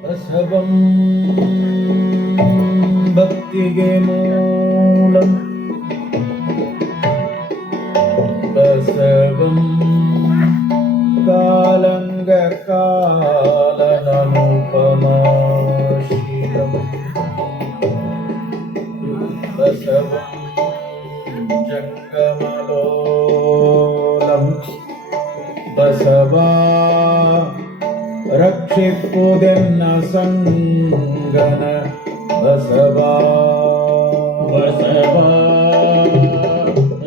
ಬಸವಂ ಭಕ್ತಿಗೆ ಮೂಲಂ ಬಸವಂ ಕಾಲಂಗ ಕಾಲನನುಪಮಾಶೀಲಂ ಬಸವಂ ಜಂಗಮಲೋಲಂ ಬಸವಾ ರಕ್ಷಿಪುದೆನ್ನ ಸಂಗನ ಬಸವಾ ಬಸವಾ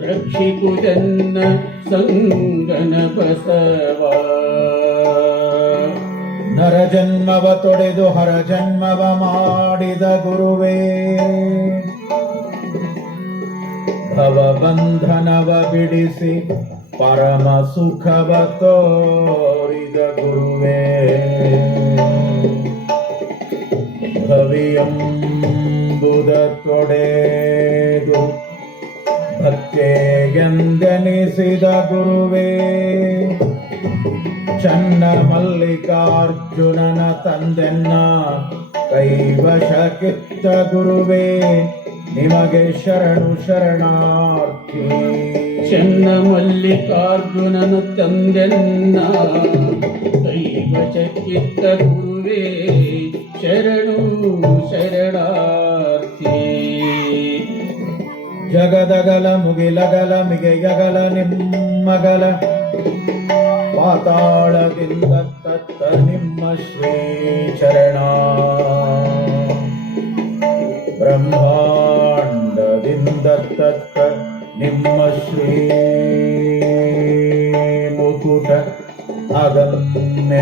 ರಕ್ಷಿಪುದೆನ್ನ ಸಂಗನ ಬಸವಾ ನರಜನ್ಮವ ತೊಡೆದು ಹರಜನ್ಮವ ಮಾಡಿದ ಗುರುವೇ ಭವಬಂಧನವ ಬಿಡಿಸಿ ಪರಮ ಸುಖವ ತೋರಿದ ಗುರುವೇ ಭವಿಯಂಬುದ ತೊಡೆದು ಭಕ್ತೆಗೆಂದೆನಿಸಿದ ಗುರುವೇ ಚನ್ನ ಮಲ್ಲಿಕಾರ್ಜುನನ ತಂದೆನ್ನ ಕೈವಶ ಕಿತ್ತ ಗುರುವೇ ನಿಮಗೆ ಶರಣು ಶರಣಾರ್ಥಿ. ಚೆನ್ನ ಮಲ್ಲಿಕಾರ್ಜುನನು ತಂದೆನ್ನ ಕೈವಶ ಕಿತ್ತ ಗುರುವೇ ಶರಣು ಶರಣಾರ್ಥಿ. ಜಗದಗಲ ಮುಗಿಲಗಲ ಮಿಗೆಯಗಲ ನಿಮ್ಮಗಲ ಪಾತಾಳದಿಂದ ತತ್ತ ನಿಮ್ಮ ಶ್ರೀ ಚರಣ ಬ್ರಹ್ಮಾಂಡದಿಂದ ತತ್ತ ನಿಮ್ಮ ಶ್ರೀ ಮುಕುಟ ಅಗಮ್ಯ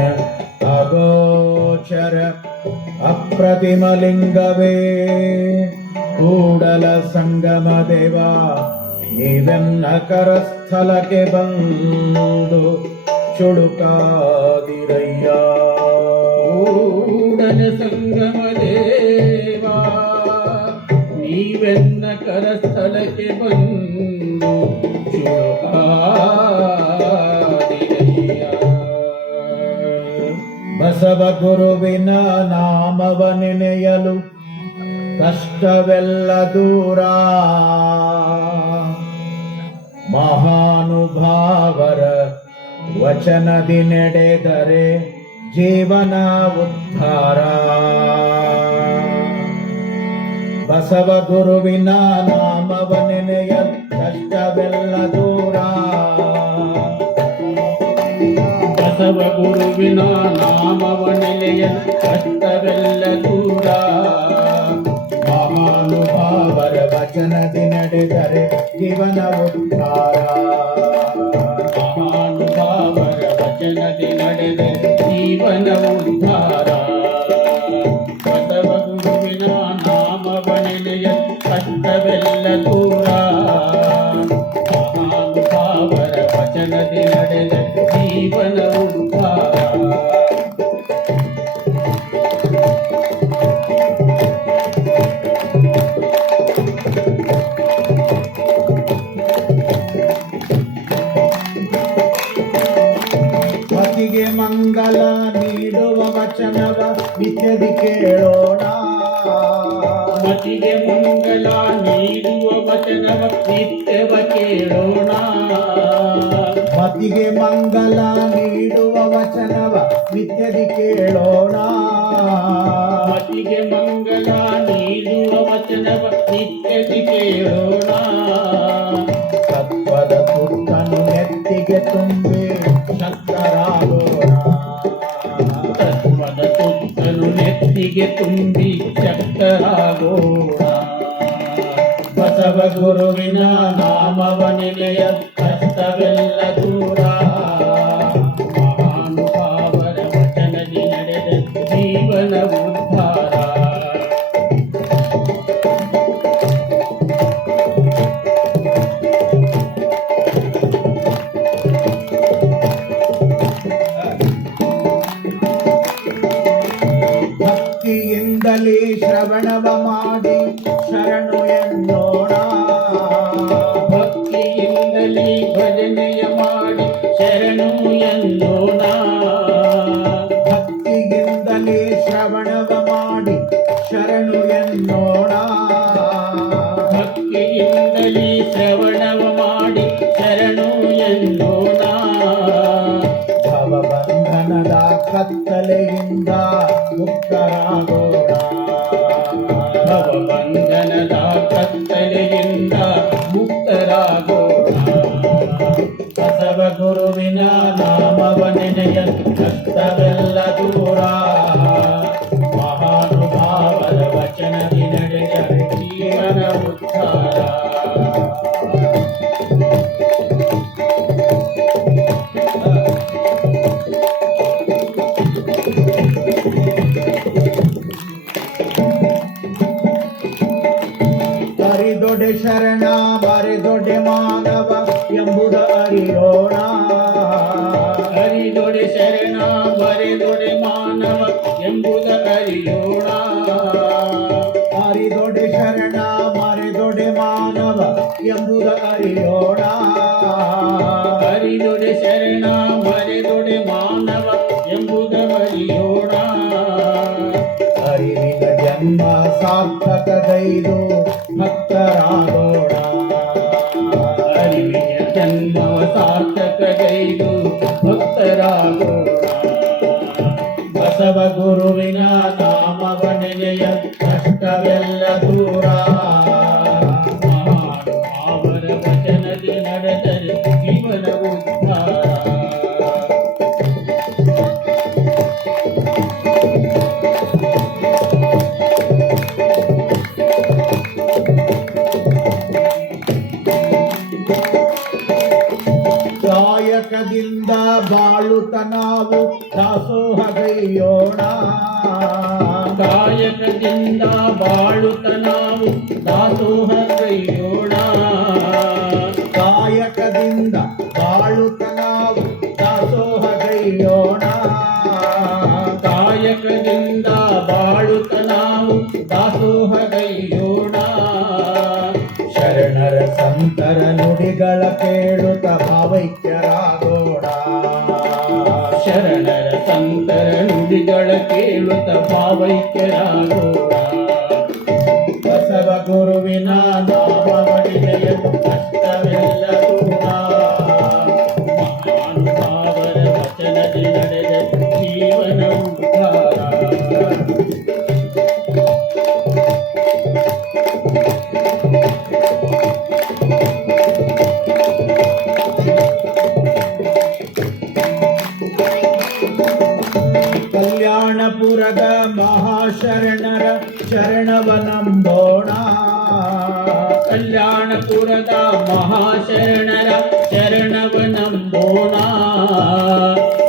ಅಗೋಚರ ಅಪ್ರತಿಮಲಿಂಗವೇ ಕೂಡಲ ಸಂಗಮ ದೇವ ನೀವೆನ್ನ ಕರಸ್ಥಲಕ್ಕೆ ಬಂದು ಚುಡುಕಾದಿರಯ್ಯ. ಕೂಡಲ ಸಂಗಮ ದೇವ ನೀವೆನ್ನ ಕರಸ್ಥಲಕ್ಕೆ ಬಂದು ಚುಡುಕಾದಿರಯ್ಯ. ಬಸವ ಗುರುವಿನ ನಾಮವ ನೆನೆಯಲು ಕಷ್ಟವೆಲ್ಲ ದೂರ, ಮಹಾನುಭಾವರ ವಚನದಿ ನಡೆದರೆ ಜೀವನ ಉದ್ಧಾರ. ಬಸವ ಗುರುವಿನ ನಾಮವ ನೆನೆಯಲು ಕಷ್ಟವೆಲ್ಲ ದೂರ, ಬಸವ ಗುರುವಿನ ನಾಮವ ನೆನೆಯಲು ಕಷ್ಟವೆಲ್ಲ ದೂರ, ಮಹಾನುಭಾವರ ವಚನದಿ ನಡೆದರೆ ಜೀವನ ಉದ್ಧಾರ. ಮಹಾನುಭಾವರ ವಚನದಿ ನಡೆದರೆ ಜೀವನ ಉದ್ಧಾರ. ಬಸವ ಗುರುವಿನ ನಾಮವ ನೆನೆಯಲು ಕಷ್ಟವೆಲ್ಲ ದೂರ, ಮಹಾನುಭಾವರ ವಚನದಿ ನಡೆದರೆ ಜೀವನ ಉದ್ಧಾರ. ಪತಿಗೆ ಮಂಗಲ ನೀಡುವ ವಚನವ ನಿತ್ಯದಿ ಕೇಳೋಣ. ಮತಿಗೆ ಮಂಗಲ ನೀಡುವ ವಚನವ ನಿತ್ಯವ ಕೇಳೋಣ. ಪತಿಗೆ ಮಂಗಲ ನೀಡುವ ವಚನವ ನಿತ್ಯದಿ ಕೇಳೋಣ. ಮತಿಗೆ ಮಂಗಲ ನೀಡುವ ವಚನವ ನಿತ್ಯದಿ ಕೇಳೋಣ. ತತ್ವದ ತುತ್ತನು ನೆತ್ತಿಗೆ ತುಂಬಿ ಶಕ್ತರಾಗೋಣ. ತತ್ವದ ತುತ್ತನು ನೆತ್ತಿಗೆ ತುಂಬಿ ಶಕ್ತರಾಗೋಣ. ಬಸವ ಗುರುವಿನ ನಾಮವ ನೆನೆಯ ಕಷ್ಟವೆಲ್ಲ ದೂರ, ಮಹಾನುಭಾವರ ವಚನದಿ ನಡೆದ ಜೀವನ ಉದ್ಧಾರ. ಭಕ್ತಿಯಿಂದಲೇ ಶ್ರವಣವ ಮಾಡಿ ಶರಣು ಎನ್ನೋಣ. ಭಕ್ತಿಯಿಂದ ಭಕ್ತಿಯಿಂದಲೇ ಭಜನೆಯ ಮಾಡಿ ಶರಣು ಎನ್ನೋಣ. ಭಕ್ತಿಯಿಂದಲೇ ಶ್ರವಣವ ಮಾಡಿ ಶರಣು ಎನ್ನೋಣ. ಭಕ್ತಿಯಿಂದಲೇ ಶ್ರವಣವ ಮಾಡಿ ಶರಣು ಎನ್ನೋಣ. ಭವಬಂಧನದ ಕತ್ತಲೆಯಿಂದ ಮುಕ್ತರಾಗೋಣ. ಭವಬಂಧನದ ಕತ್ತಲೆಯಿಂದ ಮುಕ್ತರಾಗೋಣ. ಬಸವ ಗುರುವಿನ ನಾಮವ ನೆನೆಯ ಕಷ್ಟವೆಲ್ಲ ದೂರ. ಮಹಾನುಭಾವರ ವಚನದಿ ನಡೆದರೆ ಜೀವನ ಉದ್ಧಾರ. ಅರಿದೊಡೆ ಶರಣ ಬರೆದೊಡೆ ಮಾನವ ಎಂಬುದ ಅರಿಯೋಣ. ಹರಿದೊಡೆ ಶರಣ ಬರೆದೊಡೆ ಮಾನವ ಎಂಬುದ ಅರಿಯೋಣ. ಅರಿದೊಡೆ ಶರಣ ಮರೆದೊಡೆ ಮಾನವ ಎಂಬುದ ಅರಿಯೋಣ. ಹರಿದೊಡೆ ಶರಣ ಬರೆದೊಡೆ ಮಾನವ ಎಂಬುದ ಅರಿಯೋಣ. ಅರಿವಿನ ಜನ್ಮ ಸಾರ್ಥಕಗೈದು ಭಕ್ತರಾಗೋಣ. ಅರಿವಿನ ಜನ್ಮವ ಸಾರ್ಥಕಗೈದು ಭಕ್ತರಾಗೋಣ. ಬಸವ ಗುರುವಿನ ನಾಮವ ನೆನೆಯ ಕಷ್ಟವೆಲ್ಲ ದೂರ. ಅವರ ವಚನದಿ ನಡೆದರೆ ಜೀವನ ಉದ್ಧಾರ. ಕಾಯಕದಿಂದ ಬಾಳುತ್ತ ನಾವು ದಾಸೋಹಗೈಯೋಣ. ಕಾಯಕದಿಂದ ಬಾಳುತ್ತ ನಾವು ದಾಸೋಹಗೈಯೋಣ. ಕಾಯಕದಿಂದ ಬಾಳುತ್ತ ನಾವು ದಾಸೋಹಗೈಯೋಣ. ಕಾಯಕದಿಂದ ಬಾಳುತ್ತ ನಾವು ದಾಸೋಹಗೈಯೋಣ. ಶರಣರ ಸಂತರ ನುಡಿಗಳ ಕೇಳುತ್ತ ಭಾವೈಕ್ಯರಾಗೋಣ. ಶರಣರ ಸಂತರ ನುಡಿಗಳ ಕೇಳುತ್ತ ಭಾವೈಕ್ಯರಾಗೋಣ. ಬಸವ ಗುರುವಿನ ನಾಮವಡಿಗೆಯ ಕಷ್ಟವೆಲ್ಲ ದೂರ. ಮಹಾನುಭಾವರ ವಚನದಿ ನಡೆದ ಜೀವನ ಉದ್ಧಾರ. ಕಲ್ಯಾಣಪುರದ ಮಹಾಶರಣರ ಶರಣವನಂಬೋಣ. ಕಲ್ಯಾಣಪುರದ ಮಹಾಶರಣರ ಶರಣವನಂಬೋಣ.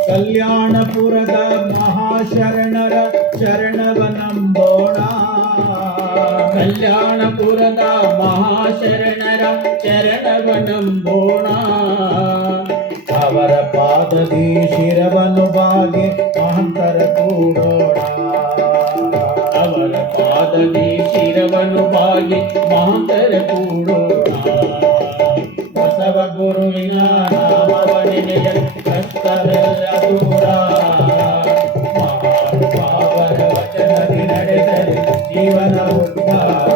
ಕಲ್ಯಾಣಪುರದ ಮಹಾಶರಣರ ಶರಣವನಂಬೋಣ. ಕಲ್ಯಾಣಪುರದ ಮಹಾಶರಣರ ಶರಣವನಂಬೋಣ. ಅವರ ಪಾದದಿ ಶಿರವನ್ನು ಬಾಗಿ ಮಹಂತರ ಕೂಡೋಣ. ಅವರ ಪಾದದಿ ಶಿರವನ್ನು ಬಾಗಿ ಮಹಂತರ ಕೂಡೋಣ. ಬಸವ ಗುರುವಿನ ನಾಮವ ನೆನೆಯ ಕಷ್ಟವೆಲ್ಲ ದೂರ. ಮಹಾನುಭಾವರ ವಚನದಿ ನಡೆದರೆ ಜೀವನ ಉದ್ಧಾರ.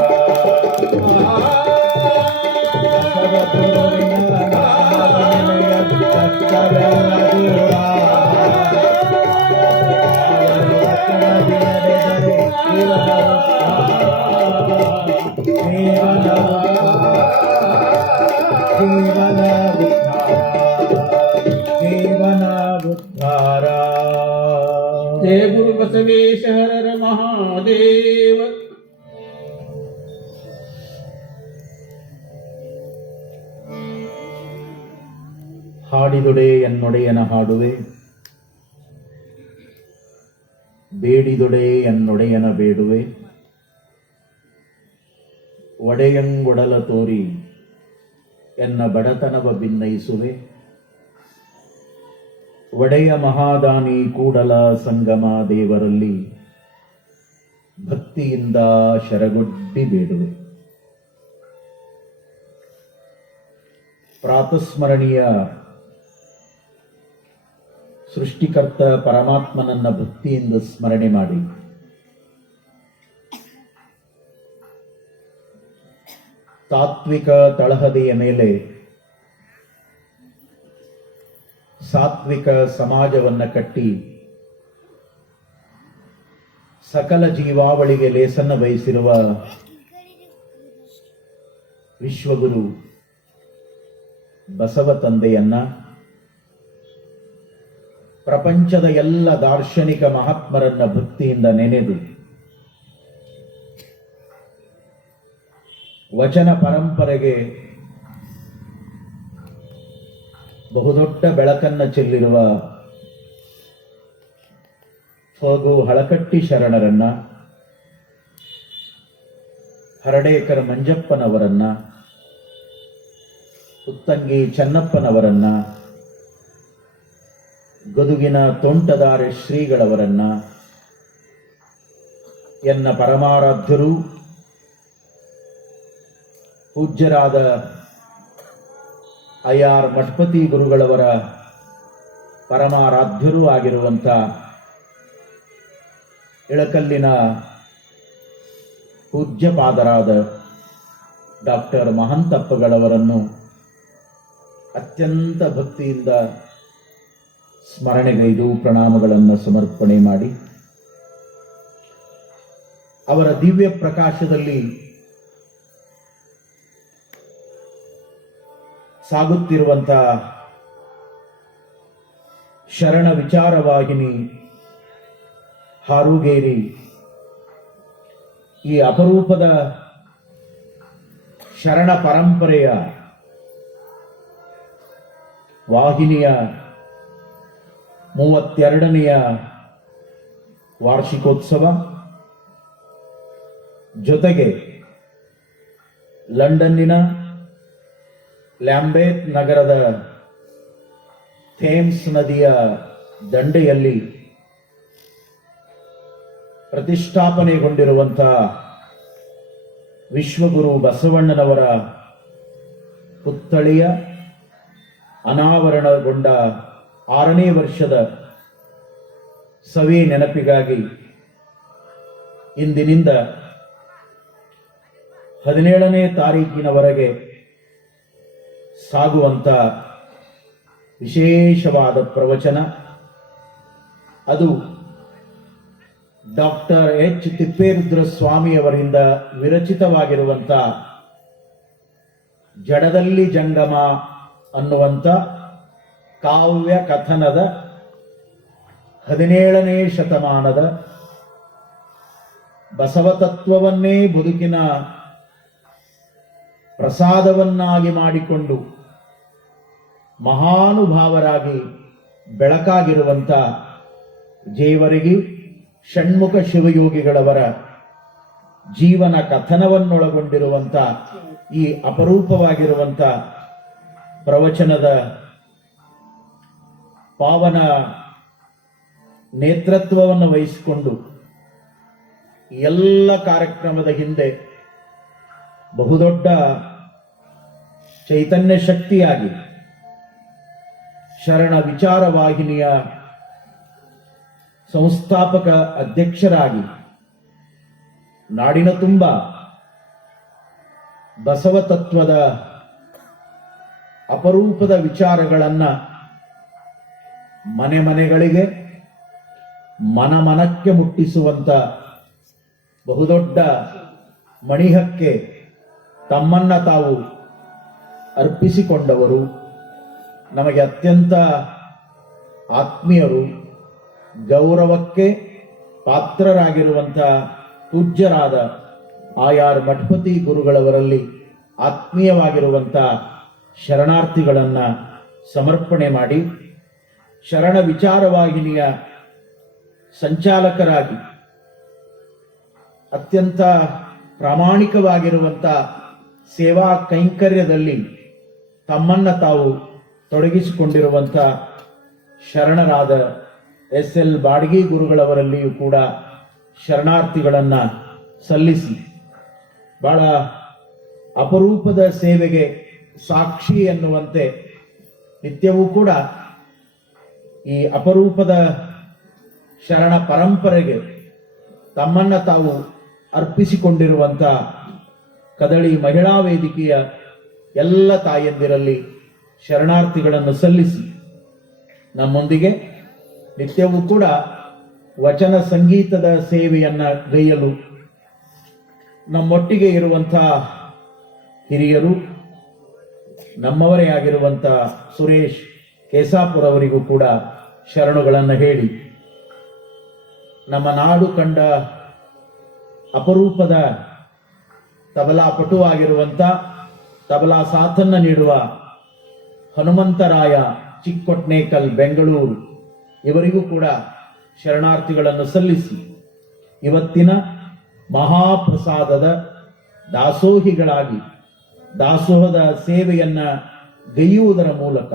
ಬಸವ ಗುರುವಿನ ನಾಮವ ನೆನೆಯ ಕಷ್ಟವೆಲ್ಲ ದೂರ. ವಚನದಿ ನಡೆದರೆ ಜೀವನ ಜೀವನ ಉದ್ಧಾರ. ಜಯ ಗುರು ಬಸವೇಶ ಹರರ ಮಹಾದೇವ. ಹಾಡಿದೊಡೆ ಎನ್ನೊಡೆಯನ ಹಾಡುವೆ, ಬೇಡಿದೊಡೆ ಎನ್ನೊಡೆಯನ ಬೇಡುವೆ. ಒಡೆಯಂಗೊಡಲ ತೋರಿ ಎನ್ನ ಬಡತನವ ಭಿನ್ನಯಿಸುವೆ. ಒಡೆಯ ಮಹಾದಾನಿ ಕೂಡಲ ಸಂಗಮ ದೇವರಲ್ಲಿ ಭಕ್ತಿಯಿಂದ ಶರಗೊಡ್ಡಿ ಬೇಡುವೆ. ಪ್ರಾತಸ್ಮರಣೀಯ ಸೃಷ್ಟಿಕರ್ತ ಪರಮಾತ್ಮನನ್ನ ಭಕ್ತಿಯಿಂದ ಸ್ಮರಣೆ ಮಾಡಿ ತಾತ್ವಿಕ ತಳಹದಿಯ ಮೇಲೆ ಸಾತ್ವಿಕ ಸಮಾಜವನ್ನ ಕಟ್ಟಿ ಸಕಲ ಜೀವಾವಳಿಗೆ ಲೇಸನ್ನ ವಹಿಸಿರುವ ವಿಶ್ವಗುರು ಬಸವ ತಂದೆಯನ್ನ ಪ್ರಪಂಚದ ಎಲ್ಲ ದಾರ್ಶನಿಕ ಮಹಾತ್ಮರನ್ನ ಭಕ್ತಿಯಿಂದ ನೆನೆದು ವಚನ ಪರಂಪರೆಗೆ ಬಹುದೊಡ್ಡ ಬೆಳಕನ್ನ ಚೆಲ್ಲಿರುವ ಫಗು ಹಳಕಟ್ಟಿ ಶರಣರನ್ನ, ಹರಡೇಕರ ಮಂಜಪ್ಪನವರನ್ನ, ಉತ್ತಂಗಿ ಚನ್ನಪ್ಪನವರನ್ನ, ಗದುಗಿನ ತೋಂಟದಾರೆ ಶ್ರೀಗಳವರನ್ನ, ಎನ್ನ ಪರಮಾರಾಧ್ಯರು ಪೂಜ್ಯರಾದ ಐಆರ್ ಮಠಪತಿ ಗುರುಗಳವರ ಪರಮಾರಾಧ್ಯರೂ ಆಗಿರುವಂಥ ಇಳಕಲ್ಲಿನ ಪೂಜ್ಯಪಾದರಾದ ಡಾಕ್ಟರ್ ಮಹಂತಪ್ಪಗಳವರನ್ನು ಅತ್ಯಂತ ಭಕ್ತಿಯಿಂದ ಸ್ಮರಣೆಗೈದು ಪ್ರಣಾಮಗಳನ್ನು ಸಮರ್ಪಣೆ ಮಾಡಿ ಅವರ ದಿವ್ಯ ಪ್ರಕಾಶದಲ್ಲಿ ಸಾಗುತ್ತಿರುವಂಥ ಶರಣ ವಿಚಾರವಾಹಿನಿ ಹಾರುಗೇರಿ ಈ ಅಪರೂಪದ ಶರಣ ಪರಂಪರೆಯ ವಾಹಿನಿಯ 32ನೆಯ ವಾರ್ಷಿಕೋತ್ಸವ ಜೊತೆಗೆ ಲಂಡನ್ನಿನ ಲ್ಯಾಂಬೇತ್ ನಗರದ ಥೇಮ್ಸ್ ನದಿಯ ದಂಡೆಯಲ್ಲಿ ಪ್ರತಿಷ್ಠಾಪನೆಗೊಂಡಿರುವಂತಹ ವಿಶ್ವಗುರು ಬಸವಣ್ಣನವರ ಪುತ್ಥಳಿಯ ಅನಾವರಣಗೊಂಡ 6ನೇ ವರ್ಷದ ಸವಿ ನೆನಪಿಗಾಗಿ ಇಂದಿನಿಂದ 17ನೇ ತಾರೀಕಿನವರೆಗೆ ಸಾಗುವಂತ ವಿಶೇಷವಾದ ಪ್ರವಚನ, ಅದು ಡಾಕ್ಟರ್ ಎಚ್ ತಿಪ್ಪೇರುದ್ರ ಸ್ವಾಮಿಯವರಿಂದ ವಿರಚಿತವಾಗಿರುವಂತ ಜಡದಲ್ಲಿ ಜಂಗಮ ಅನ್ನುವಂಥ ಕಾವ್ಯ ಕಥನದ 17ನೇ ಶತಮಾನದ ಬಸವತತ್ವವನ್ನೇ ಬದುಕಿನ ಪ್ರಸಾದವನ್ನಾಗಿ ಮಾಡಿಕೊಂಡು ಮಹಾನುಭಾವರಾಗಿ ಬೆಳಕಾಗಿರುವಂಥ ಜೇವರಗಿ ಷಣ್ಮುಖ ಶಿವಯೋಗಿಗಳವರ ಜೀವನ ಕಥನವನ್ನೊಳಗೊಂಡಿರುವಂಥ ಈ ಅಪರೂಪವಾಗಿರುವಂಥ ಪ್ರವಚನದ ಪಾವನ ನೇತೃತ್ವವನ್ನು ವಹಿಸಿಕೊಂಡು ಎಲ್ಲ ಕಾರ್ಯಕ್ರಮದ ಹಿಂದೆ ಬಹುದೊಡ್ಡ ಚೈತನ್ಯ ಶಕ್ತಿಯಾಗಿ ಶರಣ ವಿಚಾರವಾಹಿನಿಯ ಸಂಸ್ಥಾಪಕ ಅಧ್ಯಕ್ಷರಾಗಿ ನಾಡಿನ ತುಂಬ ಬಸವ ತತ್ವದ ಅಪರೂಪದ ವಿಚಾರಗಳನ್ನ ಮನೆ ಮನೆಗಳಿಗೆ ಮನಕ್ಕೆ ಮುಟ್ಟಿಸುವಂತ ಬಹುದೊಡ್ಡ ಮಣಿಹಕ್ಕೆ ತಮ್ಮನ್ನ ತಾವು ಅರ್ಪಿಸಿಕೊಂಡವರು, ನಮಗೆ ಅತ್ಯಂತ ಆತ್ಮೀಯರು, ಗೌರವಕ್ಕೆ ಪಾತ್ರರಾಗಿರುವಂಥ ಪೂಜ್ಯರಾದ ಐಆರ್ ಮಠಪತಿ ಗುರುಗಳವರಲ್ಲಿ ಆತ್ಮೀಯವಾಗಿರುವಂಥ ಶರಣಾರ್ಥಿಗಳನ್ನ ಸಮರ್ಪಣೆ ಮಾಡಿ ಶರಣ ವಿಚಾರವಾಹಿನಿಯ ಸಂಚಾಲಕರಾಗಿ ಅತ್ಯಂತ ಪ್ರಾಮಾಣಿಕವಾಗಿರುವಂಥ ಸೇವಾ ಕೈಂಕರ್ಯದಲ್ಲಿ ತಮ್ಮನ್ನ ತಾವು ತೊಡಗಿಸಿಕೊಂಡಿರುವಂಥ ಶರಣರಾದ SL ಬಾಡ್ಗಿ ಗುರುಗಳವರಲ್ಲಿಯೂ ಕೂಡ ಶರಣಾರ್ಥಿಗಳನ್ನ ಸಲ್ಲಿಸಿ ಬಹಳ ಅಪರೂಪದ ಸೇವೆಗೆ ಸಾಕ್ಷಿ ಎನ್ನುವಂತೆ ನಿತ್ಯವೂ ಕೂಡ ಈ ಅಪರೂಪದ ಶರಣ ಪರಂಪರೆಗೆ ತಮ್ಮನ್ನ ತಾವು ಅರ್ಪಿಸಿಕೊಂಡಿರುವಂತ ಕದಳಿ ಮಹಿಳಾ ವೇದಿಕೆಯ ಎಲ್ಲ ತಾಯಂದಿರಲ್ಲಿ ಶರಣಾರ್ಥಿಗಳನ್ನು ಸಲ್ಲಿಸಿ ನಮ್ಮೊಂದಿಗೆ ನಿತ್ಯವೂ ಕೂಡ ವಚನ ಸಂಗೀತದ ಸೇವೆಯನ್ನ ಗೈಯಲು ನಮ್ಮೊಟ್ಟಿಗೆ ಇರುವಂತಹ ಹಿರಿಯರು, ನಮ್ಮವರೇ ಆಗಿರುವಂತ ಸುರೇಶ್ ಕೇಸಾಪುರ ಅವರಿಗೂ ಕೂಡ ಶರಣುಗಳನ್ನು ಹೇಳಿ, ನಮ್ಮ ನಾಡು ಕಂಡ ಅಪರೂಪದ ತಬಲಾ ಪಟುವಾಗಿರುವಂತ ತಬಲಾ ಸಾಥನ್ನ ನೀಡುವ ಹನುಮಂತರಾಯ ಚಿಕ್ಕೊಟ್ನೇಕಲ್ ಬೆಂಗಳೂರು ಇವರಿಗೂ ಕೂಡ ಶರಣಾರ್ಥಿಗಳನ್ನು ಸಲ್ಲಿಸಿ ಇವತ್ತಿನ ಮಹಾಪ್ರಸಾದದ ದಾಸೋಹಿಗಳಾಗಿ ದಾಸೋಹದ ಸೇವೆಯನ್ನ ಗೈಯುವುದರ ಮೂಲಕ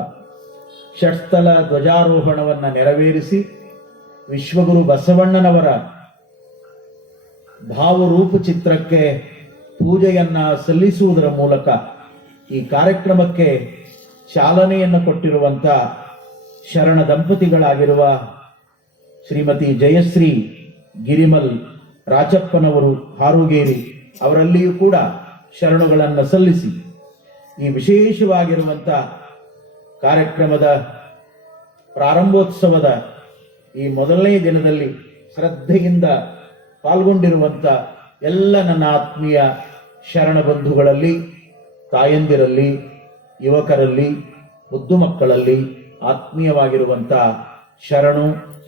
ಷಟ್ಸ್ಥಲ ಧ್ವಜಾರೋಹಣವನ್ನ ನೆರವೇರಿಸಿ ವಿಶ್ವಗುರು ಬಸವಣ್ಣನವರ ಭಾವರೂಪ ಚಿತ್ರಕ್ಕೆ ಪೂಜೆಯನ್ನ ಸಲ್ಲಿಸುವುದರ ಮೂಲಕ ಈ ಕಾರ್ಯಕ್ರಮಕ್ಕೆ ಚಾಲನೆಯನ್ನು ಕೊಟ್ಟಿರುವಂತ ಶರಣ ದಂಪತಿಗಳಾಗಿರುವ ಶ್ರೀಮತಿ ಜಯಶ್ರೀ ಗಿರಿಮಲ್ ರಾಚಪ್ಪನವರು ಹಾರುಗೇರಿ ಅವರಲ್ಲಿಯೂ ಕೂಡ ಶರಣುಗಳನ್ನು ಸಲ್ಲಿಸಿ ಈ ವಿಶೇಷವಾಗಿರುವಂತ ಕಾರ್ಯಕ್ರಮದ ಪ್ರಾರಂಭೋತ್ಸವದ ಈ ಮೊದಲನೇ ದಿನದಲ್ಲಿ ಶ್ರದ್ಧೆಯಿಂದ ಪಾಲ್ಗೊಂಡಿರುವಂತ ಎಲ್ಲ ನನ್ನ ಆತ್ಮೀಯ ಶರಣ ಬಂಧುಗಳಲ್ಲಿ, ತಾಯಂದಿರಲ್ಲಿ, ಯುವಕರಲ್ಲಿ, ಮುದ್ದು ಮಕ್ಕಳಲ್ಲಿ ಆತ್ಮೀಯವಾಗಿರುವಂತ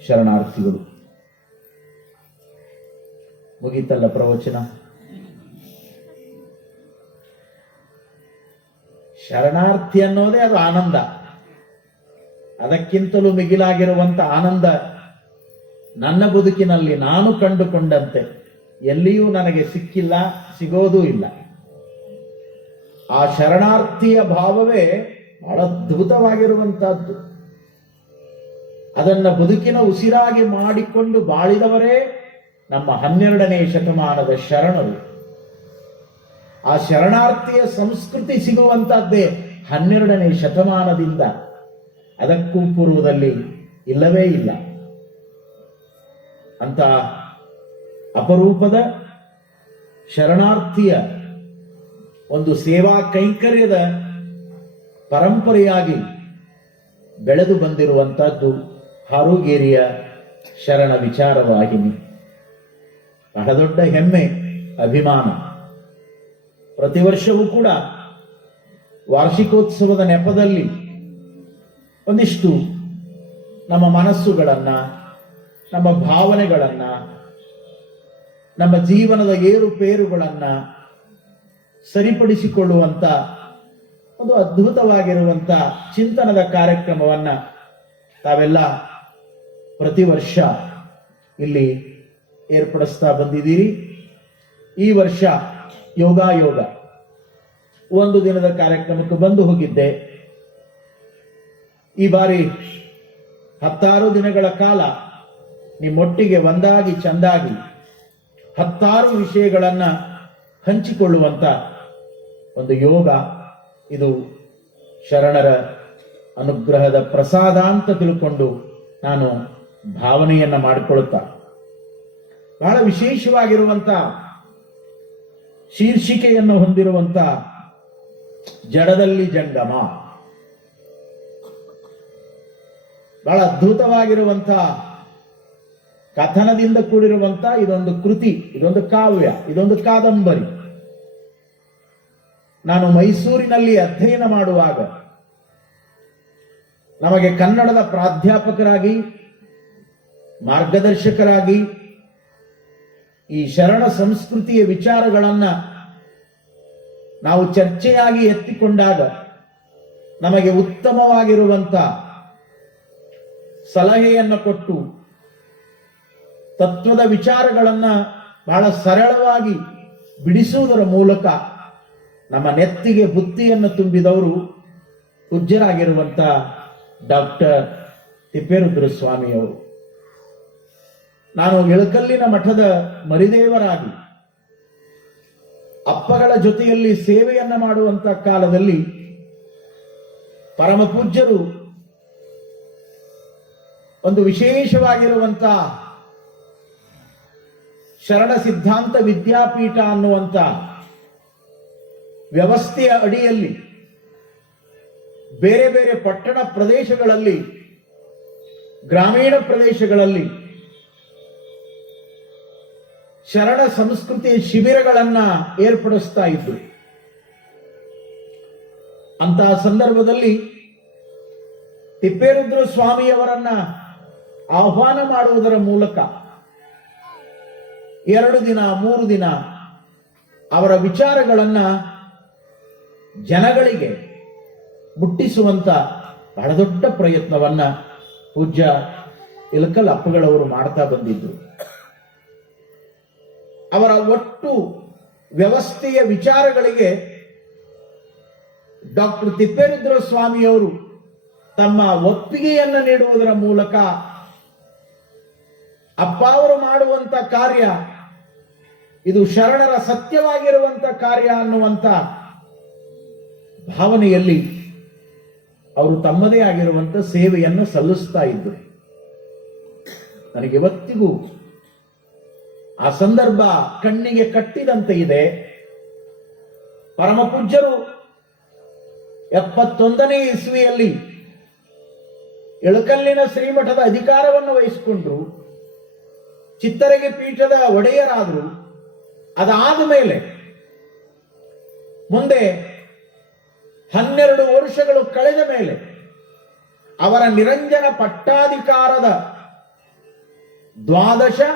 ಶರಣಾರ್ಥಿಗಳು. ಮುಗೀತಲ್ಲ ಪ್ರವಚನ. ಶರಣಾರ್ಥಿ ಅನ್ನೋದೇ ಅದು ಆನಂದ. ಅದಕ್ಕಿಂತಲೂ ಮಿಗಿಲಾಗಿರುವಂತ ಆನಂದ ನನ್ನ ಬದುಕಿನಲ್ಲಿ ನಾನು ಕಂಡುಕೊಂಡಂತೆ ಎಲ್ಲಿಯೂ ನನಗೆ ಸಿಕ್ಕಿಲ್ಲ, ಸಿಗೋದೂ ಇಲ್ಲ. ಆ ಶರಣಾರ್ಥಿಯ ಭಾವವೇ ಬಹಳ ಅದ್ಭುತವಾಗಿರುವಂತಹದ್ದು. ಅದನ್ನ ಬದುಕಿನ ಉಸಿರಾಗಿ ಮಾಡಿಕೊಂಡು ಬಾಳಿದವರೇ ನಮ್ಮ 12ನೇ ಶತಮಾನದ ಶರಣರು. ಆ ಶರಣಾರ್ಥಿಯ ಸಂಸ್ಕೃತಿ ಸಿಗುವಂತಹದ್ದೇ 12ನೇ ಶತಮಾನದಿಂದ, ಅದಕ್ಕೂ ಪೂರ್ವದಲ್ಲಿ ಇಲ್ಲವೇ ಇಲ್ಲ. ಅಂತ ಅಪರೂಪದ ಶರಣಾರ್ಥಿಯ ಒಂದು ಸೇವಾ ಕೈಂಕರ್ಯದ ಪರಂಪರೆಯಾಗಿ ಬೆಳೆದು ಬಂದಿರುವಂತಹದ್ದು ಹಾರುಗೇರಿಯ ಶರಣ ವಿಚಾರವಾಹಿನಿ. ಬಹಳ ದೊಡ್ಡ ಹೆಮ್ಮೆ, ಅಭಿಮಾನ. ಪ್ರತಿ ವರ್ಷವೂ ಕೂಡ ವಾರ್ಷಿಕೋತ್ಸವದ ನೆಪದಲ್ಲಿ ಒಂದಿಷ್ಟು ನಮ್ಮ ಮನಸ್ಸುಗಳನ್ನ, ನಮ್ಮ ಭಾವನೆಗಳನ್ನ, ನಮ್ಮ ಜೀವನದ ಏರುಪೇರುಗಳನ್ನ ಸರಿಪಡಿಸಿಕೊಳ್ಳುವಂತ ಒಂದು ಅದ್ಭುತವಾಗಿರುವಂತ ಚಿಂತನದ ಕಾರ್ಯಕ್ರಮವನ್ನ ತಾವೆಲ್ಲ ಪ್ರತಿ ವರ್ಷ ಇಲ್ಲಿ ಏರ್ಪಡಿಸ್ತಾ ಬಂದಿದ್ದೀರಿ. ಈ ವರ್ಷ ಯೋಗಾಯೋಗ ಒಂದು ದಿನದ ಕಾರ್ಯಕ್ರಮಕ್ಕೆ ಬಂದು ಹೋಗಿದ್ದೆ. ಈ ಬಾರಿ 16 ದಿನಗಳ ಕಾಲ ನಿಮ್ಮೊಟ್ಟಿಗೆ ಒಂದಾಗಿ ಚಂದಾಗಿ 16 ವಿಷಯಗಳನ್ನ ಹಂಚಿಕೊಳ್ಳುವಂತ ಒಂದು ಯೋಗ. ಇದು ಶರಣರ ಅನುಗ್ರಹದ ಪ್ರಸಾದ ಅಂತ ತಿಳ್ಕೊಂಡು ನಾನು ಭಾವನೆಯನ್ನ ಮಾಡಿಕೊಳ್ಳುತ್ತಾ, ಬಹಳ ವಿಶೇಷವಾಗಿರುವಂತ ಶೀರ್ಷಿಕೆಯನ್ನು ಹೊಂದಿರುವಂತ ಜಡದಲ್ಲಿ ಜಂಗಮ, ಬಹಳ ಅದ್ಭುತವಾಗಿರುವಂತ ಕಥನದಿಂದ ಕೂಡಿರುವಂತ ಇದೊಂದು ಕೃತಿ, ಇದೊಂದು ಕಾವ್ಯ, ಇದೊಂದು ಕಾದಂಬರಿ. ನಾನು ಮೈಸೂರಿನಲ್ಲಿ ಅಧ್ಯಯನ ಮಾಡುವಾಗ ನಮಗೆ ಕನ್ನಡದ ಪ್ರಾಧ್ಯಾಪಕರಾಗಿ, ಮಾರ್ಗದರ್ಶಕರಾಗಿ ಈ ಶರಣ ಸಂಸ್ಕೃತಿಯ ವಿಚಾರಗಳನ್ನ ನಾವು ಚರ್ಚೆಯಾಗಿ ಎತ್ತಿಕೊಂಡಾಗ ನಮಗೆ ಉತ್ತಮವಾಗಿರುವಂತ ಸಲಹೆಯನ್ನು ಕೊಟ್ಟು ತತ್ವದ ವಿಚಾರಗಳನ್ನ ಬಹಳ ಸರಳವಾಗಿ ಬಿಡಿಸುವುದರ ಮೂಲಕ ನಮ್ಮ ನೆತ್ತಿಗೆ ಬುತ್ತಿಯನ್ನು ತುಂಬಿದವರು ಪೂಜ್ಯರಾಗಿರುವಂತ ಡಾಕ್ಟರ್ ತಿಪ್ಪೇರುದ್ರ ಸ್ವಾಮಿಯವರು. ನಾನು ಇಳಕಲ್ಲಿನ ಮಠದ ಮರಿದೇವರಾಗಿ ಅಪ್ಪಗಳ ಜೊತೆಯಲ್ಲಿ ಸೇವೆಯನ್ನ ಮಾಡುವಂತ ಕಾಲದಲ್ಲಿ ಪರಮ ಪೂಜ್ಯರು ಒಂದು ವಿಶೇಷವಾಗಿರುವಂತ ಶರಣ ಸಿದ್ಧಾಂತ ವಿದ್ಯಾಪೀಠ ಅನ್ನುವಂತ ವ್ಯವಸ್ಥೆಯ ಅಡಿಯಲ್ಲಿ ಬೇರೆ ಬೇರೆ ಪಟ್ಟಣ ಪ್ರದೇಶಗಳಲ್ಲಿ, ಗ್ರಾಮೀಣ ಪ್ರದೇಶಗಳಲ್ಲಿ ಶರಣ ಸಂಸ್ಕೃತಿಯ ಶಿಬಿರಗಳನ್ನ ಏರ್ಪಡಿಸ್ತಾ ಇದ್ರು. ಅಂತಹ ಸಂದರ್ಭದಲ್ಲಿ ತಿಪ್ಪೇರುದ್ರ ಸ್ವಾಮಿಯವರನ್ನ ಆಹ್ವಾನ ಮಾಡುವುದರ ಮೂಲಕ 2 ದಿನ 3 ದಿನ ಅವರ ವಿಚಾರಗಳನ್ನ ಜನಗಳಿಗೆ ಮುಟ್ಟಿಸುವಂತ ಬಹಳ ದೊಡ್ಡ ಪ್ರಯತ್ನವನ್ನ ಪೂಜ್ಯ ಇಳಕಲ್ ಅಪ್ಪಗಳವರು ಮಾಡ್ತಾ ಬಂದಿದ್ರು. ಅವರ ಒಟ್ಟು ವ್ಯವಸ್ಥೆಯ ವಿಚಾರಗಳಿಗೆ ಡಾಕ್ಟರ್ ತಿಪ್ಪೇರುದ್ರ ಸ್ವಾಮಿಯವರು ತಮ್ಮ ಒಪ್ಪಿಗೆಯನ್ನು ನೀಡುವುದರ ಮೂಲಕ ಅಪ್ಪ ಅವರು ಮಾಡುವಂತ ಕಾರ್ಯ ಇದು ಶರಣರ ಸತ್ಯವಾಗಿರುವಂತ ಕಾರ್ಯ ಅನ್ನುವಂತ ಭಾವನೆಯಲ್ಲಿ ಅವರು ತಮ್ಮದೇ ಆಗಿರುವಂತ ಸೇವೆಯನ್ನು ಸಲ್ಲಿಸ್ತಾ ಇದ್ದರು. ನನಗೆ ಇವತ್ತಿಗೂ ಆ ಸಂದರ್ಭ ಕಣ್ಣಿಗೆ ಕಟ್ಟಿದಂತೆ ಇದೆ. ಪರಮ ಪೂಜ್ಯರು 71ನೇ ಇಸ್ವಿಯಲ್ಲಿ ಇಳಕಲ್ಲಿನ ಶ್ರೀಮಠದ ಅಧಿಕಾರವನ್ನು ವಹಿಸಿಕೊಂಡ್ರು, ಚಿತ್ತರಗಿ ಪೀಠದ ಒಡೆಯರಾದರು. ಅದಾದ ಮೇಲೆ ಮುಂದೆ 12 ವರ್ಷಗಳು ಕಳೆದ ಮೇಲೆ ಅವರ ನಿರಂಜನ ಪಟ್ಟಾಧಿಕಾರದ 12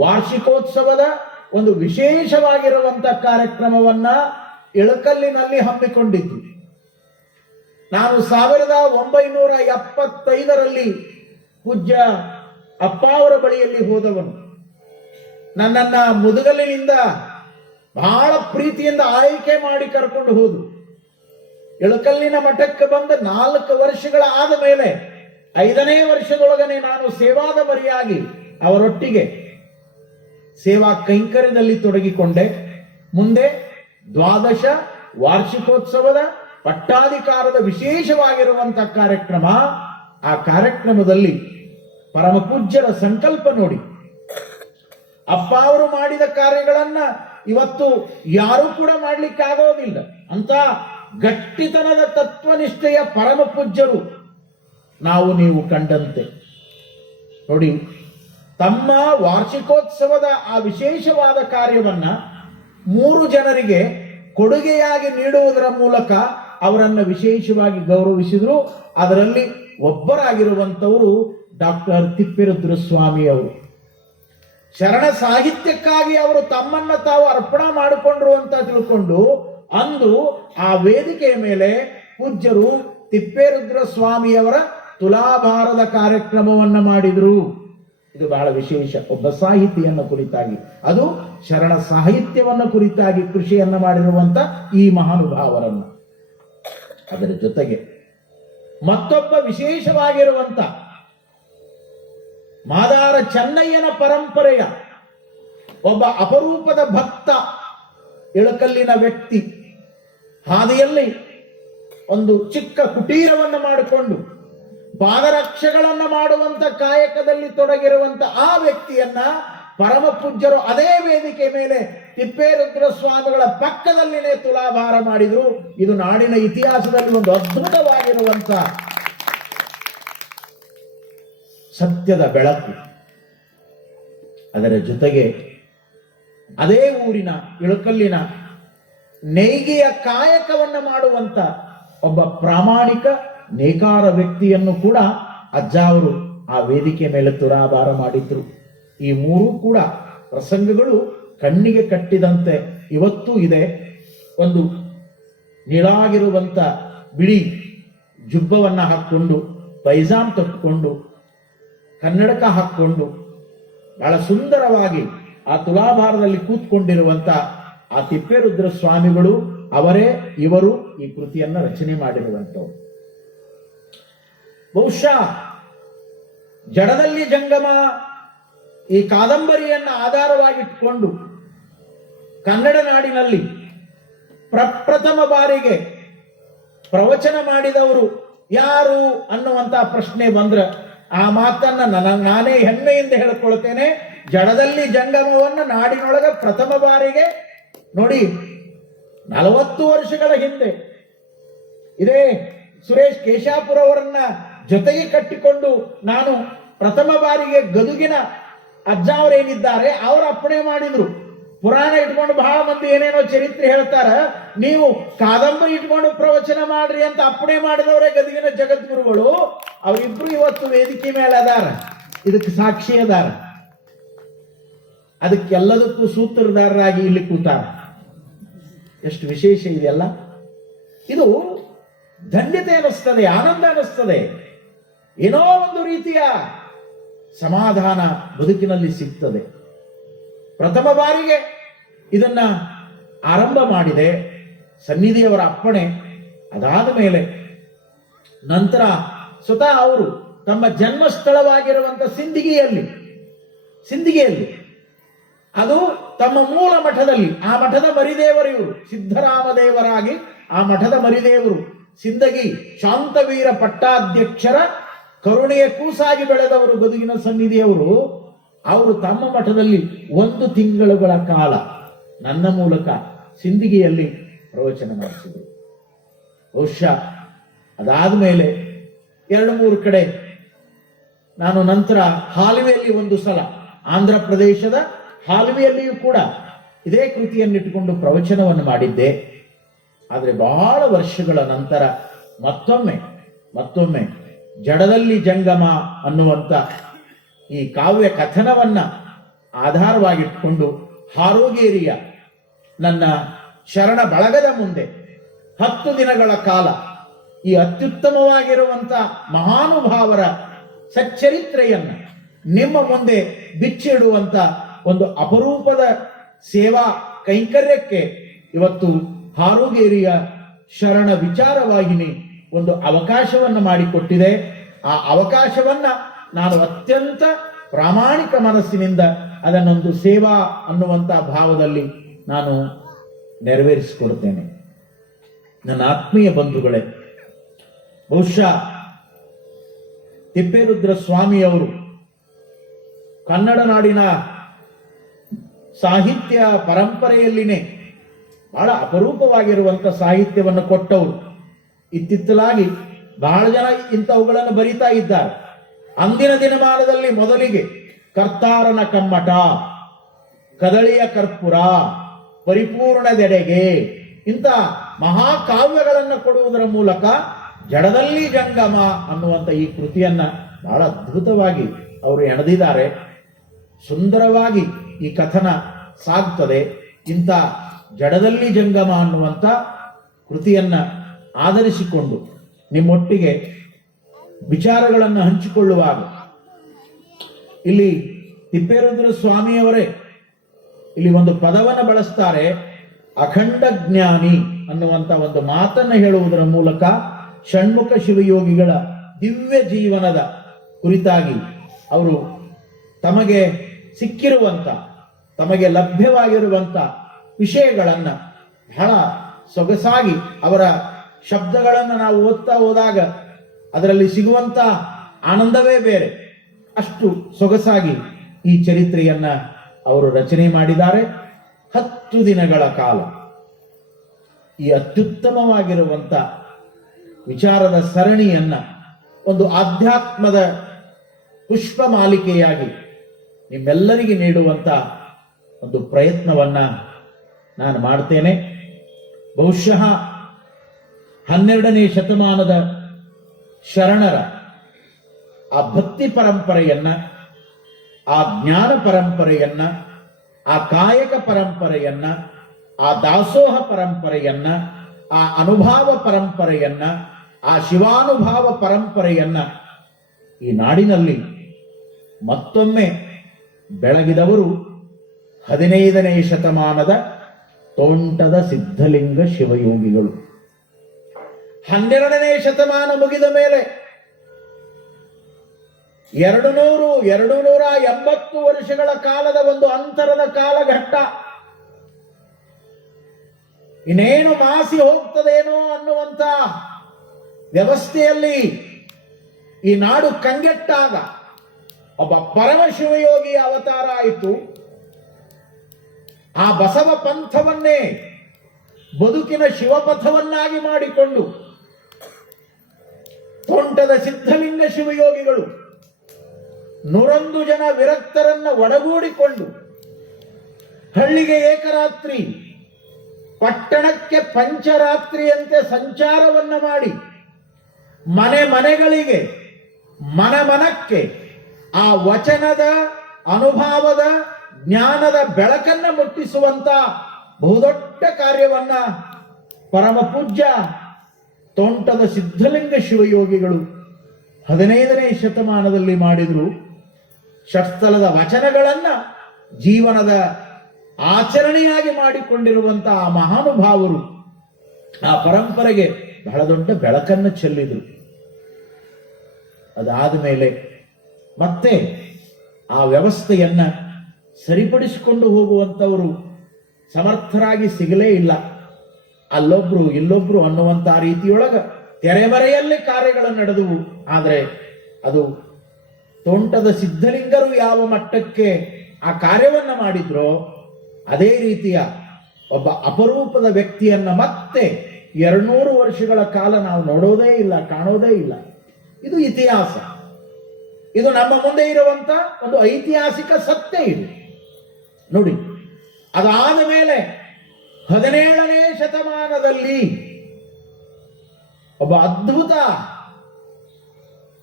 ವಾರ್ಷಿಕೋತ್ಸವದ ಒಂದು ವಿಶೇಷವಾಗಿರುವಂತ ಕಾರ್ಯಕ್ರಮವನ್ನ ಇಳಕಲ್ಲಿನಲ್ಲಿ ಹಮ್ಮಿಕೊಂಡಿದ್ದು. ನಾನು 1975ರಲ್ಲಿ ಪೂಜ್ಯ ಅಪ್ಪ ಅವರ ಬಳಿಯಲ್ಲಿ ಹೋದವನು. ನನ್ನನ್ನ ಮುದುಗಲಿನಿಂದ ಬಹಳ ಪ್ರೀತಿಯಿಂದ ಆಯ್ಕೆ ಮಾಡಿ ಕರ್ಕೊಂಡು ಹೋದ್ರು. ಇಳಕಲ್ಲಿನ ಮಠಕ್ಕೆ ಬಂದ 4 ವರ್ಷಗಳ ಆದ ಮೇಲೆ 5ನೇ ವರ್ಷದೊಳಗನೆ ನಾನು ಸೇವಾದ ಮರಿಯಾಗಿ ಅವರೊಟ್ಟಿಗೆ ಸೇವಾ ಕೈಂಕರ್ಯದಲ್ಲಿ ತೊಡಗಿಕೊಂಡೆ. ಮುಂದೆ 12 ವಾರ್ಷಿಕೋತ್ಸವದ ಪಟ್ಟಾಧಿಕಾರದ ವಿಶೇಷವಾಗಿರುವಂತಹ ಕಾರ್ಯಕ್ರಮ. ಆ ಕಾರ್ಯಕ್ರಮದಲ್ಲಿ ಪರಮ ಪೂಜ್ಯರ ಸಂಕಲ್ಪ ನೋಡಿ, ಅಪ್ಪ ಅವರು ಮಾಡಿದ ಕಾರ್ಯಗಳನ್ನ ಇವತ್ತು ಯಾರೂ ಕೂಡ ಮಾಡ್ಲಿಕ್ಕೆ ಆಗೋದಿಲ್ಲ ಅಂತ ಗಟ್ಟಿತನದ ತತ್ವನಿಷ್ಠೆಯ ಪರಮ ಪೂಜ್ಯರು ನಾವು ನೀವು ಕಂಡಂತೆ ನೋಡಿ. ತಮ್ಮ ವಾರ್ಷಿಕೋತ್ಸವದ ಆ ವಿಶೇಷವಾದ ಕಾರ್ಯವನ್ನ 3 ಜನರಿಗೆ ಕೊಡುಗೆಯಾಗಿ ನೀಡುವುದರ ಮೂಲಕ ಅವರನ್ನ ವಿಶೇಷವಾಗಿ ಗೌರವಿಸಿದ್ರು. ಅದರಲ್ಲಿ ಒಬ್ಬರಾಗಿರುವಂತವರು ಡಾಕ್ಟರ್ ತಿಪ್ಪೇರುದ್ರ ಸ್ವಾಮಿ ಅವರು. ಶರಣ ಸಾಹಿತ್ಯಕ್ಕಾಗಿ ಅವರು ತಮ್ಮನ್ನ ತಾವು ಅರ್ಪಣೆ ಮಾಡಿಕೊಂಡ್ರು ಅಂತ ತಿಳ್ಕೊಂಡು ಅಂದು ಆ ವೇದಿಕೆಯ ಮೇಲೆ ಪೂಜ್ಯರು ತಿಪ್ಪೇರುದ್ರ ಸ್ವಾಮಿಯವರ ತುಲಾಭಾರದ ಕಾರ್ಯಕ್ರಮವನ್ನ ಮಾಡಿದ್ರು. ಇದು ಬಹಳ ವಿಶೇಷ. ಒಬ್ಬ ಸಾಹಿತಿಯನ್ನ ಕುರಿತಾಗಿ, ಅದು ಶರಣ ಸಾಹಿತ್ಯವನ್ನ ಕುರಿತಾಗಿ ಕೃಷಿಯನ್ನ ಮಾಡಿರುವಂತ ಈ ಮಹಾನುಭಾವರನ್ನು. ಅದರ ಜೊತೆಗೆ ಮತ್ತೊಬ್ಬ ವಿಶೇಷವಾಗಿರುವಂತ ಮಾದಾರ ಚೆನ್ನಯ್ಯನ ಪರಂಪರೆಯ ಒಬ್ಬ ಅಪರೂಪದ ಭಕ್ತ, ಇಳಕಲ್ಲಿನ ವ್ಯಕ್ತಿ. ಹಾದಿಯಲ್ಲಿ ಒಂದು ಚಿಕ್ಕ ಕುಟೀರವನ್ನು ಮಾಡಿಕೊಂಡು ಪಾದರಕ್ಷೆಗಳನ್ನ ಮಾಡುವಂತ ಕಾಯಕದಲ್ಲಿ ತೊಡಗಿರುವಂತ ಆ ವ್ಯಕ್ತಿಯನ್ನ ಪರಮ ಪೂಜ್ಯರು ಅದೇ ವೇದಿಕೆ ಮೇಲೆ ತಿಪ್ಪೇರುದ್ರ ಸ್ವಾಮಿಗಳ ಪಕ್ಕದಲ್ಲಿನೇ ತುಲಾಭಾರ ಮಾಡಿದ್ರು. ಇದು ನಾಡಿನ ಇತಿಹಾಸದಲ್ಲಿ ಒಂದು ಅದ್ಭುತವಾಗಿರುವಂತ ಸತ್ಯದ ಬೆಳಕು. ಅದರ ಜೊತೆಗೆ ಅದೇ ಊರಿನ ಇಳಕಲ್ಲಿನ ನೇಯ್ಗೆಯ ಕಾಯಕವನ್ನ ಮಾಡುವಂತ ಒಬ್ಬ ಪ್ರಾಮಾಣಿಕ ನೇಕಾರ ವ್ಯಕ್ತಿಯನ್ನು ಕೂಡ ಅಜ್ಜ ಅವರು ಆ ವೇದಿಕೆ ಮೇಲೆ ತುಲಾಭಾರ ಮಾಡಿದ್ರು. ಈ 3 ಕೂಡ ಪ್ರಸಂಗಗಳು ಕಣ್ಣಿಗೆ ಕಟ್ಟಿದಂತೆ ಇವತ್ತೂ ಇದೆ. ಒಂದು ನೀಳಾಗಿರುವಂತ ಬಿಳಿ ಜುಬ್ಬವನ್ನ ಹಾಕೊಂಡು, ಪೈಜಾಮ್ ತೊಟ್ಟುಕೊಂಡು, ಕನ್ನಡಕ ಹಾಕೊಂಡು ಬಹಳ ಸುಂದರವಾಗಿ ಆ ತುಲಾಭಾರದಲ್ಲಿ ಕೂತ್ಕೊಂಡಿರುವಂತ ಆ ತಿಪ್ಪೇರುದ್ರ ಸ್ವಾಮಿಗಳು ಅವರೇ ಇವರು ಈ ಕೃತಿಯನ್ನ ರಚನೆ ಮಾಡಿರುವಂತವ್ರು. ಬಹುಶಃ ಜಡದಲ್ಲಿ ಜಂಗಮ ಈ ಕಾದಂಬರಿಯನ್ನ ಆಧಾರವಾಗಿಟ್ಟುಕೊಂಡು ಕನ್ನಡ ನಾಡಿನಲ್ಲಿ ಪ್ರಪ್ರಥಮ ಬಾರಿಗೆ ಪ್ರವಚನ ಮಾಡಿದವರು ಯಾರು ಅನ್ನುವಂತ ಪ್ರಶ್ನೆ ಬಂದ್ರೆ ಆ ಮಾತನ್ನ ನಾನೇ ಹೆಮ್ಮೆಯಿಂದ ಹೇಳಿಕೊಳ್ತೇನೆ. ಜಡದಲ್ಲಿ ಜಂಗಮವನ್ನ ನಾಡಿನೊಳಗ ಪ್ರಥಮ ಬಾರಿಗೆ ನೋಡಿ 40 ವರ್ಷಗಳ ಹಿಂದೆ ಇದೇ ಸುರೇಶ್ ಕೇಶಾಪುರ ಅವರನ್ನ ಜೊತೆಗೆ ಕಟ್ಟಿಕೊಂಡು ನಾನು ಪ್ರಥಮ ಬಾರಿಗೆ ಗದುಗಿನ ಅಜ್ಜ ಅವರೇನಿದ್ದಾರೆ ಅವರ ಅಪ್ಪಣೆ ಮಾಡಿದ್ರು. ಪುರಾಣ ಇಟ್ಕೊಂಡು ಬಹಳ ಮಂದಿ ಏನೇನೋ ಚರಿತ್ರೆ ಹೇಳ್ತಾರ, ನೀವು ಕಾದಂಬರಿ ಇಟ್ಕೊಂಡು ಪ್ರವಚನ ಮಾಡ್ರಿ ಅಂತ ಅಪ್ಪಣೆ ಮಾಡಿದವರೇ ಗದಗಿನ ಜಗದ್ಗುರುಗಳು. ಅವರಿಬ್ರು ಇವತ್ತು ವೇದಿಕೆ ಮೇಲೆ ಅದಾರ, ಇದಕ್ಕೆ ಸಾಕ್ಷಿ ಅದಾರ, ಅದಕ್ಕೆಲ್ಲದಕ್ಕೂ ಸೂತ್ರಧಾರರಾಗಿ ಇಲ್ಲಿ ಕೂತಾರ. ಎಷ್ಟು ವಿಶೇಷ ಇದೆಯಲ್ಲ. ಇದು ಧನ್ಯತೆ ಅನ್ನಿಸ್ತದೆ, ಆನಂದ ಅನ್ನಿಸ್ತದೆ, ಏನೋ ಒಂದು ರೀತಿಯ ಸಮಾಧಾನ ಬದುಕಿನಲ್ಲಿ ಸಿಗ್ತದೆ. ಪ್ರಥಮ ಬಾರಿಗೆ ಇದನ್ನ ಆರಂಭ ಮಾಡಿದೆ ಸನ್ನಿಧಿಯವರ ಅಪ್ಪಣೆ. ಅದಾದ ಮೇಲೆ ನಂತರ ಸ್ವತಃ ಅವರು ತಮ್ಮ ಜನ್ಮಸ್ಥಳವಾಗಿರುವಂತ ಸಿಂದಗಿಯಲ್ಲಿ ಅದು ತಮ್ಮ ಮೂಲ ಮಠದಲ್ಲಿ, ಆ ಮಠದ ಮರಿದೇವರು ಇವರು ಸಿದ್ದರಾಮದೇವರಾಗಿ, ಆ ಮಠದ ಮರಿದೇವರು ಸಿಂದಗಿ ಶಾಂತವೀರ ಪಟ್ಟಾಧ್ಯಕ್ಷರ ಕರುಣೆಯ ಕೂಸಾಗಿ ಬೆಳೆದವರು ಗದುಗಿನ ಸನ್ನಿಧಿಯವರು. ಅವರು ತಮ್ಮ ಮಠದಲ್ಲಿ 1 ತಿಂಗಳುಗಳ ಕಾಲ ನನ್ನ ಮೂಲಕ ಸಿಂದಗಿಯಲ್ಲಿ ಪ್ರವಚನ ಮಾಡಿಸಿದರು. ಬಹುಶಃ ಅದಾದ ಮೇಲೆ 2-3 ಕಡೆ ನಾನು ನಂತರ ಹಾಲ್ವೆಯಲ್ಲಿ ಒಂದು ಸಲ, ಆಂಧ್ರ ಪ್ರದೇಶದ ಹಾಲ್ವೆಯಲ್ಲಿಯೂ ಕೂಡ ಇದೇ ಕೃತಿಯನ್ನಿಟ್ಟುಕೊಂಡು ಪ್ರವಚನವನ್ನು ಮಾಡಿದ್ದೆ. ಆದರೆ ಬಹಳ ವರ್ಷಗಳ ನಂತರ ಮತ್ತೊಮ್ಮೆ ಜಡದಲ್ಲಿ ಜಂಗಮ ಅನ್ನುವಂಥ ಈ ಕಾವ್ಯ ಕಥನವನ್ನ ಆಧಾರವಾಗಿಟ್ಕೊಂಡು ಹಾರೋಗೇರಿಯ ನನ್ನ ಶರಣ ಬಳಗದ ಮುಂದೆ 10 ದಿನಗಳ ಕಾಲ ಈ ಅತ್ಯುತ್ತಮವಾಗಿರುವಂತ ಮಹಾನುಭಾವರ ಸಚ್ಚರಿತ್ರೆಯನ್ನ ನಿಮ್ಮ ಮುಂದೆ ಬಿಚ್ಚಿಡುವಂತ ಒಂದು ಅಪರೂಪದ ಸೇವಾ ಕೈಂಕರ್ಯಕ್ಕೆ ಇವತ್ತು ಹಾರೋಗೇರಿಯ ಶರಣ ವಿಚಾರವಾಹಿನಿ ಒಂದು ಅವಕಾಶವನ್ನ ಮಾಡಿಕೊಟ್ಟಿದೆ. ಆ ಅವಕಾಶವನ್ನ ನಾನು ಅತ್ಯಂತ ಪ್ರಾಮಾಣಿಕ ಮನಸ್ಸಿನಿಂದ ಅದನ್ನೊಂದು ಸೇವಾ ಅನ್ನುವಂತ ಭಾವದಲ್ಲಿ ನಾನು ನೆರವೇರಿಸಿಕೊಡ್ತೇನೆ. ನನ್ನ ಆತ್ಮೀಯ ಬಂಧುಗಳೇ, ಬಹುಶಃ ತಿಪ್ಪೇರುದ್ರ ಸ್ವಾಮಿಯವರು ಕನ್ನಡ ನಾಡಿನ ಸಾಹಿತ್ಯ ಪರಂಪರೆಯಲ್ಲಿನೇ ಬಹಳ ಅಪರೂಪವಾಗಿರುವಂತ ಸಾಹಿತ್ಯವನ್ನು ಕೊಟ್ಟವರು. ಇತ್ತಿತ್ತಲಾಗಿ ಬಹಳ ಜನ ಇಂಥವುಗಳನ್ನು ಬರಿತಾ ಇದ್ದಾರೆ. ಅಂದಿನ ದಿನಮಾನದಲ್ಲಿ ಮೊದಲಿಗೆ ಕರ್ತಾರನ ಕಮ್ಮಟ, ಕದಳಿಯ ಕರ್ಪೂರ, ಪರಿಪೂರ್ಣದೆಡೆಗೆ ಇಂಥ ಮಹಾಕಾವ್ಯಗಳನ್ನು ಕೊಡುವುದರ ಮೂಲಕ ಜಡದಲ್ಲಿ ಜಂಗಮ ಅನ್ನುವಂಥ ಈ ಕೃತಿಯನ್ನ ಬಹಳ ಅದ್ಭುತವಾಗಿ ಅವರು ಎಣೆದಿದ್ದಾರೆ. ಸುಂದರವಾಗಿ ಈ ಕಥನ ಸಾಗ್ತದೆ. ಇಂಥ ಜಡದಲ್ಲಿ ಜಂಗಮ ಅನ್ನುವಂಥ ಕೃತಿಯನ್ನ ಆಧರಿಸಿಕೊಂಡು ನಿಮ್ಮೊಟ್ಟಿಗೆ ವಿಚಾರಗಳನ್ನು ಹಂಚಿಕೊಳ್ಳುವಾಗ ಇಲ್ಲಿ ತಿಪ್ಪೇರುದ್ರ ಸ್ವಾಮಿಯವರೇ ಇಲ್ಲಿ ಒಂದು ಪದವನ್ನು ಬಳಸ್ತಾರೆ, ಅಖಂಡ ಜ್ಞಾನಿ ಅನ್ನುವಂಥ ಒಂದು ಮಾತನ್ನು ಹೇಳುವುದರ ಮೂಲಕ ಷಣ್ಮುಖ ಶಿವಯೋಗಿಗಳ ದಿವ್ಯ ಜೀವನದ ಕುರಿತಾಗಿ ಅವರು ತಮಗೆ ಸಿಕ್ಕಿರುವಂತ, ತಮಗೆ ಲಭ್ಯವಾಗಿರುವಂತ ವಿಷಯಗಳನ್ನ ಬಹಳ ಸೊಗಸಾಗಿ, ಅವರ ಶಬ್ದಗಳನ್ನು ನಾವು ಓದ್ತಾ ಹೋದಾಗ ಅದರಲ್ಲಿ ಸಿಗುವಂತ ಆನಂದವೇ ಬೇರೆ. ಅಷ್ಟು ಸೊಗಸಾಗಿ ಈ ಚರಿತ್ರೆಯನ್ನ ಅವರು ರಚನೆ ಮಾಡಿದ್ದಾರೆ. 10 ದಿನಗಳ ಕಾಲ ಈ ಅತ್ಯುತ್ತಮವಾಗಿರುವಂತ ವಿಚಾರದ ಸರಣಿಯನ್ನ ಒಂದು ಆಧ್ಯಾತ್ಮದ ಪುಷ್ಪ ಮಾಲಿಕೆಯಾಗಿ ನಿಮ್ಮೆಲ್ಲರಿಗೆ ನೀಡುವಂತ ಒಂದು ಪ್ರಯತ್ನವನ್ನ ನಾನು ಮಾಡ್ತೇನೆ. ಬಹುಶಃ 12ನೇ ಶತಮಾನದ ಶರಣರ ಆ ಭಕ್ತಿ ಪರಂಪರೆಯನ್ನ, ಆ ಜ್ಞಾನ ಪರಂಪರೆಯನ್ನ, ಆ ಕಾಯಕ ಪರಂಪರೆಯನ್ನ, ಆ ದಾಸೋಹ ಪರಂಪರೆಯನ್ನ, ಆ ಅನುಭಾವ ಪರಂಪರೆಯನ್ನ, ಆ ಶಿವಾನುಭಾವ ಪರಂಪರೆಯನ್ನ ಈ ನಾಡಿನಲ್ಲಿ ಮತ್ತೊಮ್ಮೆ ಬೆಳಗಿದವರು 15ನೇ ಶತಮಾನದ ತೋಂಟದ ಸಿದ್ಧಲಿಂಗ ಶಿವಯೋಗಿಗಳು. 12ನೇ ಶತಮಾನ ಮುಗಿದ ಮೇಲೆ 280 ವರ್ಷಗಳ ಕಾಲದ ಒಂದು ಅಂತರದ ಕಾಲಘಟ್ಟ ಇನ್ನೇನು ಮಾಸಿ ಹೋಗ್ತದೇನೋ ಅನ್ನುವಂತ ವ್ಯವಸ್ಥೆಯಲ್ಲಿ ಈ ನಾಡು ಕಂಗೆಟ್ಟಾಗ ಒಬ್ಬ ಪರಮಶಿವಯೋಗಿ ಅವತಾರ ಆಯಿತು. ಆ ಬಸವ ಪಂಥವನ್ನೇ ಬದುಕಿನ ಶಿವಪಥವನ್ನಾಗಿ ಮಾಡಿಕೊಂಡು ತೋಂಟದ ಸಿದ್ಧಲಿಂಗ ಶಿವಯೋಗಿಗಳು 101 ಜನ ವಿರಕ್ತರನ್ನ ಒಡಗೂಡಿಕೊಂಡು ಹಳ್ಳಿಗೆ ಏಕರಾತ್ರಿ, ಪಟ್ಟಣಕ್ಕೆ ಪಂಚರಾತ್ರಿಯಂತೆ ಸಂಚಾರವನ್ನ ಮಾಡಿ ಮನೆ ಮನೆಗಳಿಗೆ, ಮನಕ್ಕೆ ಆ ವಚನದ ಅನುಭವದ ಜ್ಞಾನದ ಬೆಳಕನ್ನ ಮುಟ್ಟಿಸುವಂತ ಬಹುದೊಡ್ಡ ಕಾರ್ಯವನ್ನ ಪರಮ ಪೂಜ್ಯ ತೋಂಟದ ಸಿದ್ಧಲಿಂಗ ಶಿವಯೋಗಿಗಳು 15ನೇ ಶತಮಾನದಲ್ಲಿ ಮಾಡಿದ್ರು. ಷಟ್ಸ್ಥಲದ ವಚನಗಳನ್ನ ಜೀವನದ ಆಚರಣೆಯಾಗಿ ಮಾಡಿಕೊಂಡಿರುವಂತಹ ಆ ಮಹಾನುಭಾವರು ಆ ಪರಂಪರೆಗೆ ಬಹಳ ದೊಡ್ಡ ಬೆಳಕನ್ನು ಚೆಲ್ಲಿದ್ರು. ಅದಾದ ಮೇಲೆ ಮತ್ತೆ ಆ ವ್ಯವಸ್ಥೆಯನ್ನ ಸರಿಪಡಿಸಿಕೊಂಡು ಹೋಗುವಂತವರು ಸಮರ್ಥರಾಗಿ ಸಿಗಲೇ ಇಲ್ಲ. ಅಲ್ಲೊಬ್ರು ಇಲ್ಲೊಬ್ರು ಅನ್ನುವಂತ ರೀತಿಯೊಳಗ ತೆರೆಮರೆಯಲ್ಲಿ ಕಾರ್ಯಗಳು ನಡೆದವು. ಆದರೆ ಅದು ತೋಂಟದ ಸಿದ್ಧಲಿಂಗರು ಯಾವ ಮಟ್ಟಕ್ಕೆ ಆ ಕಾರ್ಯವನ್ನ ಮಾಡಿದ್ರೋ ಅದೇ ರೀತಿಯ ಒಬ್ಬ ಅಪರೂಪದ ವ್ಯಕ್ತಿಯನ್ನ ಮತ್ತೆ 200 ವರ್ಷಗಳ ಕಾಲ ನಾವು ನೋಡೋದೇ ಇಲ್ಲ, ಕಾಣೋದೇ ಇಲ್ಲ. ಇದು ಇತಿಹಾಸ. ಇದು ನಮ್ಮ ಮುಂದೆ ಇರುವಂತ ಒಂದು ಐತಿಹಾಸಿಕ ಸತ್ಯ. ಇದು ನೋಡಿ, ಅದಾದ ಮೇಲೆ 17ನೇ ಶತಮಾನದಲ್ಲಿ ಒಬ್ಬ ಅದ್ಭುತ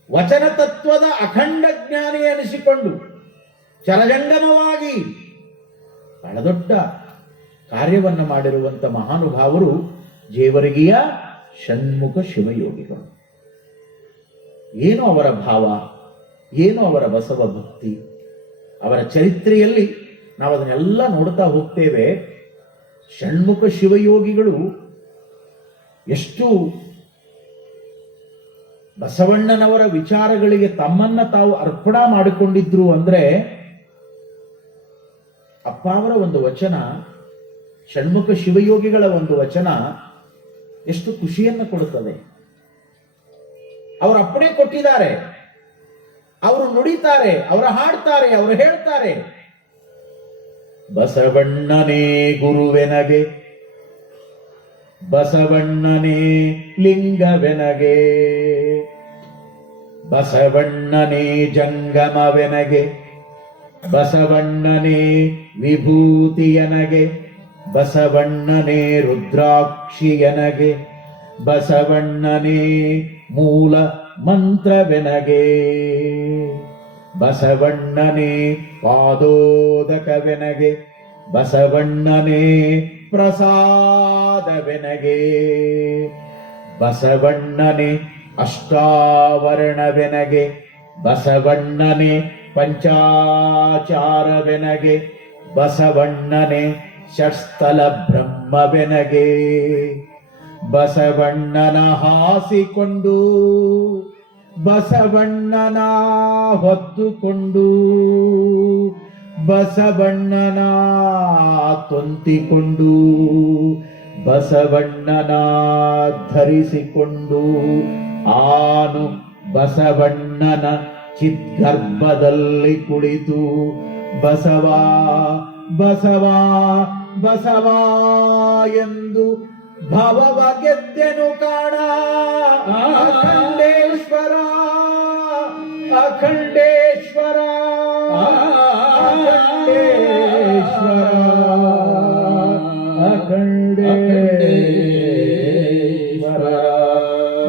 ವಚನ ತತ್ವದ ಅಖಂಡ ಜ್ಞಾನಿ ಎನಿಸಿಕೊಂಡು ಚರಜಂಗಮವಾಗಿ ಬಹಳ ದೊಡ್ಡ ಕಾರ್ಯವನ್ನು ಮಾಡಿರುವಂತ ಮಹಾನುಭಾವರು ಜೇವರ್ಗಿಯ ಷಣ್ಮುಖ ಶಿವಯೋಗಿಗಳು. ಏನು ಅವರ ಭಾವ, ಏನು ಅವರ ಬಸವ ಭಕ್ತಿ, ಅವರ ಚರಿತ್ರೆಯಲ್ಲಿ ನಾವು ಅದನ್ನೆಲ್ಲ ನೋಡ್ತಾ ಹೋಗ್ತೇವೆ. ಷಣ್ಮುಖ ಶಿವಯೋಗಿಗಳು ಎಷ್ಟು ಬಸವಣ್ಣನವರ ವಿಚಾರಗಳಿಗೆ ತಮ್ಮನ್ನ ತಾವು ಅರ್ಪಣ ಮಾಡಿಕೊಂಡಿದ್ರು ಅಂದ್ರೆ, ಅಪ್ಪ ಅವರ ಒಂದು ವಚನ, ಷಣ್ಮುಖ ಶಿವಯೋಗಿಗಳ ಒಂದು ವಚನ ಎಷ್ಟು ಖುಷಿಯನ್ನು ಕೊಡುತ್ತದೆ. ಅವರು ಅಪ್ಪಣೆ ಕೊಟ್ಟಿದ್ದಾರೆ, ಅವರು ನುಡಿತಾರೆ, ಅವರು ಹಾಡ್ತಾರೆ, ಅವರು ಹೇಳ್ತಾರೆ. ಬಸವಣ್ಣನೇ ಗುರುವೆನಗೆ, ಬಸವಣ್ಣನೇ ಲಿಂಗವೆನಗೆ, ಬಸವಣ್ಣನೇ ಜಂಗಮವೆನಗೆ, ಬಸವಣ್ಣನೇ ವಿಭೂತಿಯನಗೆ, ಬಸವಣ್ಣನೇ ರುದ್ರಾಕ್ಷಿಯನಗೆ, ಬಸವಣ್ಣನೇ ಮೂಲ ಮಂತ್ರವೆನಗೆ, ಬಸವಣ್ಣನೇ ಪಾದೋದಕವೆನಗೆ, ಬಸವಣ್ಣನೇ ಪ್ರಸಾದವೆನಗೆ, ಬಸವಣ್ಣನೇ ಅಷ್ಟಾವರಣವೆನಗೆ, ಬಸವಣ್ಣನೇ ಪಂಚಾಚಾರವೆನಗೆ, ಬಸವಣ್ಣನೇ ಷಟ್ಸ್ಥಲ ಬ್ರಹ್ಮವೆನಗೆ, ಬಸವಣ್ಣನ ಹಾಸಿಕೊಂಡು ಬಸವಣ್ಣನ ಹೊತ್ತುಕೊಂಡು ಬಸವಣ್ಣನ ತೊಂತಿಕೊಂಡು ಬಸವಣ್ಣನ ಧರಿಸಿಕೊಂಡು ಆನು ಬಸವಣ್ಣನ ಚಿದ್ಗರ್ಭದಲ್ಲಿ ಕುಳಿತು ಬಸವ ಬಸವ ಬಸವ ಎಂದು ಭವವ ಗೆದ್ದೆನು ಕಾಣ ಅಖಂಡೇಶ್ವರ ಅಖಂಡೇಶ್ವರ ಅಖಂಡೇಶ್ವರ ಅಖಂಡೇಶ್ವರ.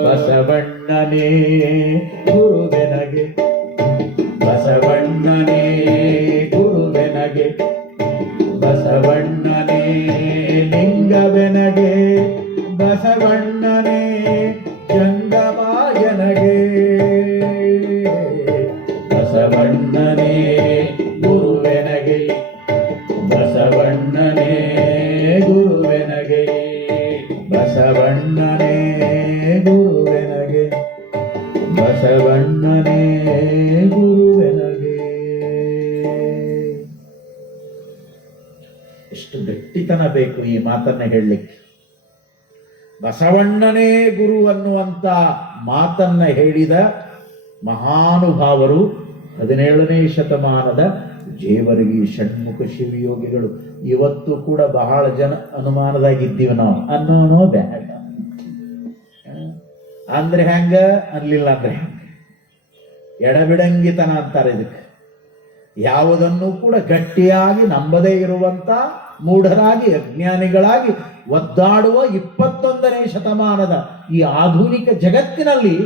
ಬಸವಣ್ಣನೇ ಗುರುವೆನಗೆ, ಬಸವಣ್ಣನೇ ಗುರುವೆನಗೆ, ಬಸವಣ್ಣನೇ ಲಿಂಗವೆನಗೆ, ಬಸವಣ್ಣನೇ ಜಂಗಮಾಯನಗೆ, ಬಸವಣ್ಣನೇ ಗುರುವೆನಗೆ, ಬಸವಣ್ಣನೇ ಗುರುವೆನಗೆ, ಬಸವಣ್ಣನೇ ಗುರುವೆನಗೆ, ಬಸವಣ್ಣನೇ ಗುರುವೆನಗೆ. ಎಷ್ಟು ಗಟ್ಟಿತನ ಬೇಕು ಈ ಮಾತನ್ನ ಹೇಳಲಿಕ್ಕೆ. ಬಸವಣ್ಣನೇ ಗುರು ಅನ್ನುವಂತ ಮಾತನ್ನ ಹೇಳಿದ ಮಹಾನುಭಾವರು 17ನೇ ಶತಮಾನದ ಜೇವರ್ಗಿ ಷಣ್ಮುಖ ಶಿವಯೋಗಿಗಳು. ಇವತ್ತು ಕೂಡ ಬಹಳ ಜನ ಅನುಮಾನದಾಗಿದ್ದೀವಿ ನಾವು, ಅನ್ನೋನೋ ಬೇಡ ಅಂದ್ರೆ ಹೆಂಗ, ಅನ್ಲಿಲ್ಲ ಅಂದ್ರೆ ಹೆಂಗ, ಎಡಬಿಡಂಗಿತನ ಅಂತಾರೆ ಇದಕ್ಕೆ. ಯಾವುದನ್ನು ಕೂಡ ಗಟ್ಟಿಯಾಗಿ ನಂಬದೇ ಇರುವಂತ ಮೂಢರಾಗಿ ಅಜ್ಞಾನಿಗಳಾಗಿ ಒದ್ದಾಡುವ 21ನೇ ಶತಮಾನದ ಈ ಆಧುನಿಕ ಜಗತ್ತಿನಲ್ಲಿ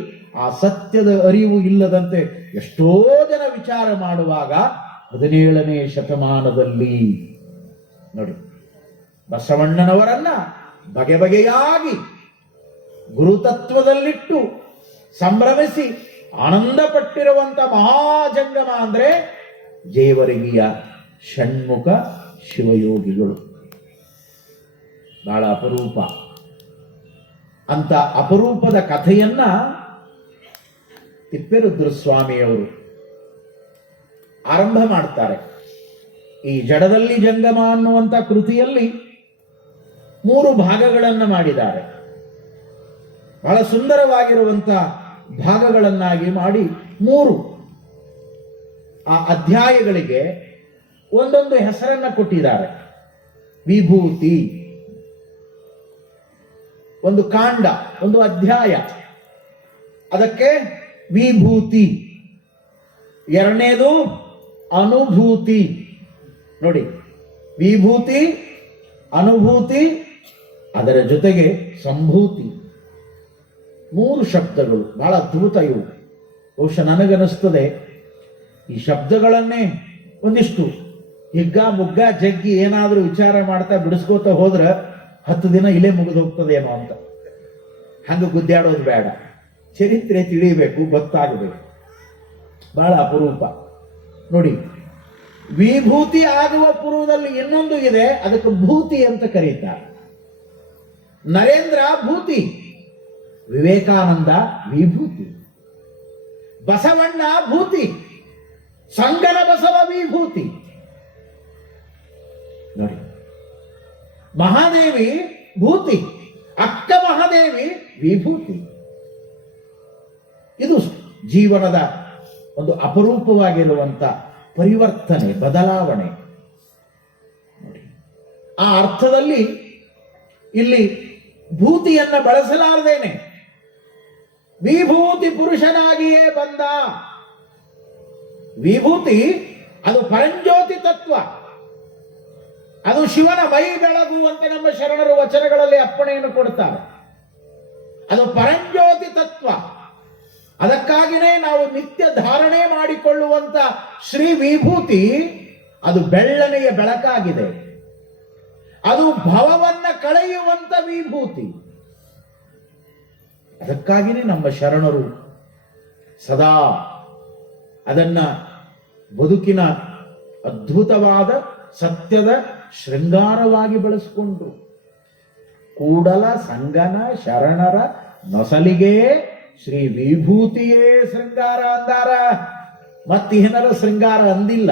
ಆ ಸತ್ಯದ ಅರಿವು ಇಲ್ಲದಂತೆ ಎಷ್ಟೋ ಜನ ವಿಚಾರ ಮಾಡುವಾಗ 17ನೇ ಶತಮಾನದಲ್ಲಿ ನೋಡಿ ಬಸವಣ್ಣನವರನ್ನ ಬಗೆ ಬಗೆಯಾಗಿ ಗುರುತತ್ವದಲ್ಲಿಟ್ಟು ಸಂಭ್ರಮಿಸಿ ಆನಂದ ಪಟ್ಟಿರುವಂತ ಮಹಾಜಂಗಮ ಅಂದ್ರೆ ಜೇವರ್ಗಿಯ ಷಣ್ಮುಖ ಶಿವಯೋಗಿಗಳು. ಬಹಳ ಅಪರೂಪ. ಅಂತ ಅಪರೂಪದ ಕಥೆಯನ್ನ ತಿಪ್ಪೇರುದ್ರಸ್ವಾಮಿಯವರು ಆರಂಭ ಮಾಡ್ತಾರೆ. ಈ ಜಡದಲ್ಲಿ ಜಂಗಮ ಅನ್ನುವಂಥ ಕೃತಿಯಲ್ಲಿ 3 ಭಾಗಗಳನ್ನು ಮಾಡಿದ್ದಾರೆ. ಬಹಳ ಸುಂದರವಾಗಿರುವಂತ ಭಾಗಗಳನ್ನಾಗಿ ಮಾಡಿ 3 ಆ ಅಧ್ಯಾಯಗಳಿಗೆ ಒಂದೊಂದು ಹೆಸರನ್ನ ಕೊಟ್ಟಿದ್ದಾರೆ. ವಿಭೂತಿ ಒಂದು ಕಾಂಡ, ಒಂದು ಅಧ್ಯಾಯ, ಅದಕ್ಕೆ ವಿಭೂತಿ. ಎರಡನೇದು ಅನುಭೂತಿ. ನೋಡಿ, ವಿಭೂತಿ, ಅನುಭೂತಿ, ಅದರ ಜೊತೆಗೆ ಸಂಭೂತಿ. 3 ಶಬ್ದಗಳು ಬಹಳ ಅದ್ಭುತ ಇವು. ಬಹುಶಃ ನನಗನಿಸ್ತದೆ ಈ ಶಬ್ದಗಳನ್ನೇ ಒಂದಿಷ್ಟು ಹಿಗ್ಗ ಮುಗ್ಗ ಜಗ್ಗಿ ಏನಾದರೂ ವಿಚಾರ ಮಾಡ್ತಾ ಬಿಡಿಸ್ಕೋತ ಹೋದ್ರೆ 10 ದಿನ ಇಲ್ಲೇ ಮುಗಿದು ಹೋಗ್ತದೇನೋ ಅಂತ. ಹಂಗ ಗುದ್ದಾಡೋದು ಬೇಡ, ಚರಿತ್ರೆ ತಿಳಿಯಬೇಕು, ಗೊತ್ತಾಗಬೇಕು. ಬಹಳ ಅಪರೂಪ. ನೋಡಿ, ವಿಭೂತಿ ಆಗುವ ಪೂರ್ವದಲ್ಲಿ ಇನ್ನೊಂದು ಇದೆ, ಅದಕ್ಕೆ ಭೂತಿ ಅಂತ ಕರೀತಾರೆ. ನರೇಂದ್ರ ಭೂತಿ, ವಿವೇಕಾನಂದ ವಿಭೂತಿ, ಬಸವಣ್ಣ ಭೂತಿ, ಸಂಗನ ಬಸವ ವಿಭೂತಿ. ನೋಡಿ, ಮಹಾದೇವಿ ಭೂತಿ, ಅಕ್ಕ ಮಹಾದೇವಿ ವಿಭೂತಿ. ಇದು ಜೀವನದ ಒಂದು ಅಪರೂಪವಾಗಿರುವಂತ ಪರಿವರ್ತನೆ, ಬದಲಾವಣೆ. ನೋಡಿ, ಆ ಅರ್ಥದಲ್ಲಿ ಇಲ್ಲಿ ಭೂತಿಯನ್ನ ಬಳಸಲಾರದೇನೆ ವಿಭೂತಿ ಪುರುಷನಾಗಿಯೇ ಬಂದ. ವಿಭೂತಿ ಅದು ಪರಂಜ್ಯೋತಿ ತತ್ವ, ಅದು ಶಿವನ ಮೈ ಬೆಳಗು ಅಂತ ನಮ್ಮ ಶರಣರು ವಚನಗಳಲ್ಲಿ ಅಪ್ಪಣೆಯನ್ನು ಕೊಡ್ತಾರೆ. ಅದು ಪರಂಜ್ಯೋತಿ ತತ್ವ. ಅದಕ್ಕಾಗಿಯೇ ನಾವು ನಿತ್ಯ ಧಾರಣೆ ಮಾಡಿಕೊಳ್ಳುವಂತ ಶ್ರೀ ವಿಭೂತಿ ಅದು ಬೆಳ್ಳನೆಯ ಬೆಳಕಾಗಿದೆ. ಅದು ಭವವನ್ನ ಕಳೆಯುವಂತ ವಿಭೂತಿ. ಅದಕ್ಕಾಗಿಯೇ ನಮ್ಮ ಶರಣರು ಸದಾ ಅದನ್ನ ಬದುಕಿನ ಅದ್ಭುತವಾದ ಸತ್ಯದ ಶೃಂಗಾರವಾಗಿ ಬೆಳೆಸಿಕೊಂಡ್ರು. ಕೂಡಲ ಸಂಗನ ಶರಣರ ನೊಸಲಿಗೆ ಶ್ರೀ ವಿಭೂತಿಯೇ ಶೃಂಗಾರ ಅಂದಾರ, ಮತ್ತೇನರ ಶೃಂಗಾರ ಅಂದಿಲ್ಲ.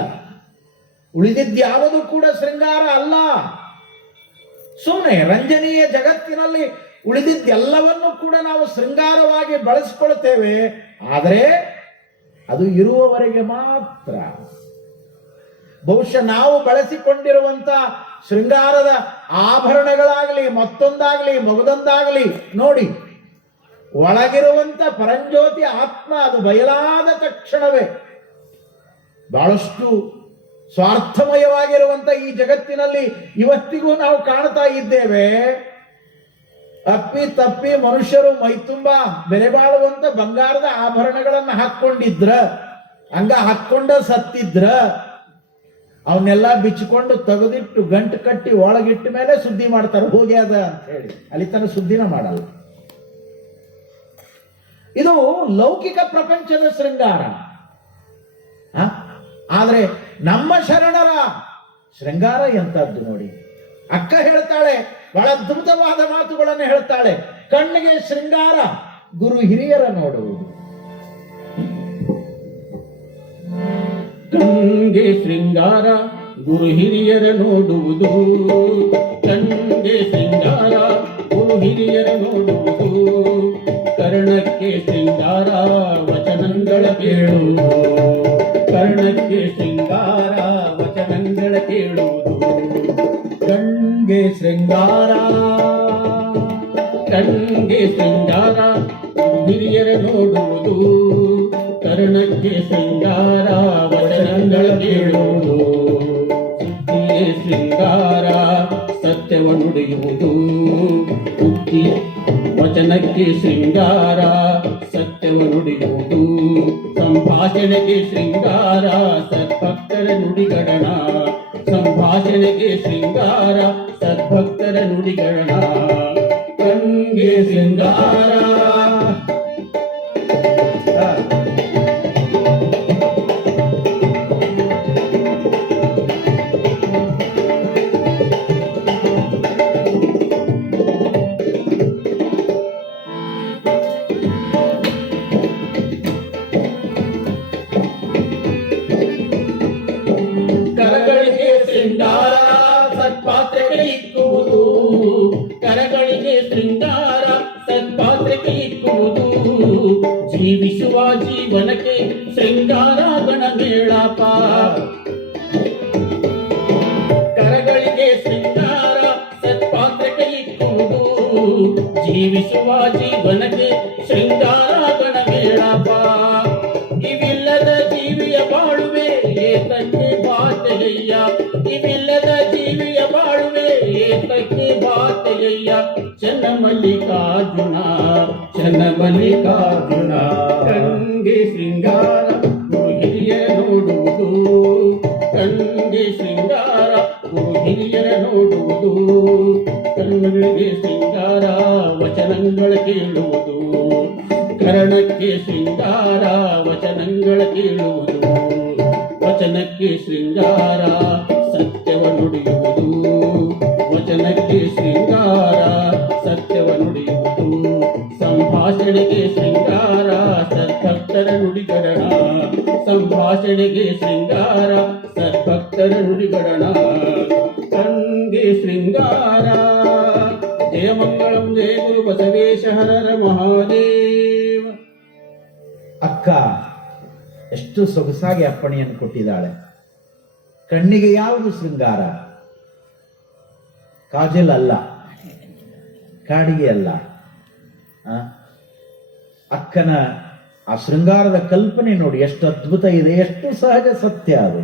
ಉಳಿದಿದ್ಯಾವುದು ಕೂಡ ಶೃಂಗಾರ ಅಲ್ಲ. ಸುಮ್ಮನೆ ರಂಜನೀಯ ಜಗತ್ತಿನಲ್ಲಿ ಉಳಿದಿದ್ದೆಲ್ಲವನ್ನು ಕೂಡ ನಾವು ಶೃಂಗಾರವಾಗಿ ಬಳಸಿಕೊಳ್ತೇವೆ, ಆದರೆ ಅದು ಇರುವವರೆಗೆ ಮಾತ್ರ. ಬಹುಶಃ ನಾವು ಬಳಸಿಕೊಂಡಿರುವಂತ ಶೃಂಗಾರದ ಆಭರಣಗಳಾಗಲಿ, ಮತ್ತೊಂದಾಗಲಿ, ಮಗದೊಂದಾಗಲಿ, ನೋಡಿ, ಒಳಗಿರುವಂತ ಪರಂಜ್ಯೋತಿ ಆತ್ಮ ಅದು ಬಯಲಾದ ತಕ್ಷಣವೇ ಬಹಳಷ್ಟು ಸ್ವಾರ್ಥಮಯವಾಗಿರುವಂತ ಈ ಜಗತ್ತಿನಲ್ಲಿ ಇವತ್ತಿಗೂ ನಾವು ಕಾಣ್ತಾ ಇದ್ದೇವೆ. ಅಪ್ಪಿ ತಪ್ಪಿ ಮನುಷ್ಯರು ಮೈತುಂಬ ಬೆಲೆ ಬಾಳುವಂತ ಬಂಗಾರದ ಆಭರಣಗಳನ್ನ ಹಾಕೊಂಡಿದ್ರ, ಹಂಗ ಹಾಕೊಂಡ ಸತ್ತಿದ್ರ, ಅವನ್ನೆಲ್ಲ ಬಿಚ್ಚಿಕೊಂಡು ತೆಗೆದಿಟ್ಟು ಗಂಟು ಕಟ್ಟಿ ಒಳಗಿಟ್ಟ ಮೇಲೆ ಸುದ್ದಿ ಮಾಡ್ತಾರೆ, ಹೋಗ್ಯಾದ ಅಂತ ಹೇಳಿ. ಅಲ್ಲಿ ತನ ಸುದ್ದಿನ ಮಾಡಲ್ಲ. ಇದು ಲೌಕಿಕ ಪ್ರಪಂಚದ ಶೃಂಗಾರ. ಆದ್ರೆ ನಮ್ಮ ಶರಣರ ಶೃಂಗಾರ ಎಂತದ್ದು ನೋಡಿ. ಅಕ್ಕ ಹೇಳ್ತಾಳೆ, ಬಹಳ ಅದ್ಭುತವಾದ ಮಾತುಗಳನ್ನು ಹೇಳ್ತಾಳೆ. ಕಣ್ಣಿಗೆ ಶೃಂಗಾರ, ಗುರು ಹಿರಿಯರ ನೋಡುವುದು. ಕಣ್ಣಿಗೆ ಶೃಂಗಾರ, ಗುರು ಹಿರಿಯರ ನೋಡುವುದು. ಕಣ್ಣಿಗೆ ಶೃಂಗಾರ, ಗುರು ಹಿರಿಯರ ನೋಡುವುದು. ಕರ್ಣಕ್ಕೆ ಶೃಂಗಾರ ವಚನಗಳ ಕೇಳುವುದು, ಕರ್ಣಕ್ಕೆ ಶೃಂಗಾರ ವಚನಗಳ ಕೇಳುವುದು. ಕಣ್ಗೆ ಶೃಂಗಾರ, ಕಣ್ಗೆ ಶೃಂಗಾರ ಹಿರಿಯರ ನೋಡುವುದು, ಕರ್ಣಕ್ಕೆ ಶೃಂಗಾರ ವಚನಗಳ ಕೇಳುವುದು. ಬುದ್ಧಿಗೆ ಶೃಂಗಾರ ಸತ್ಯವ ನುಡಿಯುವುದು, ಬುದ್ಧಿ ವಚನಕ್ಕೆ ಶೃಂಗಾರ ಸತ್ಯವ ನುಡಿಯುವುದು. ಸಂಭಾಷಣೆಗೆ ಶೃಂಗಾರ ಸದ್ಭಕ್ತರ ನುಡಿಗಡಣ, ಸಂಭಾಷಣೆಗೆ ಶೃಂಗಾರ ಸದ್ಭಕ್ತರ ನುಡಿಗಡಣ. ಕಣ್ಗೆ ಶೃಂಗಾರ, ಕರಗಳಿಗೆ ಶೃಂಗಾರ ಸತ್ಪಾತ್ರೆಗೆ ಇಕ್ಕುವುದು, ಕರಗಳಿಗೆ ಶೃಂಗಾರ ಸತ್ಪಾತ್ರೆಗೆ ಇಕ್ಕುವುದು. ಜೀವಿಸುವ ಜೀವನಕ್ಕೆ ಶೃಂಗಾರ ಗಣಮೇಳಪ, ಕರಗಳಿಗೆ ಶೃಂಗಾರ ಸತ್ಪಾತ್ರೆಗೆ ಇಕ್ಕುವುದು. ಜೀವಿಸುವ ಜೀವನಕ್ಕೆ ಶೃಂಗಾರ ಗಣಮೇಳಪ. ಇವಿಲ್ಲದ ಜೀವಿಯ ಬಾಳುವೆ ಏತಕ್ಕೆ ಬಾತೆಯಯ್ಯ, ಇವಿಲ್ಲದ ಜೀವಿಯ ಬಾಳುವೆ ಏತಕ್ಕೆ ಬಾತೆಯಯ್ಯ. ಚನ್ನಮಲ್ಲಿಕಾರ್ಜುನ, ಚನ್ನಮಲ್ಲಿಕಾರ್ಜುನ. ಕಣ್ಗೆ ಶೃಂಗಾರ ಗುರು ಹಿರಿಯರ ನೋಡುವುದು, ಕಣ್ಗೆ ಶೃಂಗಾರ ಗುರು ಹಿರಿಯರ ನೋಡುವುದು. ಕಣ್ಣುಗಳಿಗೆ ಶೃಂಗಾರ ವಚನಗಳ ಕೇಳುವುದು, ಕರ್ಣಕ್ಕೆ ಶೃಂಗಾರ ವಚನಗಳ ಕೇಳುವುದು. ವಚನಕ್ಕೆ ಶೃಂಗಾರ ಸತ್ಯವ ನುಡಿಯುವುದು, ವಚನಕ್ಕೆ ಶೃಂಗಾರ ಸತ್ಯವ ನುಡಿಯುವುದು. ಸಂಭಾಷಣೆಗೆ ಶೃಂಗಾರ ಸದ್ಭಕ್ತರ ನುಡಿಗಡಣ, ಸಂಭಾಷಣೆಗೆ ಶೃಂಗಾರ ಸದ್ಭಕ್ತರ ನುಡಿಗಡಣ. ಕಣ್ಗೆ ಶೃಂಗಾರ. ಜಯ ಮಂಗಳಂ ಜಯ ಗುರು ಬಸವೇಶ ಹರರ ಮಹಾದೇವ. ಅಕ್ಕ ಎಷ್ಟು ಸೊಗಸಾಗಿ ಅಪ್ಪಣೆಯನ್ನು ಕೊಟ್ಟಿದ್ದಾಳೆ. ಕಣ್ಣಿಗೆ ಯಾವುದು ಶೃಂಗಾರ? ಕಾಜಲ್ ಅಲ್ಲ, ಕಾಡಿಗೆ ಅಲ್ಲ. ಅಕ್ಕನ ಆ ಶೃಂಗಾರದ ಕಲ್ಪನೆ ನೋಡಿ ಎಷ್ಟು ಅದ್ಭುತ ಇದೆ, ಎಷ್ಟು ಸಹಜ ಸತ್ಯ ಅದು.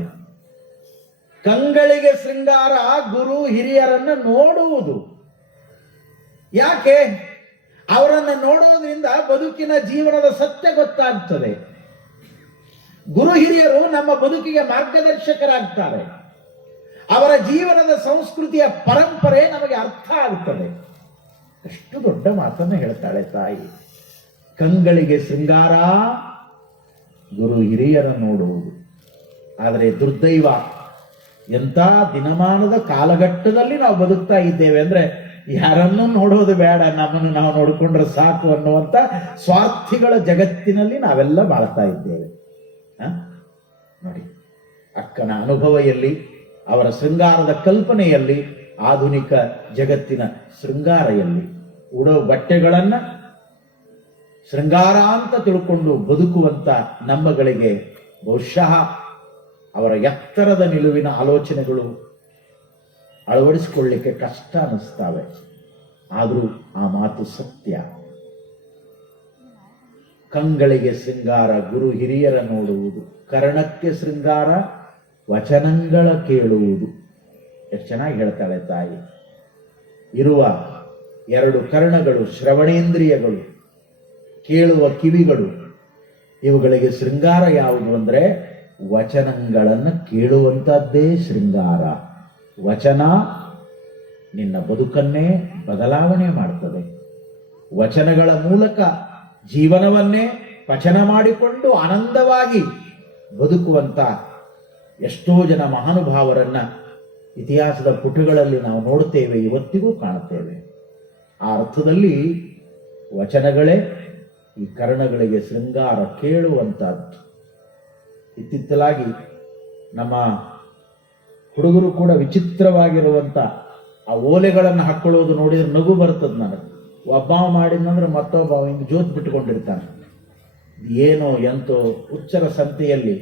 ಕಂಗಳಿಗೆ ಶೃಂಗಾರ ಗುರು ಹಿರಿಯರನ್ನ ನೋಡುವುದು. ಯಾಕೆ? ಅವರನ್ನು ನೋಡುವುದರಿಂದ ಬದುಕಿನ ಜೀವನದ ಸತ್ಯ ಗೊತ್ತಾಗ್ತದೆ. ಗುರು ಹಿರಿಯರು ನಮ್ಮ ಬದುಕಿಗೆ ಮಾರ್ಗದರ್ಶಕರಾಗ್ತಾರೆ. ಅವರ ಜೀವನದ ಸಂಸ್ಕೃತಿಯ ಪರಂಪರೆ ನಮಗೆ ಅರ್ಥ ಆಗುತ್ತದೆ. ಎಷ್ಟು ದೊಡ್ಡ ಮಾತನ್ನು ಹೇಳ್ತಾಳೆ ತಾಯಿ. ಕಂಗಳಿಗೆ ಶೃಂಗಾರ ಗುರು ಹಿರಿಯರ ನೋಡುವುದು. ಆದರೆ ದುರ್ದೈವ, ಎಂಥ ದಿನಮಾನದ ಕಾಲಘಟ್ಟದಲ್ಲಿ ನಾವು ಬದುಕ್ತಾ ಇದ್ದೇವೆ ಅಂದ್ರೆ ಯಾರನ್ನೂ ನೋಡೋದು ಬೇಡ, ನಮ್ಮನ್ನು ನಾವು ನೋಡಿಕೊಂಡ್ರೆ ಸಾಕು ಅನ್ನುವಂಥ ಸ್ವಾರ್ಥಿಗಳ ಜಗತ್ತಿನಲ್ಲಿ ನಾವೆಲ್ಲ ಬಾಳ್ತಾ ಇದ್ದೇವೆ. ನೋಡಿ, ಅಕ್ಕನ ಅನುಭವ ಎಲ್ಲಿ, ಅವರ ಶೃಂಗಾರದ ಕಲ್ಪನೆಯಲ್ಲಿ, ಆಧುನಿಕ ಜಗತ್ತಿನ ಶೃಂಗಾರ ಎಲ್ಲಿ? ಉಡೋ ಬಟ್ಟೆಗಳನ್ನ ಶೃಂಗಾರ ಅಂತ ತಿಳ್ಕೊಂಡು ಬದುಕುವಂತ ನಮ್ಮಗಳಿಗೆ ಬಹುಶಃ ಅವರ ಎತ್ತರದ ನಿಲುವಿನ ಆಲೋಚನೆಗಳು ಅಳವಡಿಸಿಕೊಳ್ಳಿಕ್ಕೆ ಕಷ್ಟ ಅನ್ನಿಸ್ತಾವೆ. ಆದರೂ ಆ ಮಾತು ಸತ್ಯ. ಕಂಗಳಿಗೆ ಶೃಂಗಾರ ಗುರು ಹಿರಿಯರ ನೋಡುವುದು, ಕರ್ಣಕ್ಕೆ ಶೃಂಗಾರ ವಚನಗಳ ಕೇಳುವುದು. ಎಷ್ಟು ಚೆನ್ನಾಗಿ ಹೇಳ್ತಾಳೆ ತಾಯಿ. ಇರುವ ಎರಡು ಕರ್ಣಗಳು, ಶ್ರವಣೇಂದ್ರಿಯಗಳು, ಕೇಳುವ ಕಿವಿಗಳು, ಇವುಗಳಿಗೆ ಶೃಂಗಾರ ಯಾವುದು ಅಂದ್ರೆ ವಚನಗಳನ್ನು ಕೇಳುವಂತದ್ದೇ ಶೃಂಗಾರ. ವಚನ ನಿನ್ನ ಬದುಕನ್ನೇ ಬದಲಾವಣೆ ಮಾಡ್ತದೆ. ವಚನಗಳ ಮೂಲಕ ಜೀವನವನ್ನೇ ಪಚನ ಮಾಡಿಕೊಂಡು ಆನಂದವಾಗಿ ಬದುಕುವಂತ ಎಷ್ಟೋ ಜನ ಮಹಾನುಭಾವರನ್ನ ಇತಿಹಾಸದ ಪುಟಗಳಲ್ಲಿ ನಾವು ನೋಡ್ತೇವೆ, ಇವತ್ತಿಗೂ ಕಾಣುತ್ತೇವೆ. ಆ ಅರ್ಥದಲ್ಲಿ ವಚನಗಳೇ ಈ ಕರ್ಣಗಳಿಗೆ ಶೃಂಗಾರ ಕೇಳುವಂತಹದ್ದು. ಇತ್ತಿತ್ತಲಾಗಿ ನಮ್ಮ ಹುಡುಗರು ಕೂಡ ವಿಚಿತ್ರವಾಗಿರುವಂತ ಆ ಓಲೆಗಳನ್ನು ಹಾಕೊಳ್ಳೋದು ನೋಡಿದ್ರೆ ನಗು ಬರ್ತದೆ ನನಗೆ. ಒಬ್ಬ ಮಾಡಿದ್ನಂದ್ರೆ ಮತ್ತೊಬ್ಬ ಹಿಂಗೆ ಜೋತ್ ಬಿಟ್ಟುಕೊಂಡಿರ್ತಾನೆ. ಏನೋ ಎಂತೋ ಹುಚ್ಚರ ಸಂತೆಯಲ್ಲಿ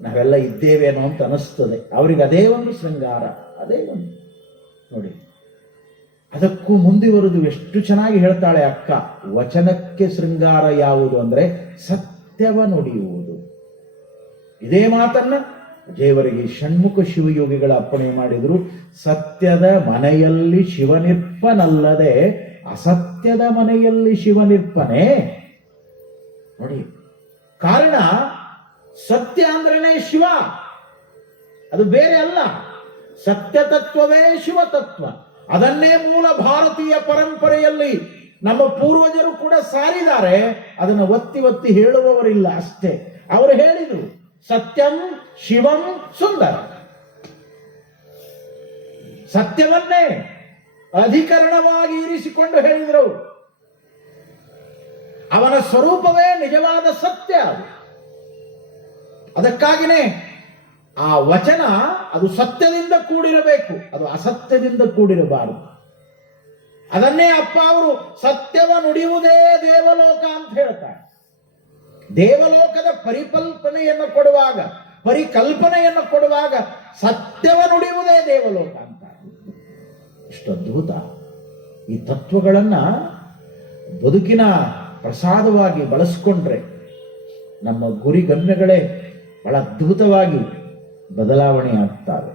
ನಾವೆಲ್ಲ ಇದ್ದೇವೇನೋ ಅಂತ ಅನಿಸ್ತದೆ ಅವರಿಗೆ. ಅದೇ ಒಂದು ಶೃಂಗಾರ, ಅದೇ ಒಂದು ನೋಡಿ. ಅದಕ್ಕೂ ಮುಂದುವರೆದು ಎಷ್ಟು ಚೆನ್ನಾಗಿ ಹೇಳ್ತಾಳೆ ಅಕ್ಕ. ವಚನಕ್ಕೆ ಶೃಂಗಾರ ಯಾವುದು ಅಂದ್ರೆ ಸತ್ಯವ ನುಡಿಯುವುದು. ಇದೇ ಮಾತನ್ನ ದೇವರಿಗೆ ಷಣ್ಮುಖ ಶಿವಯೋಗಿಗಳ ಅಪ್ಪಣೆ ಮಾಡಿದ್ರು. ಸತ್ಯದ ಮನೆಯಲ್ಲಿ ಶಿವನಿರ್ಪನಲ್ಲದೆ ಅಸತ್ಯದ ಮನೆಯಲ್ಲಿ ಶಿವನಿರ್ಪನೆ. ನೋಡಿ, ಕಾರಣ ಸತ್ಯ ಅಂದ್ರೇನೆ ಶಿವ, ಅದು ಬೇರೆ ಅಲ್ಲ. ಸತ್ಯ ತತ್ವವೇ ಶಿವ ತತ್ವ. ಅದನ್ನೇ ಮೂಲ ಭಾರತೀಯ ಪರಂಪರೆಯಲ್ಲಿ ನಮ್ಮ ಪೂರ್ವಜರು ಕೂಡ ಸಾರಿದ್ದಾರೆ. ಅದನ್ನು ಒತ್ತಿ ಒತ್ತಿ ಹೇಳುವವರಿಲ್ಲ ಅಷ್ಟೇ. ಅವರು ಹೇಳಿದರು ಸತ್ಯಂ ಶಿವಂ ಸುಂದರ. ಸತ್ಯವನ್ನೇ ಅಧಿಕರಣವಾಗಿ ಇರಿಸಿಕೊಂಡು ಹೇಳಿದರು. ಅವನ ಸ್ವರೂಪವೇ ನಿಜವಾದ ಸತ್ಯ. ಅದಕ್ಕಾಗಿನೇ ಆ ವಚನ ಅದು ಸತ್ಯದಿಂದ ಕೂಡಿರಬೇಕು, ಅದು ಅಸತ್ಯದಿಂದ ಕೂಡಿರಬಾರದು. ಅದನ್ನೇ ಅಪ್ಪ ಅವರು ಸತ್ಯವ ನುಡಿಯುವುದೇ ದೇವಲೋಕ ಅಂತ ಹೇಳ್ತಾರೆ. ದೇವಲೋಕದ ಪರಿಕಲ್ಪನೆಯನ್ನು ಕೊಡುವಾಗ ಸತ್ಯವ ನುಡಿಯುವುದೇ ದೇವಲೋಕ ಅಂತ. ಇಷ್ಟು ಅದ್ಭುತ. ಈ ತತ್ವಗಳನ್ನ ಬದುಕಿನ ಪ್ರಸಾದವಾಗಿ ಬಳಸ್ಕೊಂಡ್ರೆ ನಮ್ಮ ಗುರಿ ಗಮ್ಯಗಳೇ ಬಹಳ ಅದ್ಭುತವಾಗಿ ಬದಲಾವಣೆ ಆಗ್ತವೆ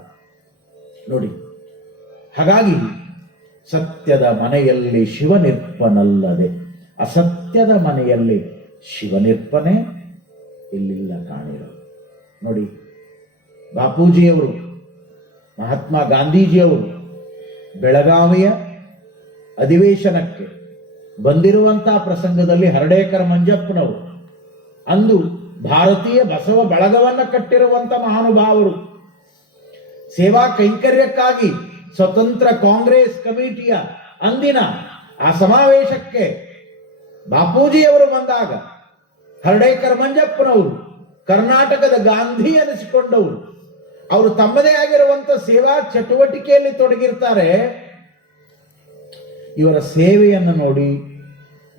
ನೋಡಿ. ಹಾಗಾಗಿ ಸತ್ಯದ ಮನೆಯಲ್ಲಿ ಶಿವನಿರ್ಪನಲ್ಲದೆ ಅಸತ್ಯದ ಮನೆಯಲ್ಲಿ ಶಿವನಿರ್ಪನೆ ಇಲ್ಲಿಲ್ಲ ಕಾಣಿರೋ ನೋಡಿ. ಬಾಪೂಜಿಯವರು, ಮಹಾತ್ಮ ಗಾಂಧೀಜಿಯವರು ಬೆಳಗಾವಿಯ ಅಧಿವೇಶನಕ್ಕೆ ಬಂದಿರುವಂತಹ ಪ್ರಸಂಗದಲ್ಲಿ ಹರ್ಡೇಕರ್ ಮಂಜಪ್ಪನವರು, ಅಂದು ಭಾರತೀಯ ಬಸವ ಬಳಗವನ್ನ ಕಟ್ಟಿರುವಂತ ಮಹಾನುಭಾವರು, ಸೇವಾ ಕೈಂಕರ್ಯಕ್ಕಾಗಿ ಸ್ವತಂತ್ರ ಕಾಂಗ್ರೆಸ್ ಕಮಿಟಿಯ ಅಂದಿನ ಆ ಸಮಾವೇಶಕ್ಕೆ ಬಾಪೂಜಿಯವರು ಬಂದಾಗ ಹರ್ಡೇಕರ್ ಮಂಜಪ್ಪನವರು ಕರ್ನಾಟಕದ ಗಾಂಧಿ ಅನಿಸಿಕೊಂಡವರು. ಅವರು ತಮ್ಮದೇ ಆಗಿರುವಂತ ಸೇವಾ ಚಟುವಟಿಕೆಯಲ್ಲಿ ತೊಡಗಿರ್ತಾರೆ. ಇವರ ಸೇವೆಯನ್ನು ನೋಡಿ,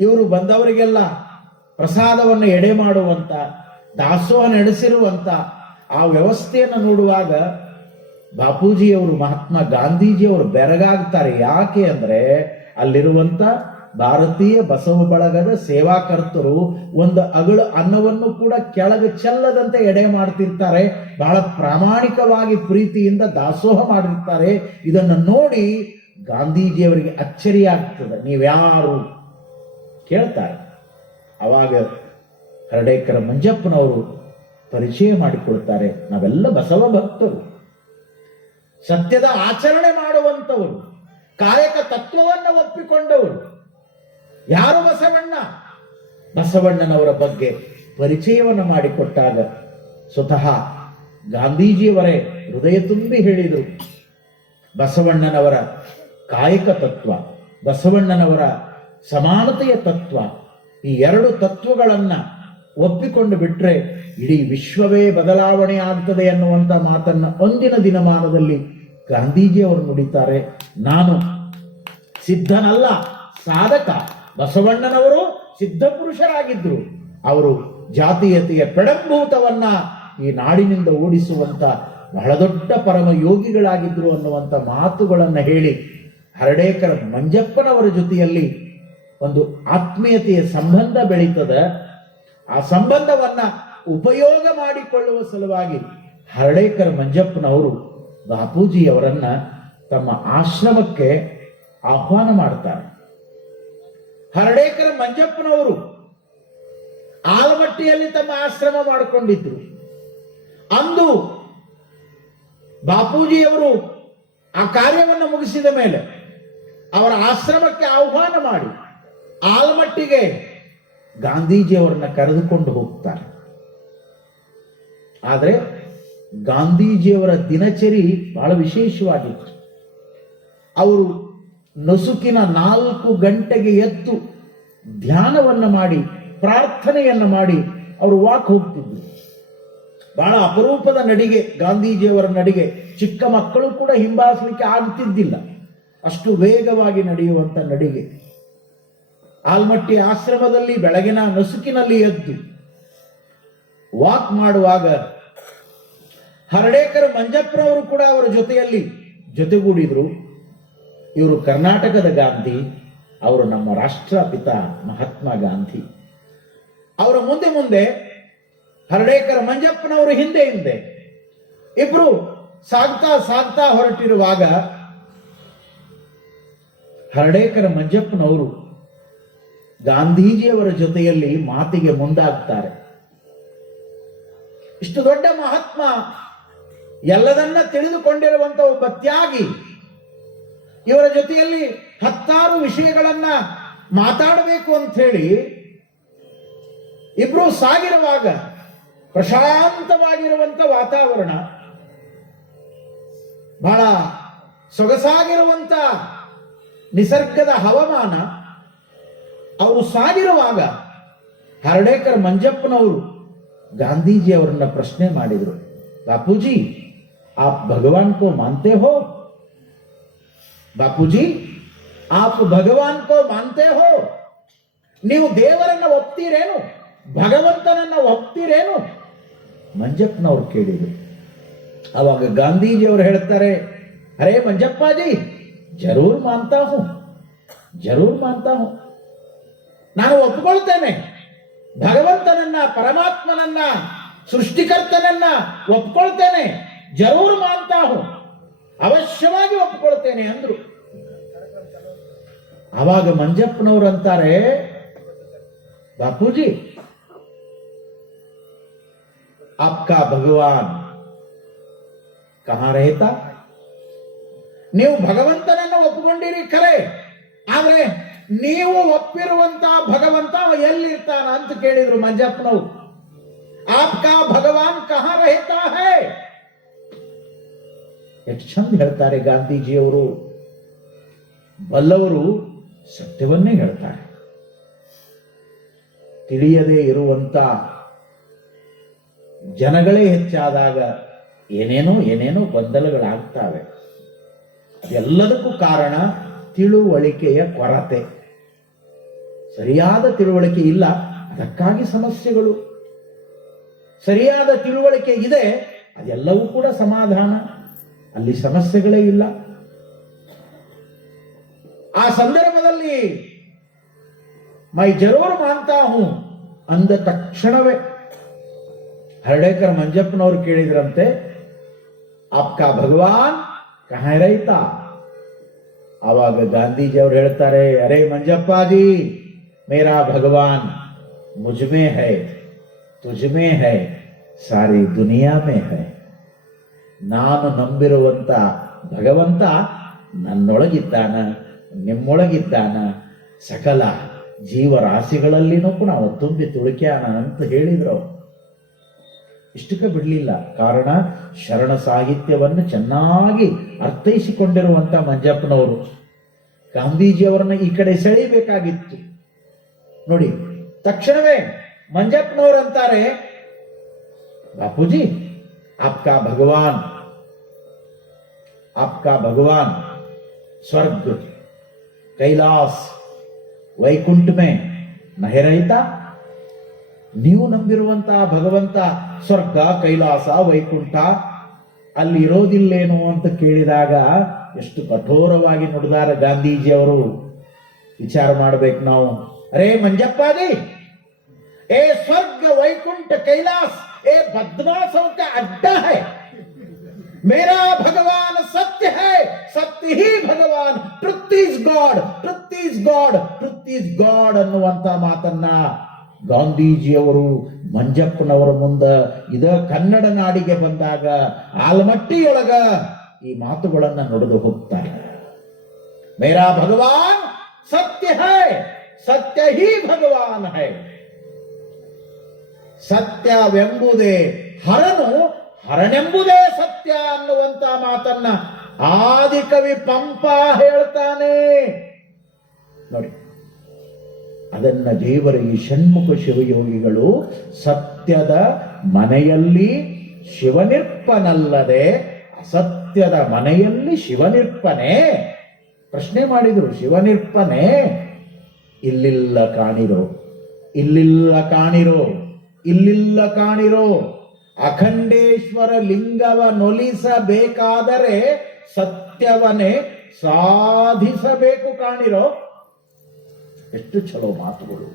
ಇವರು ಬಂದವರಿಗೆಲ್ಲ ಪ್ರಸಾದವನ್ನು ಎಡೆ ಮಾಡುವಂತ, ದಾಸೋಹ ನಡೆಸಿರುವಂತ ಆ ವ್ಯವಸ್ಥೆಯನ್ನು ನೋಡುವಾಗ ಬಾಪೂಜಿಯವರು, ಮಹಾತ್ಮ ಗಾಂಧೀಜಿಯವರು ಬೆರಗಾಗ್ತಾರೆ. ಯಾಕೆ ಅಂದ್ರೆ ಅಲ್ಲಿರುವಂತ ಭಾರತೀಯ ಬಸವ ಬಳಗದ ಸೇವಾಕರ್ತರು ಒಂದು ಅಗಳು ಅನ್ನವನ್ನು ಕೂಡ ಕೆಳಗೆ ಚೆಲ್ಲದಂತೆ ಎಡೆ ಮಾಡ್ತಿರ್ತಾರೆ. ಬಹಳ ಪ್ರಾಮಾಣಿಕವಾಗಿ ಪ್ರೀತಿಯಿಂದ ದಾಸೋಹ ಮಾಡಿರ್ತಾರೆ. ಇದನ್ನು ನೋಡಿ ಗಾಂಧೀಜಿಯವರಿಗೆ ಅಚ್ಚರಿಯಾಗ್ತದೆ. ನೀವ್ಯಾರು ಕೇಳ್ತಾರೆ. ಅವಾಗ ಹರ್ಡೇಕರ್ ಮಂಜಪ್ಪನವರು ಪರಿಚಯ ಮಾಡಿಕೊಳ್ತಾರೆ. ನಾವೆಲ್ಲ ಬಸವ ಭಕ್ತರು, ಸತ್ಯದ ಆಚರಣೆ ಮಾಡುವಂತವರು, ಕಾಯಕ ತತ್ವವನ್ನು ಒಪ್ಪಿಕೊಂಡವರು. ಯಾರು ಬಸವಣ್ಣ? ಬಸವಣ್ಣನವರ ಬಗ್ಗೆ ಪರಿಚಯವನ್ನು ಮಾಡಿಕೊಟ್ಟಾಗ ಸ್ವತಃ ಗಾಂಧೀಜಿಯವರೇ ಹೃದಯ ತುಂಬಿ ಹೇಳಿದರು. ಬಸವಣ್ಣನವರ ಕಾಯಕ ತತ್ವ, ಬಸವಣ್ಣನವರ ಸಮಾನತೆಯ ತತ್ವ, ಈ ಎರಡು ತತ್ವಗಳನ್ನ ಒಪ್ಪಿಕೊಂಡು ಬಿಟ್ರೆ ಇಡೀ ವಿಶ್ವವೇ ಬದಲಾವಣೆ ಆಗ್ತದೆ ಅನ್ನುವಂತ ಮಾತನ್ನ ಒಂದಿನ ದಿನಮಾನದಲ್ಲಿ ಗಾಂಧೀಜಿಯವರು ನುಡಿತಾರೆ. ನಾನು ಸಿದ್ಧನಲ್ಲ, ಸಾಧಕ. ಬಸವಣ್ಣನವರು ಸಿದ್ಧ ಪುರುಷರಾಗಿದ್ರು. ಅವರು ಜಾತೀಯತೆಯ ಪೆಡಂಭೂತವನ್ನ ಈ ನಾಡಿನಿಂದ ಓಡಿಸುವಂತ ಬಹಳ ದೊಡ್ಡ ಪರಮ ಯೋಗಿಗಳಾಗಿದ್ರು ಅನ್ನುವಂಥ ಮಾತುಗಳನ್ನು ಹೇಳಿ ಹರ್ಡೇಕರ್ ಮಂಜಪ್ಪನವರ ಜೊತೆಯಲ್ಲಿ ಒಂದು ಆತ್ಮೀಯತೆಯ ಸಂಬಂಧ ಬೆಳೀತದೆ. ಆ ಸಂಬಂಧವನ್ನ ಉಪಯೋಗ ಮಾಡಿಕೊಳ್ಳುವ ಸಲುವಾಗಿ ಹರ್ಡೇಕರ್ ಮಂಜಪ್ಪನವರು ಬಾಪೂಜಿಯವರನ್ನ ತಮ್ಮ ಆಶ್ರಮಕ್ಕೆ ಆಹ್ವಾನ ಮಾಡ್ತಾರೆ. ಹರ್ಡೇಕರ್ ಮಂಜಪ್ಪನವರು ಆಲಮಟ್ಟಿಯಲ್ಲಿ ತಮ್ಮ ಆಶ್ರಮ ಮಾಡಿಕೊಂಡಿದ್ರು. ಅಂದು ಬಾಪೂಜಿಯವರು ಆ ಕಾರ್ಯವನ್ನು ಮುಗಿಸಿದ ಮೇಲೆ ಅವರ ಆಶ್ರಮಕ್ಕೆ ಆಹ್ವಾನ ಮಾಡಿ ಆಲಮಟ್ಟಿಗೆ ಗಾಂಧೀಜಿಯವರನ್ನ ಕರೆದುಕೊಂಡು ಹೋಗ್ತಾರೆ. ಆದರೆ ಗಾಂಧೀಜಿಯವರ ದಿನಚರಿ ಬಹಳ ವಿಶೇಷವಾಗಿತ್ತು. ಅವರು ನಸುಕಿನ 4 ಗಂಟೆಗೆ ಎದ್ದು ಧ್ಯಾನವನ್ನು ಮಾಡಿ, ಪ್ರಾರ್ಥನೆಯನ್ನು ಮಾಡಿ ಅವರು ವಾಕ್ ಹೋಗ್ತಿದ್ರು. ಬಹಳ ಅಪರೂಪದ ನಡಿಗೆ ಗಾಂಧೀಜಿಯವರ ನಡಿಗೆ. ಚಿಕ್ಕ ಮಕ್ಕಳು ಕೂಡ ಹಿಂಬಾಲಿಸಲಿಕ್ಕೆ ಆಗ್ತಿದ್ದಿಲ್ಲ. ಅಷ್ಟು ವೇಗವಾಗಿ ನಡೆಯುವಂತ ನಡಿಗೆ. ಆಲ್ಮಟ್ಟಿ ಆಶ್ರಮದಲ್ಲಿ ಬೆಳಗಿನ ನಸುಕಿನಲ್ಲಿ ಎದ್ದು ವಾಕ್ ಮಾಡುವಾಗ ಹರ್ಡೇಕರ್ ಮಂಜಪ್ಪನವರು ಕೂಡ ಅವರ ಜೊತೆಯಲ್ಲಿ ಜೊತೆಗೂಡಿದ್ರು. ಇವರು ಕರ್ನಾಟಕದ ಗಾಂಧಿ, ಅವರು ನಮ್ಮ ರಾಷ್ಟ್ರಪಿತ ಮಹಾತ್ಮ ಗಾಂಧಿ. ಅವರ ಮುಂದೆ ಮುಂದೆ ಹರ್ಡೇಕರ್ ಮಂಜಪ್ಪನವರು ಹಿಂದೆ ಇಬ್ರು ಸಾಗ್ತಾ ಸಾಗ್ತಾ ಹೊರಟಿರುವಾಗ ಹರ್ಡೇಕರ್ ಮಂಜಪ್ಪನವರು ಗಾಂಧೀಜಿಯವರ ಜೊತೆಯಲ್ಲಿ ಮಾತಿಗೆ ಮುಂದಾಗ್ತಾರೆ. ಇಷ್ಟು ದೊಡ್ಡ ಮಹಾತ್ಮ, ಎಲ್ಲದನ್ನ ತಿಳಿದುಕೊಂಡಿರುವಂತ ಒಬ್ಬ ತ್ಯಾಗಿ, ಇವರ ಜೊತೆಯಲ್ಲಿ 10 ವಿಷಯಗಳನ್ನ ಮಾತಾಡಬೇಕು ಅಂತ ಹೇಳಿ ಇಬ್ರು ಸಾಗಿರುವಾಗ ಪ್ರಶಾಂತವಾಗಿರುವಂತ ವಾತಾವರಣ, ಬಹಳ ಸೊಗಸಾಗಿರುವಂತ ನಿಸರ್ಗದ ಹವಾಮಾನ. ಅವರು ಸಾಗಿರುವಾಗ ಹರ್ಡೇಕರ್ ಮಂಜಪ್ಪನವರು ಗಾಂಧೀಜಿಯವರನ್ನ ಪ್ರಶ್ನೆ ಮಾಡಿದರು, ಬಾಪೂಜಿ आप भगवान को मानते हो? ಬಾಪೂಜಿ आप ಭಗವಾನ್ ಕೋ ಮಾನ್ತೆ ಹೋ? ನೀವು ದೇವರನ್ನ ಒಪ್ತೀರೇನು, ಭಗವಂತನನ್ನ ಒಪ್ತೀರೇನು? ಮಂಜಪ್ಪನವ್ರು ಕೇಳಿದ್ರು. ಅವಾಗ ಗಾಂಧೀಜಿಯವರು ಹೇಳ್ತಾರೆ, ಅರೇ ಮಂಜಪ್ಪಾಜಿ, ಜರೂರ್ ಮಾನ್ತಾ ಹೂ, ಜರೂರ್ ಮಾನ್ತಾ ಹೂ. ನಾನು ಒಪ್ಕೊಳ್ತೇನೆ, ಭಗವಂತನನ್ನ, ಪರಮಾತ್ಮನನ್ನ, ಸೃಷ್ಟಿಕರ್ತನನ್ನ ಒಪ್ಕೊಳ್ತೇನೆ, ಜರೂರ್ ಮಾನ್ತಾ ಹೂ, ಅವಶ್ಯವಾಗಿ ಒಪ್ಕೊಳ್ತೇನೆ ಅಂದ್ರು. ಆವಾಗ ಮಂಜಪ್ಪನವರು ಅಂತಾರೆ, ಬಾಪೂಜಿ आपका ಭಗವಾನ್ ಕಹಾ ರಹತಾ? ನೀವು ಭಗವಂತನನ್ನ ಒಪ್ಪಿಕೊಂಡಿರಿ ಖರೆ, ಆದ್ರೆ ನೀವು ಒಪ್ಪಿರುವಂತ ಭಗವಂತ ಎಲ್ಲಿರ್ತಾನ ಅಂತ ಕೇಳಿದ್ರು ಮಂಜಪ್ಪನವರು. आपका ಭಗವಾನ್ ಕಹಾ ರಹತಾ ಹೈ? ಎಷ್ಟು ಚಂದ ಹೇಳ್ತಾರೆ ಗಾಂಧೀಜಿಯವರು. ಬಲ್ಲವರು ಸತ್ಯವನ್ನೇ ಹೇಳ್ತಾರೆ. ತಿಳಿಯದೇ ಇರುವಂತ ಜನಗಳೇ ಹೆಚ್ಚಾದಾಗ ಏನೇನೋ ಗೊಂದಲಗಳಾಗ್ತವೆ. ಅದೆಲ್ಲದಕ್ಕೂ ಕಾರಣ ತಿಳುವಳಿಕೆಯ ಕೊರತೆ. ಸರಿಯಾದ ತಿಳುವಳಿಕೆ ಇಲ್ಲ, ಅದಕ್ಕಾಗಿ ಸಮಸ್ಯೆಗಳು. ಸರಿಯಾದ ತಿಳುವಳಿಕೆ ಇದೆ, ಅದೆಲ್ಲವೂ ಕೂಡ ಸಮಾಧಾನ, ಅಲ್ಲಿ ಸಮಸ್ಯೆಗಳೇ ಇಲ್ಲ. ಆ ಸಂದರ್ಭದಲ್ಲಿ ಮೈ ಜರೂರ್ ಮಾನ್ತಾ ಹೂ ಅಂದ ತಕ್ಷಣವೇ ಹರ್ಡೇಕರ್ ಮಂಜಪ್ಪನವರು ಕೇಳಿದ್ರಂತೆ, ಆಪ್ಕಾ ಭಗವಾನ್ ಕಹಾ ರಹತಾ? ಆವಾಗ ಗಾಂಧೀಜಿ ಅವರು ಹೇಳ್ತಾರೆ, ಅರೇ ಮಂಜಪ್ಪಾಜಿ, ಮೇರಾ ಭಗವಾನ್ ಮುಜ್ಮೇ ಹೈ, ತುಜ್ಮೇ ಹೈ, ಸಾರಿ ದುನಿಯಾ ಮೇ ಹೈ. ನಾನು ನಂಬಿರುವಂತ ಭಗವಂತ ನನ್ನೊಳಗಿದ್ದಾನ, ನಿಮ್ಮೊಳಗಿದ್ದಾನ, ಸಕಲ ಜೀವರಾಶಿಗಳಲ್ಲಿನೂ ಕೂಡ ಅವ ತುಂಬಿ ತುಳುಕ್ಯಾನ ಅಂತ ಹೇಳಿದ್ರು. ಇಷ್ಟಕ್ಕೆ ಬಿಡಲಿಲ್ಲ. ಕಾರಣ ಶರಣ ಸಾಹಿತ್ಯವನ್ನು ಚೆನ್ನಾಗಿ ಅರ್ಥೈಸಿಕೊಂಡಿರುವಂತ ಮಂಜಪ್ಪನವರು ಗಾಂಧೀಜಿಯವರನ್ನ ಈ ಕಡೆ ಸೆಳೆಯಬೇಕಾಗಿತ್ತು. ನೋಡಿ, ತಕ್ಷಣವೇ ಮಂಜಪ್ಪನವರು ಅಂತಾರೆ, ಬಾಪೂಜಿ आपका भगवान स्वर्ग कैलाश वैकुंठ में नहीं रहता? ನೀವು ನಂಬಿರುವಂತಹ ಭಗವಂತ ಸ್ವರ್ಗ, ಕೈಲಾಸ, ವೈಕುಂಠ ಅಲ್ಲಿ ಇರೋದಿಲ್ಲೇನು ಅಂತ ಕೇಳಿದಾಗ ಎಷ್ಟು ಕಠೋರವಾಗಿ ನುಡಿದಾರ ಗಾಂಧೀಜಿಯವರು. ವಿಚಾರ ಮಾಡ್ಬೇಕು ನಾವು. ಅರೇ ಮಂಜಪ್ಪಾಜಿ, ए स्वर्ग वैकुंठ कैलाश ए बदमाशों का अड्डा है, मेरा भगवान सत्य है, सत्य ही भगवान, truth is God, truth is God, truth is God ಅನ್ನುವಂತ ಮಾತನ್ನ ಗಾಂಧೀಜಿಯವರು ಮಂಜಪ್ಪನವರ ಮುಂದ ಇದ ಕನ್ನಡ ನಾಡಿಗೆ ಬಂದಾಗ ಆಲ್ಮಟ್ಟಿಯೊಳಗ ಈ ಮಾತುಗಳನ್ನ ನುಡಿದು ಹೋಗ್ತಾರೆ. ಮೇರಾ ಭಗವಾನ್ ಸತ್ಯ ಹೈ, ಸತ್ಯ ಹಿ ಭಗವಾನ್ ಹೈ. ಸತ್ಯವೆಂಬುದೇ ಹರನು, ಹರನೆಂಬುದೇ ಸತ್ಯ ಅನ್ನುವಂತ ಮಾತನ್ನ ಆದಿಕವಿ ಪಂಪ ಹೇಳ್ತಾನೆ. ನೋಡಿ, ಅದನ್ನ ದೇವರ ಈ ಷಣ್ಮುಖ ಶಿವಯೋಗಿಗಳು ಸತ್ಯದ ಮನೆಯಲ್ಲಿ ಶಿವನಿರ್ಪನಲ್ಲದೆ ಅಸತ್ಯದ ಮನೆಯಲ್ಲಿ ಶಿವನಿರ್ಪನೆ ಪ್ರಶ್ನೆ ಮಾಡಿದ್ರು, ಶಿವನಿರ್ಪನೆ ಇಲ್ಲಿಲ್ಲ ಕಾಣಿರೋ, ಇಲ್ಲಿಲ್ಲ ಕಾಣಿರೋ, ಇಲ್ಲಿಲ್ಲ ಕಾಣಿರೋ, ಅಖಂಡೇಶ್ವರ ಲಿಂಗವ ನೊಲಿಸಬೇಕಾದರೆ ಸತ್ಯವನ್ನೇ ಸಾಧಿಸಬೇಕು ಕಾಣಿರೋ. ಎಷ್ಟು ಚಲೋ ಮಾತುಗಳು.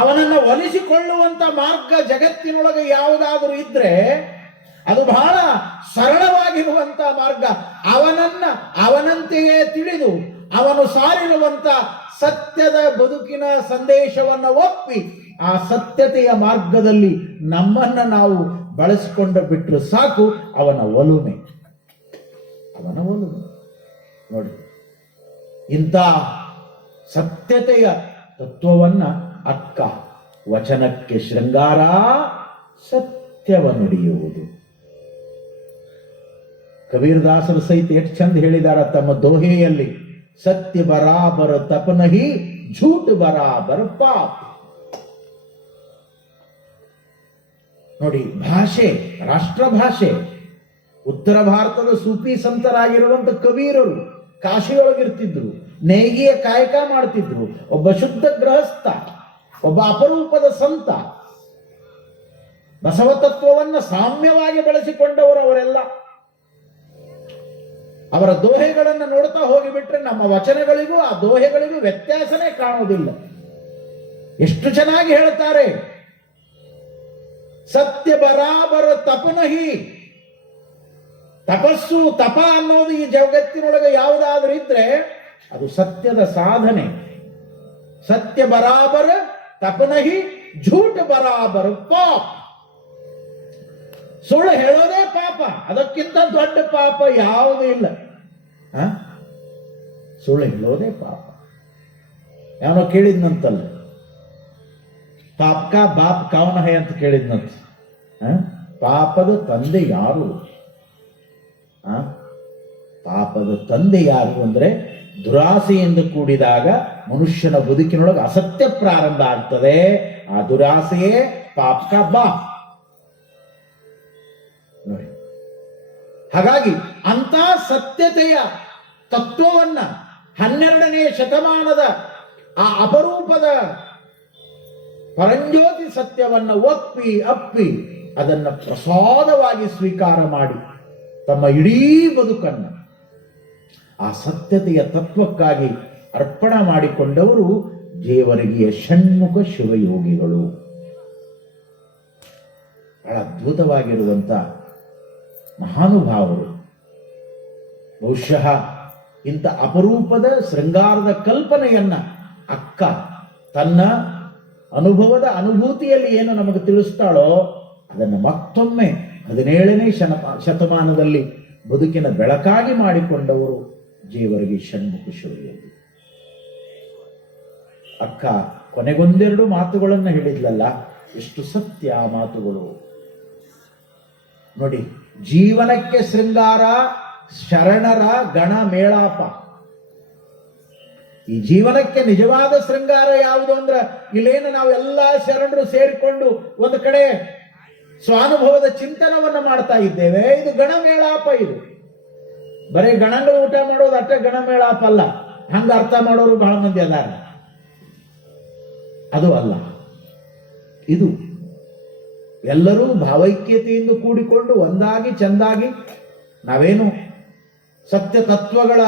ಅವನನ್ನು ಒಲಿಸಿಕೊಳ್ಳುವಂತ ಮಾರ್ಗ ಜಗತ್ತಿನೊಳಗೆ ಯಾವುದಾದರೂ ಇದ್ರೆ ಅದು ಬಹಳ ಸರಳವಾಗಿರುವಂತ ಮಾರ್ಗ. ಅವನಂತೆಯೇ ತಿಳಿದು ಅವನು ಸಾರಿರುವಂತ ಸತ್ಯದ ಬದುಕಿನ ಸಂದೇಶವನ್ನ ಒಪ್ಪಿ ಆ ಸತ್ಯತೆಯ ಮಾರ್ಗದಲ್ಲಿ ನಮ್ಮನ್ನ ನಾವು ಬಳಸಿಕೊಂಡು ಬಿಟ್ಟರು ಸಾಕು. ಅವನ ಒಲುಮೆ ನೋಡಿ. ಇಂಥ ಸತ್ಯತೆಯ ತತ್ವವನ್ನ ಅಕ್ಕ ವಚನಕ್ಕೆ ಶೃಂಗಾರ ಸತ್ಯವ ನುಡಿಯುವುದು. ಕಬೀರದಾಸರು ಸಹಿತ ಎಷ್ಟು ಚಂದ ಹೇಳಿದಾರ ತಮ್ಮ ದೋಹೆಯಲ್ಲಿ, ಸತ್ಯ ಬರಾಬರ ತಪನಹಿ ಝೂಟ್ ಬರಾಬರ ಪಾಪ್. ನೋಡಿ, ಭಾಷೆ ರಾಷ್ಟ್ರ ಭಾಷೆ. ಉತ್ತರ ಭಾರತದ ಸೂಫಿ ಸಂತರಾಗಿರುವಂತ ಕಬೀರರು ಕಾಶಿಯೊಳಗಿರ್ತಿದ್ರು, ನೇಯ್ಗೆಯ ಕಾಯಕ ಮಾಡ್ತಿದ್ರು. ಒಬ್ಬ ಶುದ್ಧ ಗೃಹಸ್ಥ, ಒಬ್ಬ ಅಪರೂಪದ ಸಂತ, ಬಸವ ತತ್ವವನ್ನ ಸಾಮ್ಯವಾಗಿ ಬಳಸಿಕೊಂಡವರು ಅವರೆಲ್ಲ. ಅವರ ದೋಹೆಗಳನ್ನು ನೋಡ್ತಾ ಹೋಗಿಬಿಟ್ರೆ ನಮ್ಮ ವಚನಗಳಿಗೂ ಆ ದೋಹೆಗಳಿಗೂ ವ್ಯತ್ಯಾಸನೇ ಕಾಣುವುದಿಲ್ಲ. ಎಷ್ಟು ಚೆನ್ನಾಗಿ ಹೇಳುತ್ತಾರೆ, ಸತ್ಯ ಬರಾಬರ ತಪನಹಿ. ತಪಸ್ಸು ತಪ ಅನ್ನೋದು ಈ ಜಗತ್ತಿನೊಳಗೆ ಯಾವುದಾದ್ರೂ ಇದ್ರೆ ಅದು ಸತ್ಯದ ಸಾಧನೆ. ಸತ್ಯ ಬರಾಬರ ತಪನಹಿ ಝೂಟ್ ಬರಾಬರ ಪಾಪ. ಸುಳ್ಳು ಹೇಳೋದೇ ಪಾಪ, ಅದಕ್ಕಿಂತ ದೊಡ್ಡ ಪಾಪ ಯಾವುದೂ ಇಲ್ಲ. ಸುಳ್ಳು ಹೇಳೋದೇ ಪಾಪ. ಯಾವನೋ ಕೇಳಿದ್ನಂತಲ್ಲ, ಪಾಪಕ ಬಾಪ್ ಕವನ ಹೈ ಅಂತ ಕೇಳಿದ್ನಂತ. ಪಾಪದ ತಂದೆ ಯಾರು? ಪಾಪದ ತಂದೆ ಯಾರು ಅಂದ್ರೆ ದುರಾಸೆಯಿಂದ ಕೂಡಿದಾಗ ಮನುಷ್ಯನ ಬದುಕಿನೊಳಗೆ ಅಸತ್ಯ ಪ್ರಾರಂಭ ಆಗ್ತದೆ. ಆ ದುರಾಸೆಯೇ ಪಾಪಕ ಬಾಪ್ ನೋಡಿ. ಹಾಗಾಗಿ ಅಂತ ಸತ್ಯತೆಯ ತತ್ವವನ್ನ 12ನೇ ಶತಮಾನದ ಆ ಅಪರೂಪದ ಪರಂಜ್ಯೋತಿ ಸತ್ಯವನ್ನ ಒಪ್ಪಿ ಅಪ್ಪಿ ಅದನ್ನ ಪ್ರಸಾದವಾಗಿ ಸ್ವೀಕಾರ ಮಾಡಿ ತಮ್ಮ ಇಡೀ ಬದುಕನ್ನ ಆ ಸತ್ಯತೆಯ ತತ್ವಕ್ಕಾಗಿ ಅರ್ಪಣ ಮಾಡಿಕೊಂಡವರು ಜೇವರ್ಗಿಯ ಷಣ್ಮುಖ ಶಿವಯೋಗಿಗಳು. ಬಹಳ ಅದ್ಭುತವಾಗಿರುವಂತ ಮಹಾನುಭಾವರು. ಬಹುಶಃ ಇಂಥ ಅಪರೂಪದ ಶೃಂಗಾರದ ಕಲ್ಪನೆಯನ್ನ ಅಕ್ಕ ತನ್ನ ಅನುಭವದ ಅನುಭೂತಿಯಲ್ಲಿ ಏನು ನಮಗೆ ತಿಳಿಸ್ತಾಳೋ ಅದನ್ನು ಮತ್ತೊಮ್ಮೆ 17ನೇ ಶತಮಾನದಲ್ಲಿ ಬದುಕಿನ ಬೆಳಕಾಗಿ ಮಾಡಿಕೊಂಡವರು ಜೇವರ್ಗಿ ಷಣ್ಮುಖ ಶಿವಯೋಗಿ. ಅಕ್ಕ ಕೊನೆಗೊಂದೆರಡು ಮಾತುಗಳನ್ನು ಹೇಳಿದ್ಲಲ್ಲ, ಎಷ್ಟು ಸತ್ಯ ಆ ಮಾತುಗಳು ನೋಡಿ. ಜೀವನಕ್ಕೆ ಶೃಂಗಾರ ಶರಣರ ಗಣ ಮೇಳಾಪ. ಈ ಜೀವನಕ್ಕೆ ನಿಜವಾದ ಶೃಂಗಾರ ಯಾವುದು ಅಂದ್ರ ಇಲ್ಲೇನು ನಾವೆಲ್ಲ ಶರಣರು ಸೇರಿಕೊಂಡು ಒಂದು ಕಡೆ ಸ್ವಾನುಭವದ ಚಿಂತನವನ್ನ ಮಾಡ್ತಾ ಇದ್ದೇವೆ. ಇದು ಗಣಮೇಳಾಪ. ಇದು ಬರೀ ಗಣಗಳು ಊಟ ಮಾಡೋದು ಅಷ್ಟೇ ಗಣಮೇಳಾಪ ಅಲ್ಲ. ಹಂಗ ಅರ್ಥ ಮಾಡೋರು ಬಹಳ ಮಂದಿ ಅದಾರ. ಅದು ಅಲ್ಲ. ಇದು ಎಲ್ಲರೂ ಭಾವೈಕ್ಯತೆಯಿಂದ ಕೂಡಿಕೊಂಡು ಒಂದಾಗಿ ಚಂದಾಗಿ ನಾವೇನು ಸತ್ಯ ತತ್ವಗಳ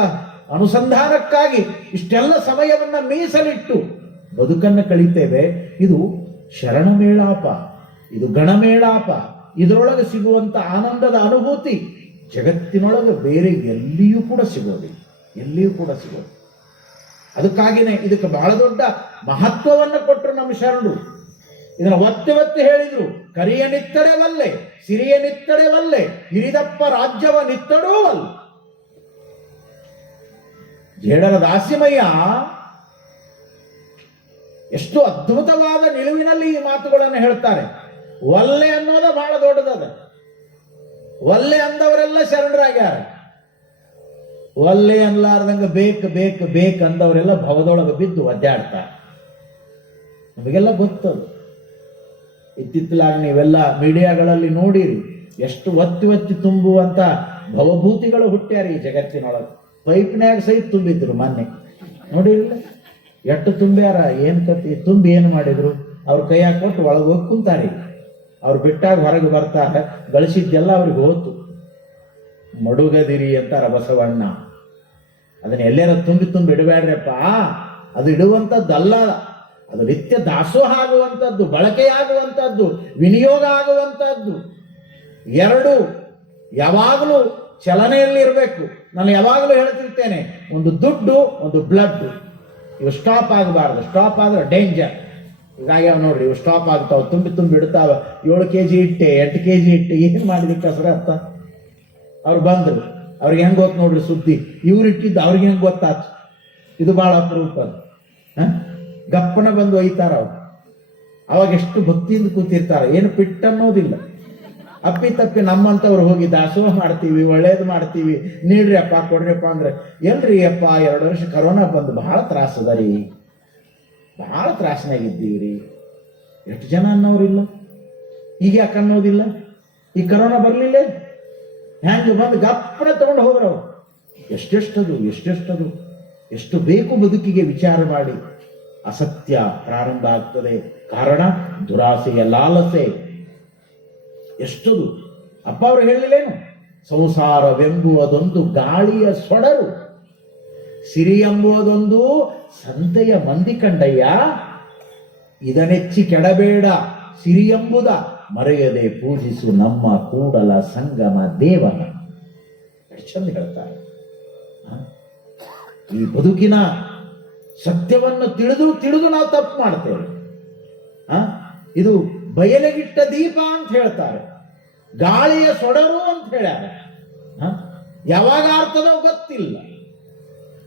ಅನುಸಂಧಾನಕ್ಕಾಗಿ ಇಷ್ಟೆಲ್ಲ ಸಮಯವನ್ನ ಮೀಸಲಿಟ್ಟು ಬದುಕನ್ನು ಕಳೀತೇವೆ. ಇದು ಶರಣ ಮೇಳಾಪ, ಇದು ಗಣಮೇಳಾಪ. ಇದರೊಳಗೆ ಸಿಗುವಂತ ಆನಂದದ ಅನುಭೂತಿ ಜಗತ್ತಿನೊಳಗೆ ಬೇರೆ ಎಲ್ಲಿಯೂ ಕೂಡ ಸಿಗೋದಿಲ್ಲ, ಎಲ್ಲಿಯೂ ಕೂಡ ಸಿಗೋದು. ಅದಕ್ಕಾಗಿನೇ ಇದಕ್ಕೆ ಬಹಳ ದೊಡ್ಡ ಮಹತ್ವವನ್ನು ಕೊಟ್ಟರು ನಮ್ಮ ಶರಣರು. ಇದನ್ನು ಒತ್ತಿ ಹೇಳಿದ್ರು. ಕರಿಯ ನಿತ್ತಡೆ ವಲ್ಲೆ, ಸಿರಿಯ ನಿತ್ತಡೆ ವಲ್ಲೆ, ಹಿರಿದಪ್ಪ ರಾಜ್ಯವ ನಿತ್ತಡೂ ವಲ್ಲೆ. ಜೇಡರ ದಾಸಿಮಯ್ಯ ಎಷ್ಟು ಅದ್ಭುತವಾದ ನಿಲುವಿನಲ್ಲಿ ಈ ಮಾತುಗಳನ್ನು ಹೇಳ್ತಾರೆ. ಒಲ್ಲೆ ಅನ್ನೋದ ಬಹಳ ದೊಡ್ಡದದ. ಒಲ್ಲೆ ಅಂದವರೆಲ್ಲ ಶರಣರಾಗ್ಯಾರ. ಒಲ್ಲೆ ಅನ್ಲಾರ್ದಂಗ ಬೇಕು ಅಂದವರೆಲ್ಲ ಭವದೊಳಗೆ ಬಿದ್ದು ಒದ್ದಾಡ್ತಾರೆ. ನಮಗೆಲ್ಲ ಗೊತ್ತದು. ಇತ್ತಿತ್ತಲಾಗಿ ನೀವೆಲ್ಲ ಮೀಡಿಯಾಗಳಲ್ಲಿ ನೋಡಿರಿ, ಎಷ್ಟು ಒತ್ತಿ ತುಂಬುವಂತ ಭವಭೂತಿಗಳು ಹುಟ್ಟ್ಯಾರ ಈ ಜಗತ್ತಿನೊಳಗೆ. ಪೈಪ್ನ್ಯಾಗ ಸಹಿತ ತುಂಬಿದ್ರು ಮೊನ್ನೆ ನೋಡಿರಲಿಲ್ಲ, ಎಷ್ಟು ತುಂಬ್ಯಾರ, ಏನು ಕತ್ತಿ ತುಂಬಿ ಏನು ಮಾಡಿದ್ರು, ಅವ್ರ ಕೈಯಾಗ ಕೊಟ್ಟು ಒಳಗೆ ಹೋಗಿ ಕುಂತಾರೆ. ಅವ್ರು ಬಿಟ್ಟಾಗ ಹೊರಗೆ ಬರ್ತಾರೆ, ಗಳಿಸಿದ್ದೆಲ್ಲ ಅವ್ರಿಗೆ ಹೋತು. ಮಡುಗದಿರಿ ಅಂತಾರ ಬಸವಣ್ಣ. ಅದನ್ನ ಎಲ್ಲಾರ ತುಂಬಿ ಇಡಬೇಡ್ರಪ್ಪ, ಅದು ಇಡುವಂಥದ್ದಲ್ಲ, ಅದು ನಿತ್ಯ ದಾಸೋಹ ಆಗುವಂಥದ್ದು, ಬಳಕೆಯಾಗುವಂಥದ್ದು, ವಿನಿಯೋಗ ಆಗುವಂಥದ್ದು. ಎರಡು ಯಾವಾಗಲೂ ಚಲನೆಯಲ್ಲಿ ಇರಬೇಕು. ನಾನು ಯಾವಾಗಲೂ ಹೇಳ್ತಿರ್ತೇನೆ, ಒಂದು ದುಡ್ಡು, ಒಂದು ಬ್ಲಡ್, ಇವು ಸ್ಟಾಪ್ ಆಗಬಾರ್ದು. ಸ್ಟಾಪ್ ಆದ್ರೆ ಡೇಂಜರ್. ಹೀಗಾಗಿ ನೋಡ್ರಿ, ಇವು ಸ್ಟಾಪ್ ಆಗ್ತಾವ, ತುಂಬಿ ಇಡ್ತಾವ. 7 kg ಇಟ್ಟೆ, 8 kg ಇಟ್ಟೆ, ಏನು ಮಾಡಿದಿ ಕಸರತ್ತ? ಅವ್ರು ಬಂದ್ರು, ಅವ್ರಿಗೆ ಹೆಂಗೆ ಗೊತ್ತು ನೋಡ್ರಿ ಸುದ್ದಿ, ಇವ್ರು ಇಟ್ಟಿದ್ದು ಅವ್ರಿಗೆ ಹೆಂಗೆ ಗೊತ್ತಾಯ್ತು? ಇದು ಭಾಳ ಅಪರೂಪ. ಗಪ್ಪನ ಬಂದು ಒಯ್ತಾರ ಅವ್ರು. ಅವಾಗ ಎಷ್ಟು ಭಕ್ತಿಯಿಂದ ಕೂತಿರ್ತಾರೆ, ಏನು ಪಿಟ್ ಅನ್ನೋದಿಲ್ಲ. ಅಪ್ಪಿ ತಪ್ಪಿ ನಮ್ಮಂತವ್ರು ಹೋಗಿ ದಾಸೋಹ ಮಾಡ್ತೀವಿ, ಒಳ್ಳೇದು ಮಾಡ್ತೀವಿ, ನೀಡ್ರಿ ಅಪ್ಪ ಕೊಡ್ರಿಪ್ಪ ಅಂದ್ರೆ, ಎಲ್ರಿ ಅಪ್ಪ 2 ವರ್ಷ ಕರೋನಾ ಬಂದು ಬಹಳ ತ್ರಾಸ ಅದ ರೀ, ಬಹಳ ತ್ರಾಸನಾಗಿದ್ದೀವಿ ರೀ. ಎಷ್ಟು ಜನ ಅನ್ನೋರಿಲ್ಲ, ಈಗ ಯಾಕೆ ಅನ್ನೋದಿಲ್ಲ? ಈ ಕರೋನಾ ಬರಲಿಲ್ಲ, ಹೆಂಗೆ ಬಂದು ಗಪ್ಪನ ತಗೊಂಡು ಹೋದ್ರು ಅವ್ರು. ಎಷ್ಟೆಷ್ಟದು ಎಷ್ಟು ಬೇಕು ಬದುಕಿಗೆ ವಿಚಾರ ಮಾಡಿ. ಅಸತ್ಯ ಪ್ರಾರಂಭ ಆಗ್ತದೆ. ಕಾರಣ ದುರಾಸೆಯ ಲಾಲಸೆ. ಎಷ್ಟದು ಅಪ್ಪ ಅವರು ಹೇಳಿಲ್ಲೇನು? ಸಂಸಾರವೆಂಬುವುದೊಂದು ಗಾಳಿಯ ಸೊಡರು, ಸಿರಿ ಎಂಬುವುದೊಂದು ಸಂತೆಯ ಮಂದಿ ಕಂಡಯ್ಯ. ಇದನೆಚ್ಚಿ ಕೆಡಬೇಡ ಸಿರಿ ಎಂಬುದ, ಮರೆಯದೆ ಪೂಜಿಸು ನಮ್ಮ ಕೂಡಲ ಸಂಗಮ ದೇವನ. ಎಷ್ಟು ಚಂದ ಹೇಳ್ತಾರೆ. ಈ ಬದುಕಿನ ಸತ್ಯವನ್ನು ತಿಳಿದು ನಾವು ತಪ್ಪು ಮಾಡ್ತೇವೆ. ಇದು ಬಯಲಿಗಿಟ್ಟ ದೀಪ ಅಂತ ಹೇಳ್ತಾರೆ, ಗಾಳಿಯ ಸೊಡರು ಅಂತ ಹೇಳ್ಯಾರ. ಯಾವಾಗ ಆರ್ತದೋ ಗೊತ್ತಿಲ್ಲ.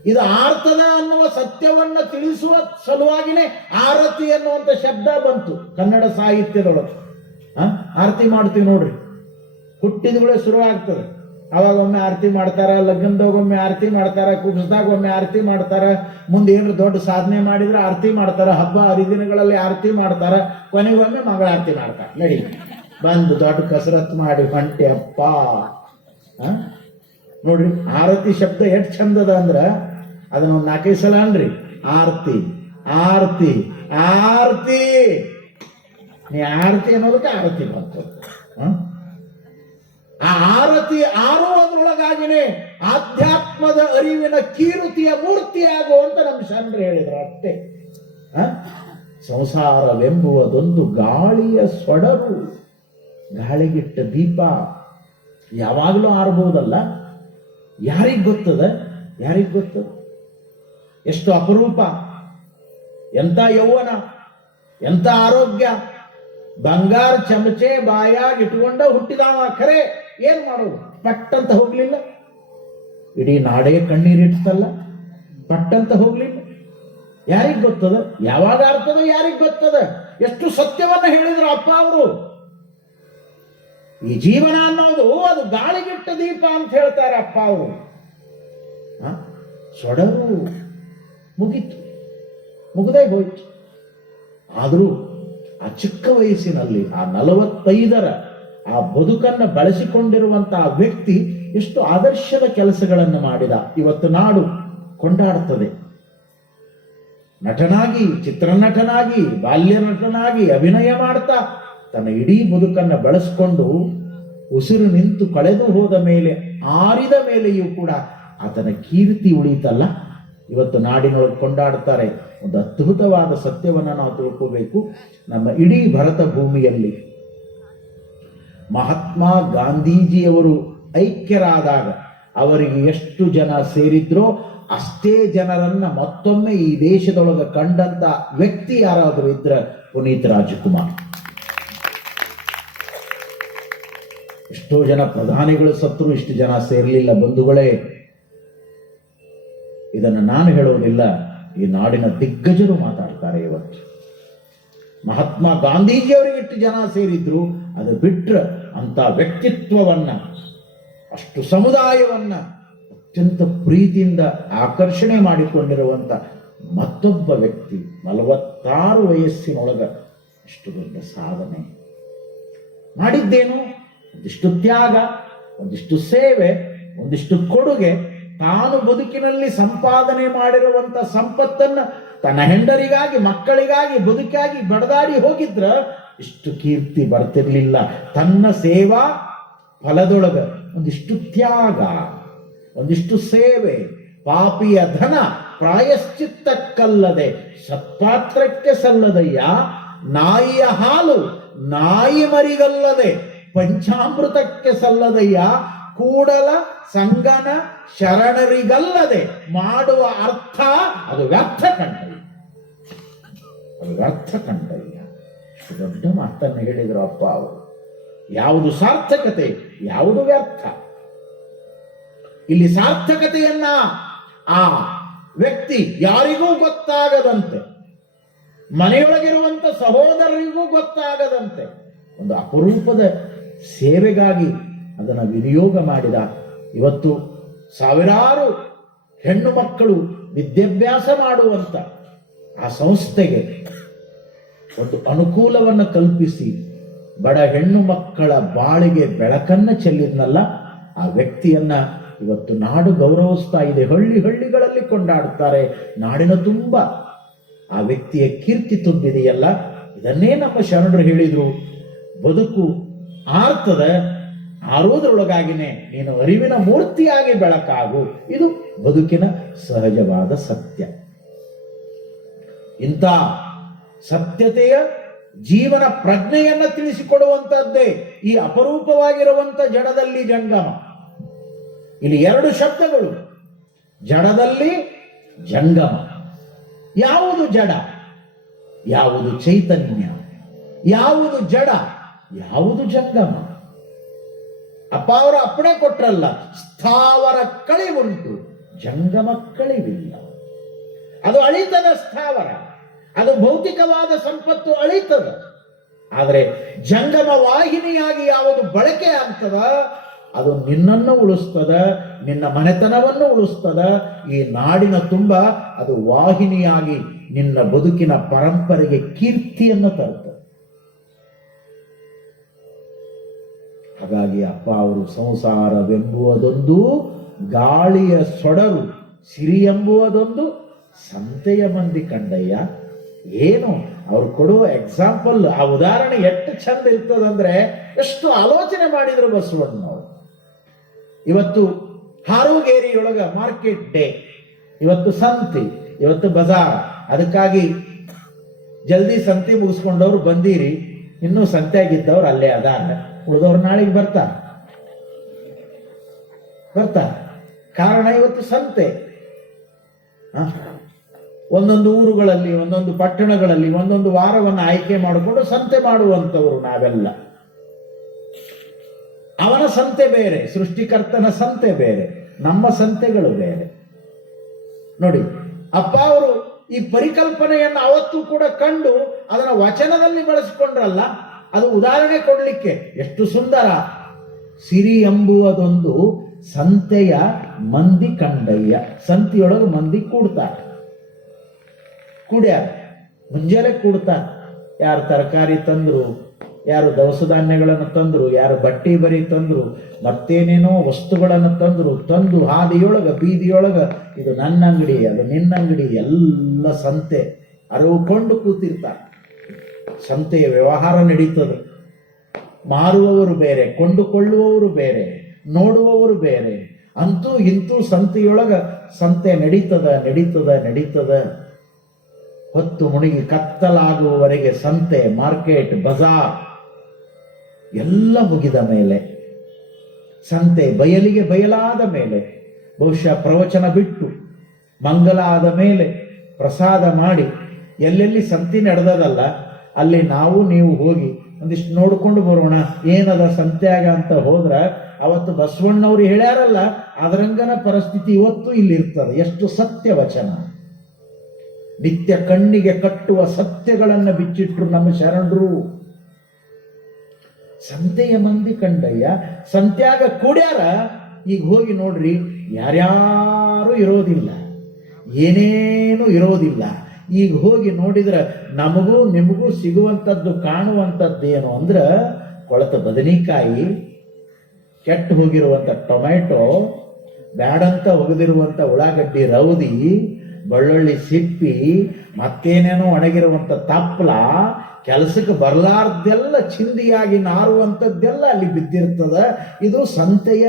ಇದು ಆರ್ತದ ಅನ್ನುವ ಸತ್ಯವನ್ನ ತಿಳಿಸುವ ಸಲುವಾಗಿನೇ ಆರತಿ ಅನ್ನುವಂಥ ಶಬ್ದ ಬಂತು ಕನ್ನಡ ಸಾಹಿತ್ಯದೊಳಗೆ. ಆರತಿ ಮಾಡ್ತೀವಿ ನೋಡ್ರಿ, ಹುಟ್ಟಿದಗಳೇ ಶುರು ಆಗ್ತದೆ. ಅವಾಗ ಒಮ್ಮೆ ಆರತಿ ಮಾಡ್ತಾರ, ಲಗ್ನದಾಗೊಮ್ಮೆ ಆರತಿ ಮಾಡ್ತಾರ, ಕುಬ್ಸದಾಗ ಒಮ್ಮೆ ಆರತಿ ಮಾಡ್ತಾರ, ಮುಂದೆ ಏನಾರು ದೊಡ್ಡ ಸಾಧನೆ ಮಾಡಿದ್ರೆ ಆರತಿ ಮಾಡ್ತಾರ, ಹಬ್ಬ ಹರಿದಿನಗಳಲ್ಲಿ ಆರತಿ ಮಾಡ್ತಾರ, ಕೊನೆಗೊಮ್ಮೆ ಮಂಗಳ ಆರತಿ ಮಾಡ್ತಾರ. ನಡಿ ಬಂದು ದೊಡ್ಡ ಕಸರತ್ ಮಾಡಿ ಹೊಂಟೆ ಅಪ್ಪ. ನೋಡ್ರಿ, ಆರತಿ ಶಬ್ದ ಎಷ್ಟು ಚಂದದ ಅಂದ್ರ ಅದನ್ನ ಒಂದು 4-5 ಸಲ ಅನ್ರಿ. ಆರತಿ ಆರತಿ ಆರತಿ, ನೀ ಆರತಿ ಅನ್ನೋದಕ್ಕೆ ಆರತಿ ಬಂತು. ಆ ಆರತಿ ಆರುವುದರೊಳಗಾಗಿನೇ ಆಧ್ಯಾತ್ಮದ ಅರಿವಿನ ಕೀರುತಿಯ ಮೂರ್ತಿ ಆಗುವಂತ ನಮ್ಮ ಶರಣರು ಹೇಳಿದ್ರು. ಅಷ್ಟೇ. ಸಂಸಾರವೆಂಬುವುದೊಂದು ಗಾಳಿಯ ಸೊಡರು, ಗಾಳಿಗಿಟ್ಟ ದೀಪ ಯಾವಾಗಲೂ ಆರಬಹುದಲ್ಲ. ಯಾರಿಗ್ ಗೊತ್ತದ? ಎಷ್ಟು ಅಪರೂಪ, ಎಂತ ಯೌವನ, ಎಂತ ಆರೋಗ್ಯ. ಬಂಗಾರ ಚಮಚೆ ಬಾಯಾಗಿ ಇಟ್ಕೊಂಡ ಹುಟ್ಟಿದವ ಖರೆ. ಏನ್ ಮಾಡೋದು? ಪಟ್ಟಂತ ಹೋಗ್ಲಿಲ್ಲ. ಇಡೀ ನಾಡೇ ಕಣ್ಣೀರಿಡ್ತಲ್ಲ, ಪಟ್ಟಂತ ಹೋಗ್ಲಿಲ್ಲ. ಯಾರಿಗ್ ಗೊತ್ತದ? ಯಾವಾಗ ಆರ್ತದ? ಯಾರಿಗ್ ಗೊತ್ತದ? ಎಷ್ಟು ಸತ್ಯವನ್ನ ಹೇಳಿದ್ರು ಅಪ್ಪ ಅವರು. ಈ ಜೀವನ ಅನ್ನೋದು ಅದು ಗಾಳಿಗಿಟ್ಟ ದೀಪ ಅಂತ ಹೇಳ್ತಾರೆ ಅಪ್ಪ ಅವರು. ಸೊಡರು ಮುಗಿತು, ಮುಗಿದೇ ಹೋಯ್ತು. ಆದರೂ ಆ ಚಿಕ್ಕ ವಯಸ್ಸಿನಲ್ಲಿ ಆ 45ರ ಆ ಬದುಕನ್ನು ಬಳಸಿಕೊಂಡಿರುವಂತಹ ವ್ಯಕ್ತಿ ಎಷ್ಟು ಆದರ್ಶದ ಕೆಲಸಗಳನ್ನು ಮಾಡಿದ. ಇವತ್ತು ನಾಡು ಕೊಂಡಾಡ್ತದೆ. ನಟನಾಗಿ, ಚಿತ್ರನಟನಾಗಿ, ಬಾಲ್ಯ ನಟನಾಗಿ ಅಭಿನಯ ಮಾಡ್ತಾ ತನ್ನ ಇಡೀ ಬದುಕನ್ನು ಬಳಸಿಕೊಂಡು ಉಸಿರು ನಿಂತು ಕಳೆದು ಹೋದ ಮೇಲೆ, ಆರಿದ ಮೇಲೆಯೂ ಕೂಡ ಆತನ ಕೀರ್ತಿ ಉಳಿತಲ್ಲ. ಇವತ್ತು ನಾಡಿನೊಳಗೆ ಕೊಂಡಾಡ್ತಾರೆ. ಒಂದು ಅದ್ಭುತವಾದ ಸತ್ಯವನ್ನು ನಾವು ತಿಳ್ಕೋಬೇಕು. ನಮ್ಮ ಇಡೀ ಭರತ ಭೂಮಿಯಲ್ಲಿ ಮಹಾತ್ಮ ಗಾಂಧೀಜಿಯವರು ಐಕ್ಯರಾದಾಗ ಅವರಿಗೆ ಎಷ್ಟು ಜನ ಸೇರಿದ್ರೋ ಅಷ್ಟೇ ಜನರನ್ನ ಮತ್ತೊಮ್ಮೆ ಈ ದೇಶದೊಳಗೆ ಕಂಡಂತ ವ್ಯಕ್ತಿ ಯಾರಾದರೂ ಇದ್ರ ಪುನೀತ್ ರಾಜ್ಕುಮಾರ್. ಎಷ್ಟೋ ಜನ ಪ್ರಧಾನಿಗಳು ಸತ್ರು, ಇಷ್ಟು ಜನ ಸೇರಲಿಲ್ಲ. ಬಂಧುಗಳೇ, ಇದನ್ನು ನಾನು ಹೇಳೋದಿಲ್ಲ, ಈ ನಾಡಿನ ದಿಗ್ಗಜರು ಮಾತಾಡ್ತಾರೆ. ಇವತ್ತು ಮಹಾತ್ಮ ಗಾಂಧೀಜಿಯವರಿಗೆ ಎಷ್ಟು ಜನ ಸೇರಿದ್ರು, ಅದು ಬಿಟ್ರೆ ಅಂತ ವ್ಯಕ್ತಿತ್ವವನ್ನ, ಅಷ್ಟು ಸಮುದಾಯವನ್ನ ಅತ್ಯಂತ ಪ್ರೀತಿಯಿಂದ ಆಕರ್ಷಣೆ ಮಾಡಿಕೊಂಡಿರುವಂತ ಮತ್ತೊಬ್ಬ ವ್ಯಕ್ತಿ 46 ವಯಸ್ಸಿನೊಳಗ ಇಷ್ಟು ದೊಡ್ಡ ಸಾಧನೆ ಮಾಡಿದ್ದೇನು? ಒಂದಿಷ್ಟು ತ್ಯಾಗ, ಒಂದಿಷ್ಟು ಸೇವೆ, ಒಂದಿಷ್ಟು ಕೊಡುಗೆ ತಾನು ಬದುಕಿನಲ್ಲಿ ಸಂಪಾದನೆ ಮಾಡಿರುವಂತ ಸಂಪತ್ತನ್ನ ತನ್ನ ಹೆಂಡರಿಗಾಗಿ ಮಕ್ಕಳಿಗಾಗಿ ಬದುಕಾಗಿ ಬಡದಾಡಿ ಹೋಗಿದ್ರ ಇಷ್ಟು ಕೀರ್ತಿ ಬರ್ತಿರ್ಲಿಲ್ಲ. ತನ್ನ ಸೇವಾ ಫಲದೊಳಗ ಒಂದಿಷ್ಟು ತ್ಯಾಗ, ಒಂದಿಷ್ಟು ಸೇವೆ, ಪಾಪಿಯ ಧನ ಪ್ರಾಯಶ್ಚಿತ್ತಕ್ಕಲ್ಲದೆ ಸತ್ಪಾತ್ರಕ್ಕೆ ಸಲ್ಲದಯ್ಯ, ನಾಯಿಯ ಹಾಲು ನಾಯಿ ಮರಿಗಲ್ಲದೆ ಪಂಚಾಮೃತಕ್ಕೆ ಸಲ್ಲದಯ್ಯ, ಕೂಡಲ ಸಂಗನ ಶರಣರಿಗಲ್ಲದೆ ಮಾಡುವ ಅರ್ಥ ಅದು ವ್ಯರ್ಥ ಕಂಡಯ್ಯ, ಅದು ವ್ಯರ್ಥ ಕಂಡಯ್ಯ. ದೊಡ್ಡ ಮಾತನ್ನು ಹೇಳಿದ್ರು ಅಪ್ಪ ಅವರು. ಯಾವುದು ಸಾರ್ಥಕತೆ, ಯಾವುದು ವ್ಯರ್ಥ. ಇಲ್ಲಿ ಸಾರ್ಥಕತೆಯನ್ನ ಆ ವ್ಯಕ್ತಿ ಯಾರಿಗೂ ಗೊತ್ತಾಗದಂತೆ, ಮನೆಯೊಳಗಿರುವಂತ ಸಹೋದರರಿಗೂ ಗೊತ್ತಾಗದಂತೆ ಒಂದು ಅಪರೂಪದ ಸೇವೆಗಾಗಿ ಅದನ್ನು ವಿನಿಯೋಗ ಮಾಡಿದ. ಇವತ್ತು ಸಾವಿರಾರು ಹೆಣ್ಣು ಮಕ್ಕಳು ವಿದ್ಯಾಭ್ಯಾಸ ಮಾಡುವಂತ ಆ ಸಂಸ್ಥೆಗೆ ಒಂದು ಅನುಕೂಲವನ್ನು ಕಲ್ಪಿಸಿ ಬಡ ಹೆಣ್ಣು ಮಕ್ಕಳ ಬಾಳಿಗೆ ಬೆಳಕನ್ನ ಚೆಲ್ಲಿದ್ನಲ್ಲ, ಆ ವ್ಯಕ್ತಿಯನ್ನ ಇವತ್ತು ನಾಡು ಗೌರವಿಸ್ತಾ ಇದೆ. ಹಳ್ಳಿ ಹಳ್ಳಿಗಳಲ್ಲಿ ಕೊಂಡಾಡುತ್ತಾರೆ. ನಾಡಿನ ತುಂಬ ಆ ವ್ಯಕ್ತಿಯ ಕೀರ್ತಿ ತುಂಬಿದೆಯಲ್ಲ. ಇದನ್ನೇ ನಮ್ಮ ಶರಣರು ಹೇಳಿದ್ರು, ಬದುಕು ಆರ್ತದ, ಆರೋದ್ರೊಳಗಾಗಿನೇ ನೀನು ಅರಿವಿನ ಮೂರ್ತಿಯಾಗಿ ಬೆಳಕಾಗು. ಇದು ಬದುಕಿನ ಸಹಜವಾದ ಸತ್ಯ. ಇಂಥ ಸತ್ಯತೆಯ ಜೀವನ ಪ್ರಜ್ಞೆಯನ್ನ ತಿಳಿಸಿಕೊಡುವಂತದ್ದೇ ಈ ಅಪರೂಪವಾಗಿರುವಂತ ಜಡದಲ್ಲಿ ಜಂಗಮ. ಇಲ್ಲಿ ಎರಡು ಶಬ್ದಗಳು, ಜಡದಲ್ಲಿ ಜಂಗಮ. ಯಾವುದು ಜಡ, ಯಾವುದು ಚೈತನ್ಯ, ಯಾವುದು ಜಡ, ಯಾವುದು ಜಂಗಮ? ಅಪ್ಪ ಅವರು ಅಪ್ಪಣೆ ಕೊಟ್ರಲ್ಲ, ಸ್ಥಾವರ ಕಳಿವುಂಟು, ಜಂಗಮ ಕಳಿವಿಲ್ಲ. ಅದು ಅಳಿತದ ಸ್ಥಾವರ, ಅದು ಭೌತಿಕವಾದ ಸಂಪತ್ತು ಅಳಿತದ. ಆದರೆ ಜಂಗಮ ವಾಹಿನಿಯಾಗಿ ಯಾವುದು ಬಳಕೆ ಆಗ್ತದ ಅದು ನಿನ್ನನ್ನು ಉಳಿಸ್ತದ, ನಿನ್ನ ಮನೆತನವನ್ನು ಉಳಿಸ್ತದ. ಈ ನಾಡಿನ ತುಂಬ ಅದು ವಾಹಿನಿಯಾಗಿ ನಿನ್ನ ಬದುಕಿನ ಪರಂಪರೆಗೆ ಕೀರ್ತಿಯನ್ನು ತರುತ್ತದೆ. ಹಾಗಾಗಿ ಅಪ್ಪ ಅವರು ಸಂಸಾರವೆಂಬುವುದೊಂದು ಗಾಳಿಯ ಸೊಡರು, ಸಿರಿ ಎಂಬುವುದೊಂದು ಸಂತೆಯ ಮಂದಿ ಕಂಡಯ್ಯ. ಏನು ಅವ್ರು ಕೊಡುವ ಎಕ್ಸಾಂಪಲ್, ಆ ಉದಾಹರಣೆ ಎಷ್ಟು ಚಂದ ಇರ್ತದಂದ್ರೆ ಎಷ್ಟು ಆಲೋಚನೆ ಮಾಡಿದ್ರು ಬಸವಣ್ಣನವರು. ಇವತ್ತು ಹಾರೋಗೇರಿಯೊಳಗ ಮಾರ್ಕೆಟ್ ಡೇ, ಇವತ್ತು ಸಂತೆ, ಇವತ್ತು ಬಜಾರ್. ಅದಕ್ಕಾಗಿ ಜಲ್ದಿ ಸಂತೆ ಮುಗಿಸ್ಕೊಂಡವ್ರು ಬಂದಿರಿ, ಇನ್ನೂ ಸಂತೆಯಾಗಿದ್ದವ್ರು ಅಲ್ಲೇ ಅದಾರ, ಉಳಿದವ್ರು ನಾಳೆಗೆ ಬರ್ತಾರ. ಕಾರಣ ಇವತ್ತು ಸಂತೆ. ಒಂದೊಂದು ಊರುಗಳಲ್ಲಿ, ಒಂದೊಂದು ಪಟ್ಟಣಗಳಲ್ಲಿ ಒಂದೊಂದು ವಾರವನ್ನು ಆಯ್ಕೆ ಮಾಡಿಕೊಂಡು ಸಂತೆ ಮಾಡುವಂಥವರು ನಾವೆಲ್ಲ. ಅವನ ಸಂತೆ ಬೇರೆ, ಸೃಷ್ಟಿಕರ್ತನ ಸಂತೆ ಬೇರೆ, ನಮ್ಮ ಸಂತೆಗಳು ಬೇರೆ. ನೋಡಿ, ಅಪ್ಪ ಅವರು ಈ ಪರಿಕಲ್ಪನೆಯನ್ನು ಅವತ್ತು ಕೂಡ ಕಂಡು ಅದನ್ನ ವಚನದಲ್ಲಿ ಬಳಸಿಕೊಂಡ್ರಲ್ಲ, ಅದು ಉದಾಹರಣೆ ಕೊಡ್ಲಿಕ್ಕೆ ಎಷ್ಟು ಸುಂದರ. ಸಿರಿ ಎಂಬುವುದೊಂದು ಸಂತೆಯ ಮಂದಿ ಕಂಡಯ್ಯ. ಸಂತೆಯೊಳಗೆ ಮಂದಿ ಕೂಡ್ತಾರೆ, ಕೂಡ್ಯಾರ, ಮುಂಜಾನೆ ಕೂಡ್ತಾರೆ. ಯಾರು ತರಕಾರಿ ತಂದ್ರು, ಯಾರು ದವಸ ಧಾನ್ಯಗಳನ್ನು ತಂದ್ರು, ಯಾರು ಬಟ್ಟೆ ಬರಿ ತಂದ್ರು, ಮತ್ತೇನೇನೋ ವಸ್ತುಗಳನ್ನು ತಂದು ಹಾದಿಯೊಳಗ ಬೀದಿಯೊಳಗ ಇದು ನನ್ನ ಅಂಗಡಿ, ಅದು ನಿನ್ನ ಅಂಗಡಿ, ಎಲ್ಲ ಸಂತೆ ಅರವುಕೊಂಡು ಕೂತಿರ್ತಾರೆ. ಸಂತೆಯ ವ್ಯವಹಾರ ನಡೀತದೆ. ಮಾರುವವರು ಬೇರೆ, ಕೊಂಡುಕೊಳ್ಳುವವರು ಬೇರೆ, ನೋಡುವವರು ಬೇರೆ. ಅಂತೂ ಇಂತೂ ಸಂತೆಯೊಳಗ ಸಂತೆ ನಡೀತದ. ಹೊತ್ತು ಮುಳುಗಿ ಕತ್ತಲಾಗುವವರೆಗೆ ಸಂತೆ, ಮಾರ್ಕೆಟ್, ಬಜಾರ್ ಎಲ್ಲ ಮುಗಿದ ಮೇಲೆ, ಸಂತೆ ಬಯಲಿಗೆ ಬಯಲಾದ ಮೇಲೆ, ಬಹುಶಃ ಪ್ರವಚನ ಬಿಟ್ಟು ಮಂಗಲ ಆದ ಮೇಲೆ ಪ್ರಸಾದ ಮಾಡಿ ಎಲ್ಲೆಲ್ಲಿ ಸಂತೆ ನಡೆದದಲ್ಲ ಅಲ್ಲಿ ನಾವು ನೀವು ಹೋಗಿ ಒಂದಿಷ್ಟು ನೋಡ್ಕೊಂಡು ಬರೋಣ ಏನದ ಸಂತ್ಯಾಗ ಅಂತ ಹೋದ್ರ ಅವತ್ತು ಬಸವಣ್ಣವ್ರು ಹೇಳ್ಯಾರಲ್ಲ ಅದರಂಗನ ಪರಿಸ್ಥಿತಿ ಇವತ್ತು ಇಲ್ಲಿರ್ತದೆ. ಎಷ್ಟು ಸತ್ಯ ವಚನ, ನಿತ್ಯ ಕಣ್ಣಿಗೆ ಕಟ್ಟುವ ಸತ್ಯಗಳನ್ನು ಬಿಚ್ಚಿಟ್ರು ನಮ್ಮ ಶರಣರು. ಸಂತೆಯ ಮಂದಿ ಕಂಡಯ್ಯ, ಸಂತ್ಯಾಗ ಕೂಡ್ಯಾರ. ಈಗ ಹೋಗಿ ನೋಡ್ರಿ, ಯಾರ್ಯಾರು ಇರೋದಿಲ್ಲ, ಏನೇನು ಇರೋದಿಲ್ಲ. ಈಗ ಹೋಗಿ ನೋಡಿದ್ರೆ ನಮಗೂ ನಿಮಗೂ ಸಿಗುವಂಥದ್ದು ಕಾಣುವಂಥದ್ದೇನು ಅಂದ್ರೆ ಕೊಳೆತ ಬದನೆಕಾಯಿ, ಕೆಟ್ಟು ಹೋಗಿರುವಂಥ ಟೊಮ್ಯಾಟೊ, ಬ್ಯಾಡಂತ ಒಗೆದಿರುವಂತ ಉಳ್ಳಾಗಡ್ಡಿ ರೌದಿ, ಬೆಳ್ಳುಳ್ಳಿ ಸಿಪ್ಪಿ, ಮತ್ತೇನೇನೋ ಒಣಗಿರುವಂತ ತಪ್ಪಲ, ಕೆಲಸಕ್ಕೆ ಬರಲಾರ್ದೆಲ್ಲ ಚಿಂದಿಯಾಗಿ ನಾರುವಂಥದ್ದೆಲ್ಲ ಅಲ್ಲಿ ಬಿದ್ದಿರ್ತದ. ಇದು ಸಂತೆಯ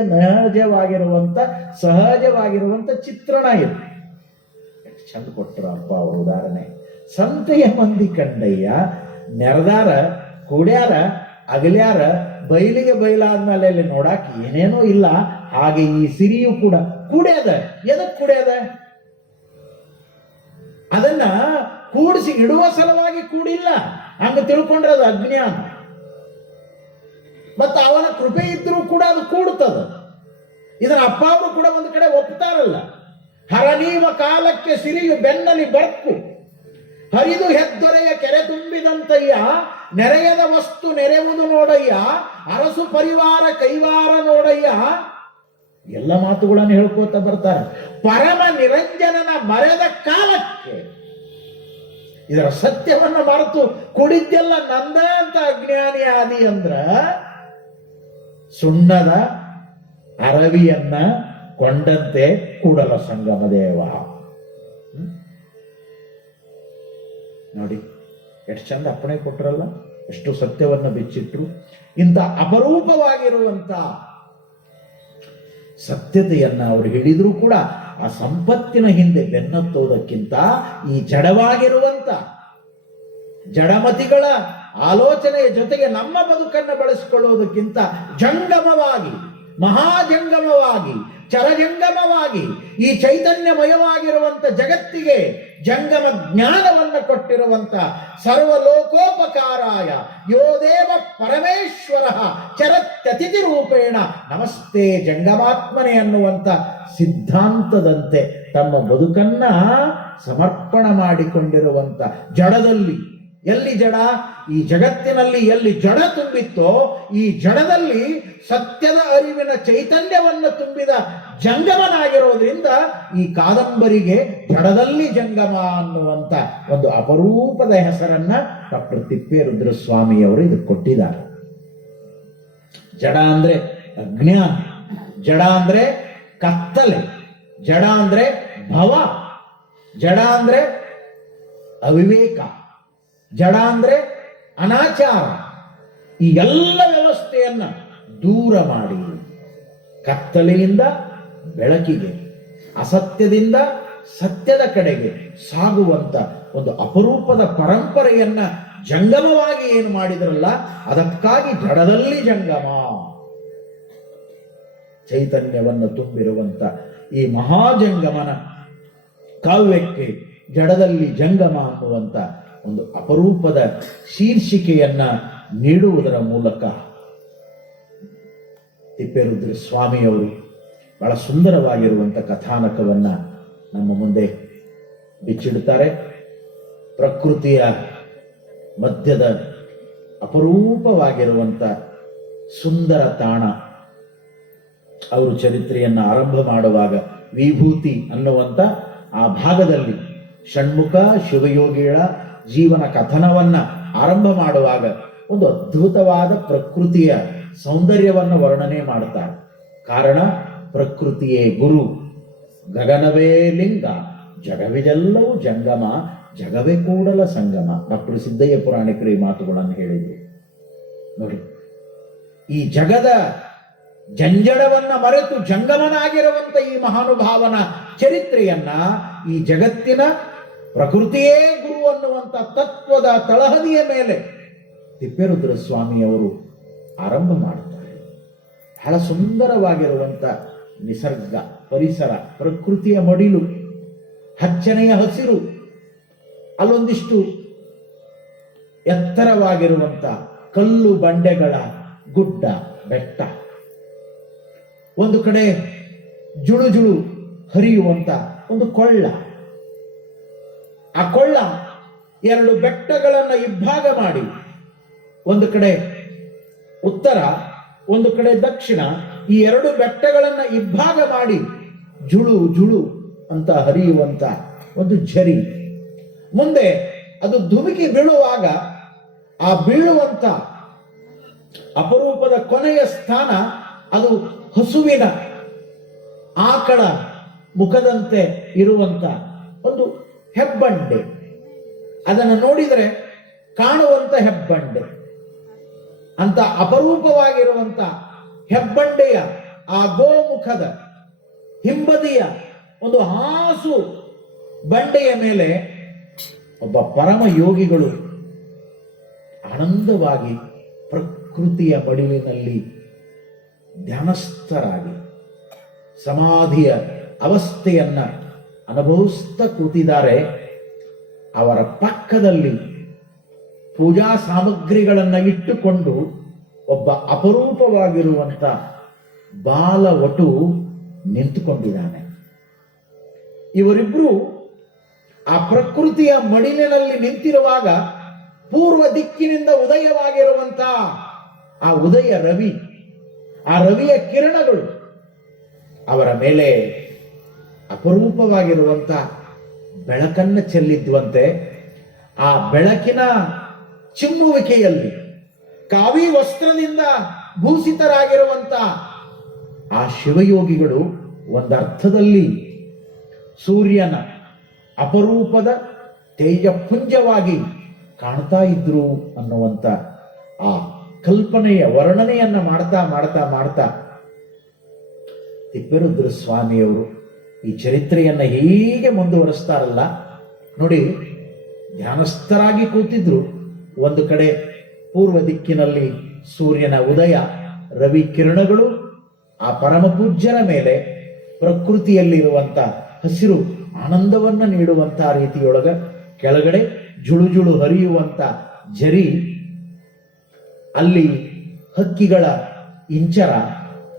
ಸಹಜವಾಗಿರುವಂತ ಚಿತ್ರಣ. ಇದು ಚಂದ ಕೊಟ್ಟರು ಅಪ್ಪ ಅವ್ರ ಉದಾಹರಣೆ. ಸಂತೆಯ ಮಂದಿ ಕಂಡಯ್ಯ, ನೆರೆದಾರ, ಕೂಡ್ಯಾರ, ಅಗಲ್ಯಾರ, ಬಯಲಿಗೆ ಬಯಲಾದ್ಮೇಲೆ ಅಲ್ಲಿ ನೋಡಾಕ ಏನೇನೂ ಇಲ್ಲ. ಹಾಗೆ ಈ ಸಿರಿಯು ಕೂಡ ಕೂಡ್ಯದ. ಎದಕ್ ಕೂಡ್ಯದ? ಅದನ್ನ ಕೂಡಿಸಿ ಇಡುವ ಸಲುವಾಗಿ ಕೂಡಿಲ್ಲ. ಹಂಗ ತಿಳ್ಕೊಂಡ್ರೆ ಅದು ಅಜ್ಞಾನ. ಮತ್ತು ಅವನ ಕೃಪೆ ಇದ್ರೂ ಕೂಡ ಅದು ಕೂಡುತ್ತದೆ. ಇದನ್ನ ಅಪ್ಪ ಅವರು ಕೂಡ ಒಂದು ಕಡೆ ಒಪ್ತಾರಲ್ಲ, ಹರನೀವ ಕಾಲಕ್ಕೆ ಸಿರಿಯು ಬೆನ್ನಲಿ ಬರ್ಕು, ಹರಿದು ಹೆದ್ದೊರೆಯ ಕೆರೆ ತುಂಬಿದಂತಯ್ಯ, ನೆರೆಯದ ವಸ್ತು ನೆರೆಯುವುದು ನೋಡಯ್ಯ, ಅರಸು ಪರಿವಾರ ಕೈವಾರ ನೋಡಯ್ಯ. ಎಲ್ಲ ಮಾತುಗಳನ್ನು ಹೇಳ್ಕೋತ ಬರ್ತಾರೆ. ಪರಮ ನಿರಂಜನನ ಮರೆದ ಕಾಲಕ್ಕೆ ಇದರ ಸತ್ಯವನ್ನು ಮರೆತು ಕುಡಿದ್ದೆಲ್ಲ ನಂದ ಅಂತ ಅಜ್ಞಾನಿ ಆದಿ ಅಂದ್ರ ಸುಣ್ಣದ ಅರವಿಯನ್ನ ಕೊಂಡಂತೆ ಕೂಡಲ ಸಂಗಮ ದೇವ. ನೋಡಿ ಎಷ್ಟು ಚಂದ ಅಪ್ಪಣೆ ಕೊಟ್ರಲ್ಲ, ಎಷ್ಟು ಸತ್ಯವನ್ನು ಬಿಚ್ಚಿಟ್ರು. ಇಂಥ ಅಪರೂಪವಾಗಿರುವಂತ ಸತ್ಯತೆಯನ್ನ ಅವರು ಹಿಡಿದ್ರೂ ಕೂಡ ಆ ಸಂಪತ್ತಿನ ಹಿಂದೆ ಬೆನ್ನತ್ತೋದಕ್ಕಿಂತ ಈ ಜಡವಾಗಿರುವಂತ ಜಡಮತಿಗಳ ಆಲೋಚನೆಯ ಜೊತೆಗೆ ನಮ್ಮ ಬದುಕನ್ನು ಬಳಸಿಕೊಳ್ಳುವುದಕ್ಕಿಂತ ಜಂಗಮವಾಗಿ, ಮಹಾಜಂಗಮವಾಗಿ, ಚರಜಂಗಮವಾಗಿ ಈ ಚೈತನ್ಯಮಯವಾಗಿರುವಂತ ಜಗತ್ತಿಗೆ ಜಂಗಮ ಜ್ಞಾನವನ್ನು ಕೊಟ್ಟಿರುವಂತ ಸರ್ವಲೋಕೋಪಕಾರಾಯ ಯೋ ದೇವ ಪರಮೇಶ್ವರ ಚರತ್ಯತಿಥಿ ರೂಪೇಣ ನಮಸ್ತೆ ಜಂಗಮಾತ್ಮನೆ ಅನ್ನುವಂತ ಸಿದ್ಧಾಂತದಂತೆ ತಮ್ಮ ಬದುಕನ್ನ ಸಮರ್ಪಣ ಮಾಡಿಕೊಂಡಿರುವಂತ ಜಡದಲ್ಲಿ, ಎಲ್ಲಿ ಜಡ? ಈ ಜಗತ್ತಿನಲ್ಲಿ ಎಲ್ಲಿ ಜಡ ತುಂಬಿತ್ತೋ ಈ ಜಡದಲ್ಲಿ ಸತ್ಯದ ಅರಿವಿನ ಚೈತನ್ಯವನ್ನು ತುಂಬಿದ ಜಂಗಮನಾಗಿರೋದ್ರಿಂದ ಈ ಕಾದಂಬರಿಗೆ ಜಡದಲ್ಲಿ ಜಂಗಮ ಅನ್ನುವಂತ ಒಂದು ಅಪರೂಪದ ಹೆಸರನ್ನ ಡಾಕ್ಟರ್ ತಿಪ್ಪೇರುದ್ರಸ್ವಾಮಿಯವರು ಇದಕ್ಕೆ ಕೊಟ್ಟಿದ್ದಾರೆ. ಜಡ ಅಂದ್ರೆ ಅಜ್ಞಾನ, ಜಡ ಅಂದ್ರೆ ಕತ್ತಲೆ, ಜಡ ಅಂದ್ರೆ ಭವ, ಜಡ ಅಂದ್ರೆ ಅವಿವೇಕ, ಜಡ ಅಂದ್ರೆ ಅನಾಚಾರ. ಈ ಎಲ್ಲ ವ್ಯವಸ್ಥೆಯನ್ನ ದೂರ ಮಾಡಿ ಕತ್ತಲೆಯಿಂದ ಬೆಳಕಿಗೆ, ಅಸತ್ಯದಿಂದ ಸತ್ಯದ ಕಡೆಗೆ ಸಾಗುವಂತ ಒಂದು ಅಪರೂಪದ ಪರಂಪರೆಯನ್ನ ಜಂಗಮವಾಗಿ ಏನು ಮಾಡಿದ್ರಲ್ಲ, ಅದಕ್ಕಾಗಿ ಜಡದಲ್ಲಿ ಜಂಗಮ, ಚೈತನ್ಯವನ್ನು ತುಂಬಿರುವಂತ ಈ ಮಹಾಜಂಗಮನ ಕಾವ್ಯಕ್ಕೆ ಜಡದಲ್ಲಿ ಜಂಗಮ ಅನ್ನುವಂತ ಒಂದು ಅಪರೂಪದ ಶೀರ್ಷಿಕೆಯನ್ನ ನೀಡುವುದರ ಮೂಲಕ ತಿಪ್ಪೇರುದ್ರ ಸ್ವಾಮಿಯವರು ಬಹಳ ಸುಂದರವಾಗಿರುವಂತ ಕಥಾನಕವನ್ನ ನಮ್ಮ ಮುಂದೆ ಬಿಚ್ಚಿಡುತ್ತಾರೆ. ಪ್ರಕೃತಿಯ ಮಧ್ಯದ ಅಪರೂಪವಾಗಿರುವಂತ ಸುಂದರ ತಾಣ. ಅವರು ಚರಿತ್ರೆಯನ್ನ ಆರಂಭ ಮಾಡುವಾಗ ವಿಭೂತಿ ಅನ್ನುವಂತ ಆ ಭಾಗದಲ್ಲಿ ಷಣ್ಮುಖ ಶಿವಯೋಗಿಗಳ ಜೀವನ ಕಥನವನ್ನ ಆರಂಭ ಮಾಡುವಾಗ ಒಂದು ಅದ್ಭುತವಾದ ಪ್ರಕೃತಿಯ ಸೌಂದರ್ಯವನ್ನು ವರ್ಣನೆ ಮಾಡ್ತಾರೆ. ಕಾರಣ ಪ್ರಕೃತಿಯೇ ಗುರು, ಗಗನವೇ ಲಿಂಗ, ಜಗವಿದೆಲ್ಲವೂ ಜಂಗಮ, ಜಗವೇ ಕೂಡಲ ಸಂಗಮ. ಡಾಕ್ಟರ್ ಸಿದ್ದಯ್ಯ ಪುರಾಣಿಕರು ಈ ಮಾತುಗಳನ್ನು ಹೇಳಿದರು. ನೋಡಿ, ಈ ಜಗದ ಜಂಜಡವನ್ನ ಮರೆತು ಜಂಗಮನಾಗಿರುವಂತ ಈ ಮಹಾನುಭಾವನ ಚರಿತ್ರೆಯನ್ನ ಈ ಜಗತ್ತಿನ ಪ್ರಕೃತಿಯೇ ಗುರು ಅನ್ನುವಂತ ತತ್ವದ ತಳಹದಿಯ ಮೇಲೆ ತಿಪ್ಪೇರುದ್ರ ಸ್ವಾಮಿಯವರು ಆರಂಭ ಮಾಡುತ್ತಾರೆ. ಬಹಳ ಸುಂದರವಾಗಿರುವಂತ ನಿಸರ್ಗ, ಪರಿಸರ, ಪ್ರಕೃತಿಯ ಮಡಿಲು, ಹಚ್ಚನೆಯ ಹಸಿರು, ಅಲ್ಲೊಂದಿಷ್ಟು ಎತ್ತರವಾಗಿರುವಂತ ಕಲ್ಲು ಬಂಡೆಗಳ ಗುಡ್ಡ ಬೆಟ್ಟ, ಒಂದು ಕಡೆ ಜುಳು ಜುಳು ಹರಿಯುವಂತ ಒಂದು ಕೊಳ್ಳ. ಆ ಕೊಳ್ಳ ಎರಡು ಬೆಟ್ಟಗಳನ್ನ ಇಬ್ಬಾಗ ಮಾಡಿ, ಒಂದು ಕಡೆ ಉತ್ತರ, ಒಂದು ಕಡೆ ದಕ್ಷಿಣ, ಈ ಎರಡು ಬೆಟ್ಟಗಳನ್ನ ಇಬ್ಬಾಗ ಮಾಡಿ ಜುಳು ಜುಳು ಅಂತ ಹರಿಯುವಂತ ಒಂದು ಝರಿ. ಮುಂದೆ ಅದು ಧುಮುಕಿ ಬೀಳುವಾಗ ಆ ಬೀಳುವಂತ ಅಪರೂಪದ ಕೊನೆಯ ಸ್ಥಾನ ಅದು ಹಸುವಿನ ಆಕಳ ಮುಖದಂತೆ ಇರುವಂತ ಒಂದು ಹೆಬ್ಬಂಡೆ, ಅದನ್ನು ನೋಡಿದರೆ ಕಾಣುವಂತ ಹೆಬ್ಬಂಡೆ ಅಂತ ಅಪರೂಪವಾಗಿರುವಂತ ಹೆಬ್ಬಂಡೆಯ ಆ ಗೋಮುಖದ ಹಿಂಬದಿಯ ಒಂದು ಹಾಸು ಬಂಡೆಯ ಮೇಲೆ ಒಬ್ಬ ಪರಮ ಯೋಗಿಗಳು ಆನಂದವಾಗಿ ಪ್ರಕೃತಿಯ ಮಡಿಲಿನಲ್ಲಿ ಧ್ಯಾನಸ್ಥರಾಗಿ ಸಮಾಧಿಯ ಅವಸ್ಥೆಯನ್ನ ಅನುಭವಿಸ್ತಾ ಕೂತಿದ್ದಾರೆ. ಅವರ ಪಕ್ಕದಲ್ಲಿ ಪೂಜಾ ಸಾಮಗ್ರಿಗಳನ್ನು ಇಟ್ಟುಕೊಂಡು ಒಬ್ಬ ಅಪರೂಪವಾಗಿರುವಂತ ಬಾಲವಟು ನಿಂತುಕೊಂಡಿದ್ದಾನೆ. ಇವರಿಬ್ರು ಆ ಪ್ರಕೃತಿಯ ಮಡಿಲಿನಲ್ಲಿ ನಿಂತಿರುವಾಗ ಪೂರ್ವ ದಿಕ್ಕಿನಿಂದ ಉದಯವಾಗಿರುವಂತ ಆ ಉದಯ ರವಿ, ಆ ರವಿಯ ಕಿರಣಗಳು ಅವರ ಮೇಲೆ ಅಪರೂಪವಾಗಿರುವಂತ ಬೆಳಕನ್ನು ಚೆಲ್ಲಿದ್ವಂತೆ. ಆ ಬೆಳಕಿನ ಚಿಮ್ಮುವಿಕೆಯಲ್ಲಿ ಕಾವಿ ವಸ್ತ್ರದಿಂದ ಭೂಷಿತರಾಗಿರುವಂತ ಆ ಶಿವಯೋಗಿಗಳು ಒಂದರ್ಥದಲ್ಲಿ ಸೂರ್ಯನ ಅಪರೂಪದ ತೇಜಪುಂಜವಾಗಿ ಕಾಣ್ತಾ ಇದ್ರು ಅನ್ನುವಂತ ಆ ಕಲ್ಪನೆಯ ವರ್ಣನೆಯನ್ನ ಮಾಡ್ತಾ ಮಾಡ್ತಾ ಮಾಡ್ತಾ ತಿಪ್ಪೇರುದ್ರ ಸ್ವಾಮಿಯವರು ಈ ಚರಿತ್ರೆಯನ್ನ ಹೀಗೆ ಮುಂದುವರಿಸ್ತಾರಲ್ಲ ನೋಡಿ. ಧ್ಯಾನಸ್ಥರಾಗಿ ಕೂತಿದ್ರು, ಒಂದು ಕಡೆ ಪೂರ್ವ ದಿಕ್ಕಿನಲ್ಲಿ ಸೂರ್ಯನ ಉದಯ, ರವಿ ಕಿರಣಗಳು ಆ ಪರಮ ಪೂಜ್ಯರ ಮೇಲೆ ಪ್ರಕೃತಿಯಲ್ಲಿರುವಂತ ಹಸಿರು ಆನಂದವನ್ನ ನೀಡುವಂತ ರೀತಿಯೊಳಗ ಕೆಳಗಡೆ ಜುಳು ಹರಿಯುವಂತ ಝರಿ, ಅಲ್ಲಿ ಹಕ್ಕಿಗಳ ಇಂಚರ,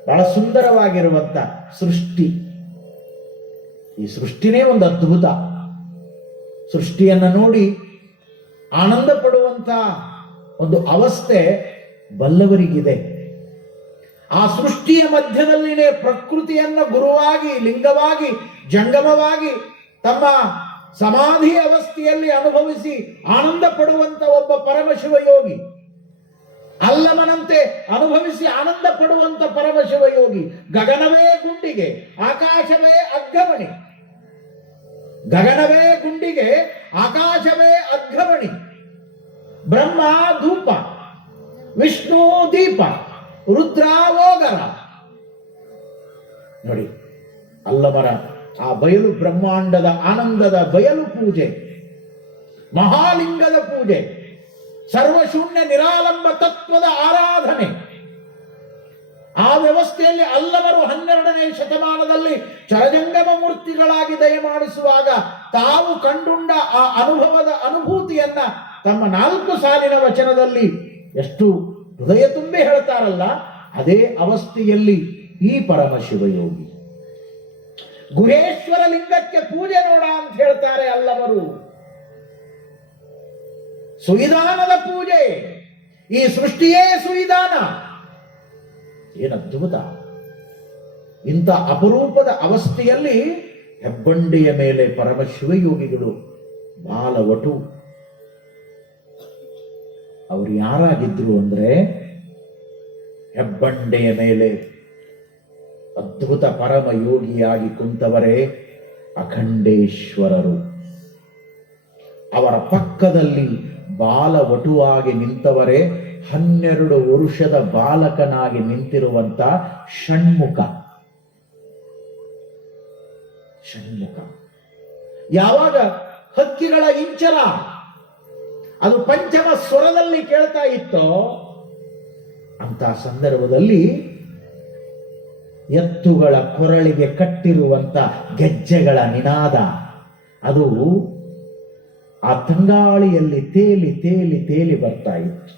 ಬಹಳ ಸುಂದರವಾಗಿರುವಂತ ಸೃಷ್ಟಿ. ಈ ಸೃಷ್ಟಿನೇ ಒಂದು ಅದ್ಭುತ. ಸೃಷ್ಟಿಯನ್ನ ನೋಡಿ ಆನಂದ ಪಡುವಂತ ಒಂದು ಅವಸ್ಥೆ ಬಲ್ಲವರಿಗಿದೆ. ಆ ಸೃಷ್ಟಿಯ ಮಧ್ಯದಲ್ಲಿನೇ ಪ್ರಕೃತಿಯನ್ನ ಗುರುವಾಗಿ, ಲಿಂಗವಾಗಿ, ಜಂಗಮವಾಗಿ ತಮ್ಮ ಸಮಾಧಿ ಅವಸ್ಥೆಯಲ್ಲಿ ಅನುಭವಿಸಿ ಆನಂದ ಪಡುವಂತ ಒಬ್ಬ ಪರಮಶಿವಯೋಗಿ, ಅಲ್ಲಮನಂತೆ ಅನುಭವಿಸಿ ಆನಂದ ಪಡುವಂತ ಪರಮಶಿವಯೋಗಿ. ಗಗನವೇ ಗುಂಡಿಗೆ, ಆಕಾಶವೇ ಅಗ್ಗಮಣಿ. ಗಗನವೇ ಗುಂಡಿಗೆ, ಆಕಾಶವೇ ಅಗ್ಗಮಣಿ. ಬ್ರಹ್ಮ ಧೂಪ, ವಿಷ್ಣು ದೀಪ, ರುದ್ರಾವೋಗರ. ನೋಡಿ, ಅಲ್ಲಮರ ಆ ಬಯಲು ಬ್ರಹ್ಮಾಂಡದ ಆನಂದದ ಬಯಲು ಪೂಜೆ, ಮಹಾಲಿಂಗದ ಪೂಜೆ, ಸರ್ವಶೂನ್ಯ ನಿರಾಲಂಬ ತತ್ವದ ಆರಾಧನೆ. ಆ ವ್ಯವಸ್ಥೆಯಲ್ಲಿ ಅಲ್ಲವರು 12ನೇ ಶತಮಾನದಲ್ಲಿ ಚರಜಂಗಮ ಮೂರ್ತಿಗಳಾಗಿ ದಯಮಾಡಿಸುವಾಗ ತಾವು ಕಂಡುಂಡ ಆ ಅನುಭವದ ಅನುಭೂತಿಯನ್ನ ತಮ್ಮ 4 ಸಾಲಿನ ವಚನದಲ್ಲಿ ಎಷ್ಟು ಹೃದಯ ತುಂಬಿ ಹೇಳ್ತಾರಲ್ಲ, ಅದೇ ಅವಸ್ಥೆಯಲ್ಲಿ ಈ ಪರಮಶಿವಯೋಗಿ ಗುಹೇಶ್ವರ ಲಿಂಗಕ್ಕೆ ಪೂಜೆ ನೋಡ ಅಂತ ಹೇಳ್ತಾರೆ ಅಲ್ಲವರು. ಸುವಿಧಾನದ ಪೂಜೆ, ಈ ಸೃಷ್ಟಿಯೇ ಸುವಿಧಾನ. ಏನು ಅದ್ಭುತ! ಇಂಥ ಅಪರೂಪದ ಅವಸ್ಥೆಯಲ್ಲಿ ಹೆಬ್ಬಂಡೆಯ ಮೇಲೆ ಪರಮಶಿವಯೋಗಿಗಳು ಬಾಲವಟು. ಅವರು ಯಾರಾಗಿದ್ರು ಅಂದ್ರೆ, ಹೆಬ್ಬಂಡೆಯ ಮೇಲೆ ಅದ್ಭುತ ಪರಮ ಯೋಗಿಯಾಗಿ ಕುಂತವರೇ ಅಖಂಡೇಶ್ವರರು. ಅವರ ಪಕ್ಕದಲ್ಲಿ ಬಾಲವಟುವಾಗಿ ನಿಂತವರೇ 12 ವರುಷದ ಬಾಲಕನಾಗಿ ನಿಂತಿರುವಂತ ಷಣ್ಮುಖ. ಯಾವಾಗ ಹಕ್ಕಿಗಳ ಇಂಚರ ಅದು ಪಂಚಮ ಸ್ವರದಲ್ಲಿ ಕೇಳ್ತಾ ಇತ್ತೋ ಅಂತ ಸಂದರ್ಭದಲ್ಲಿ ಎತ್ತುಗಳ ಕೊರಳಿಗೆ ಕಟ್ಟಿರುವಂತ ಗೆಜ್ಜೆಗಳ ನಿನಾದ ಅದು ಆ ತಂಗಾಳಿಯಲ್ಲಿ ತೇಲಿ ತೇಲಿ ತೇಲಿ ಬರ್ತಾ ಇತ್ತು.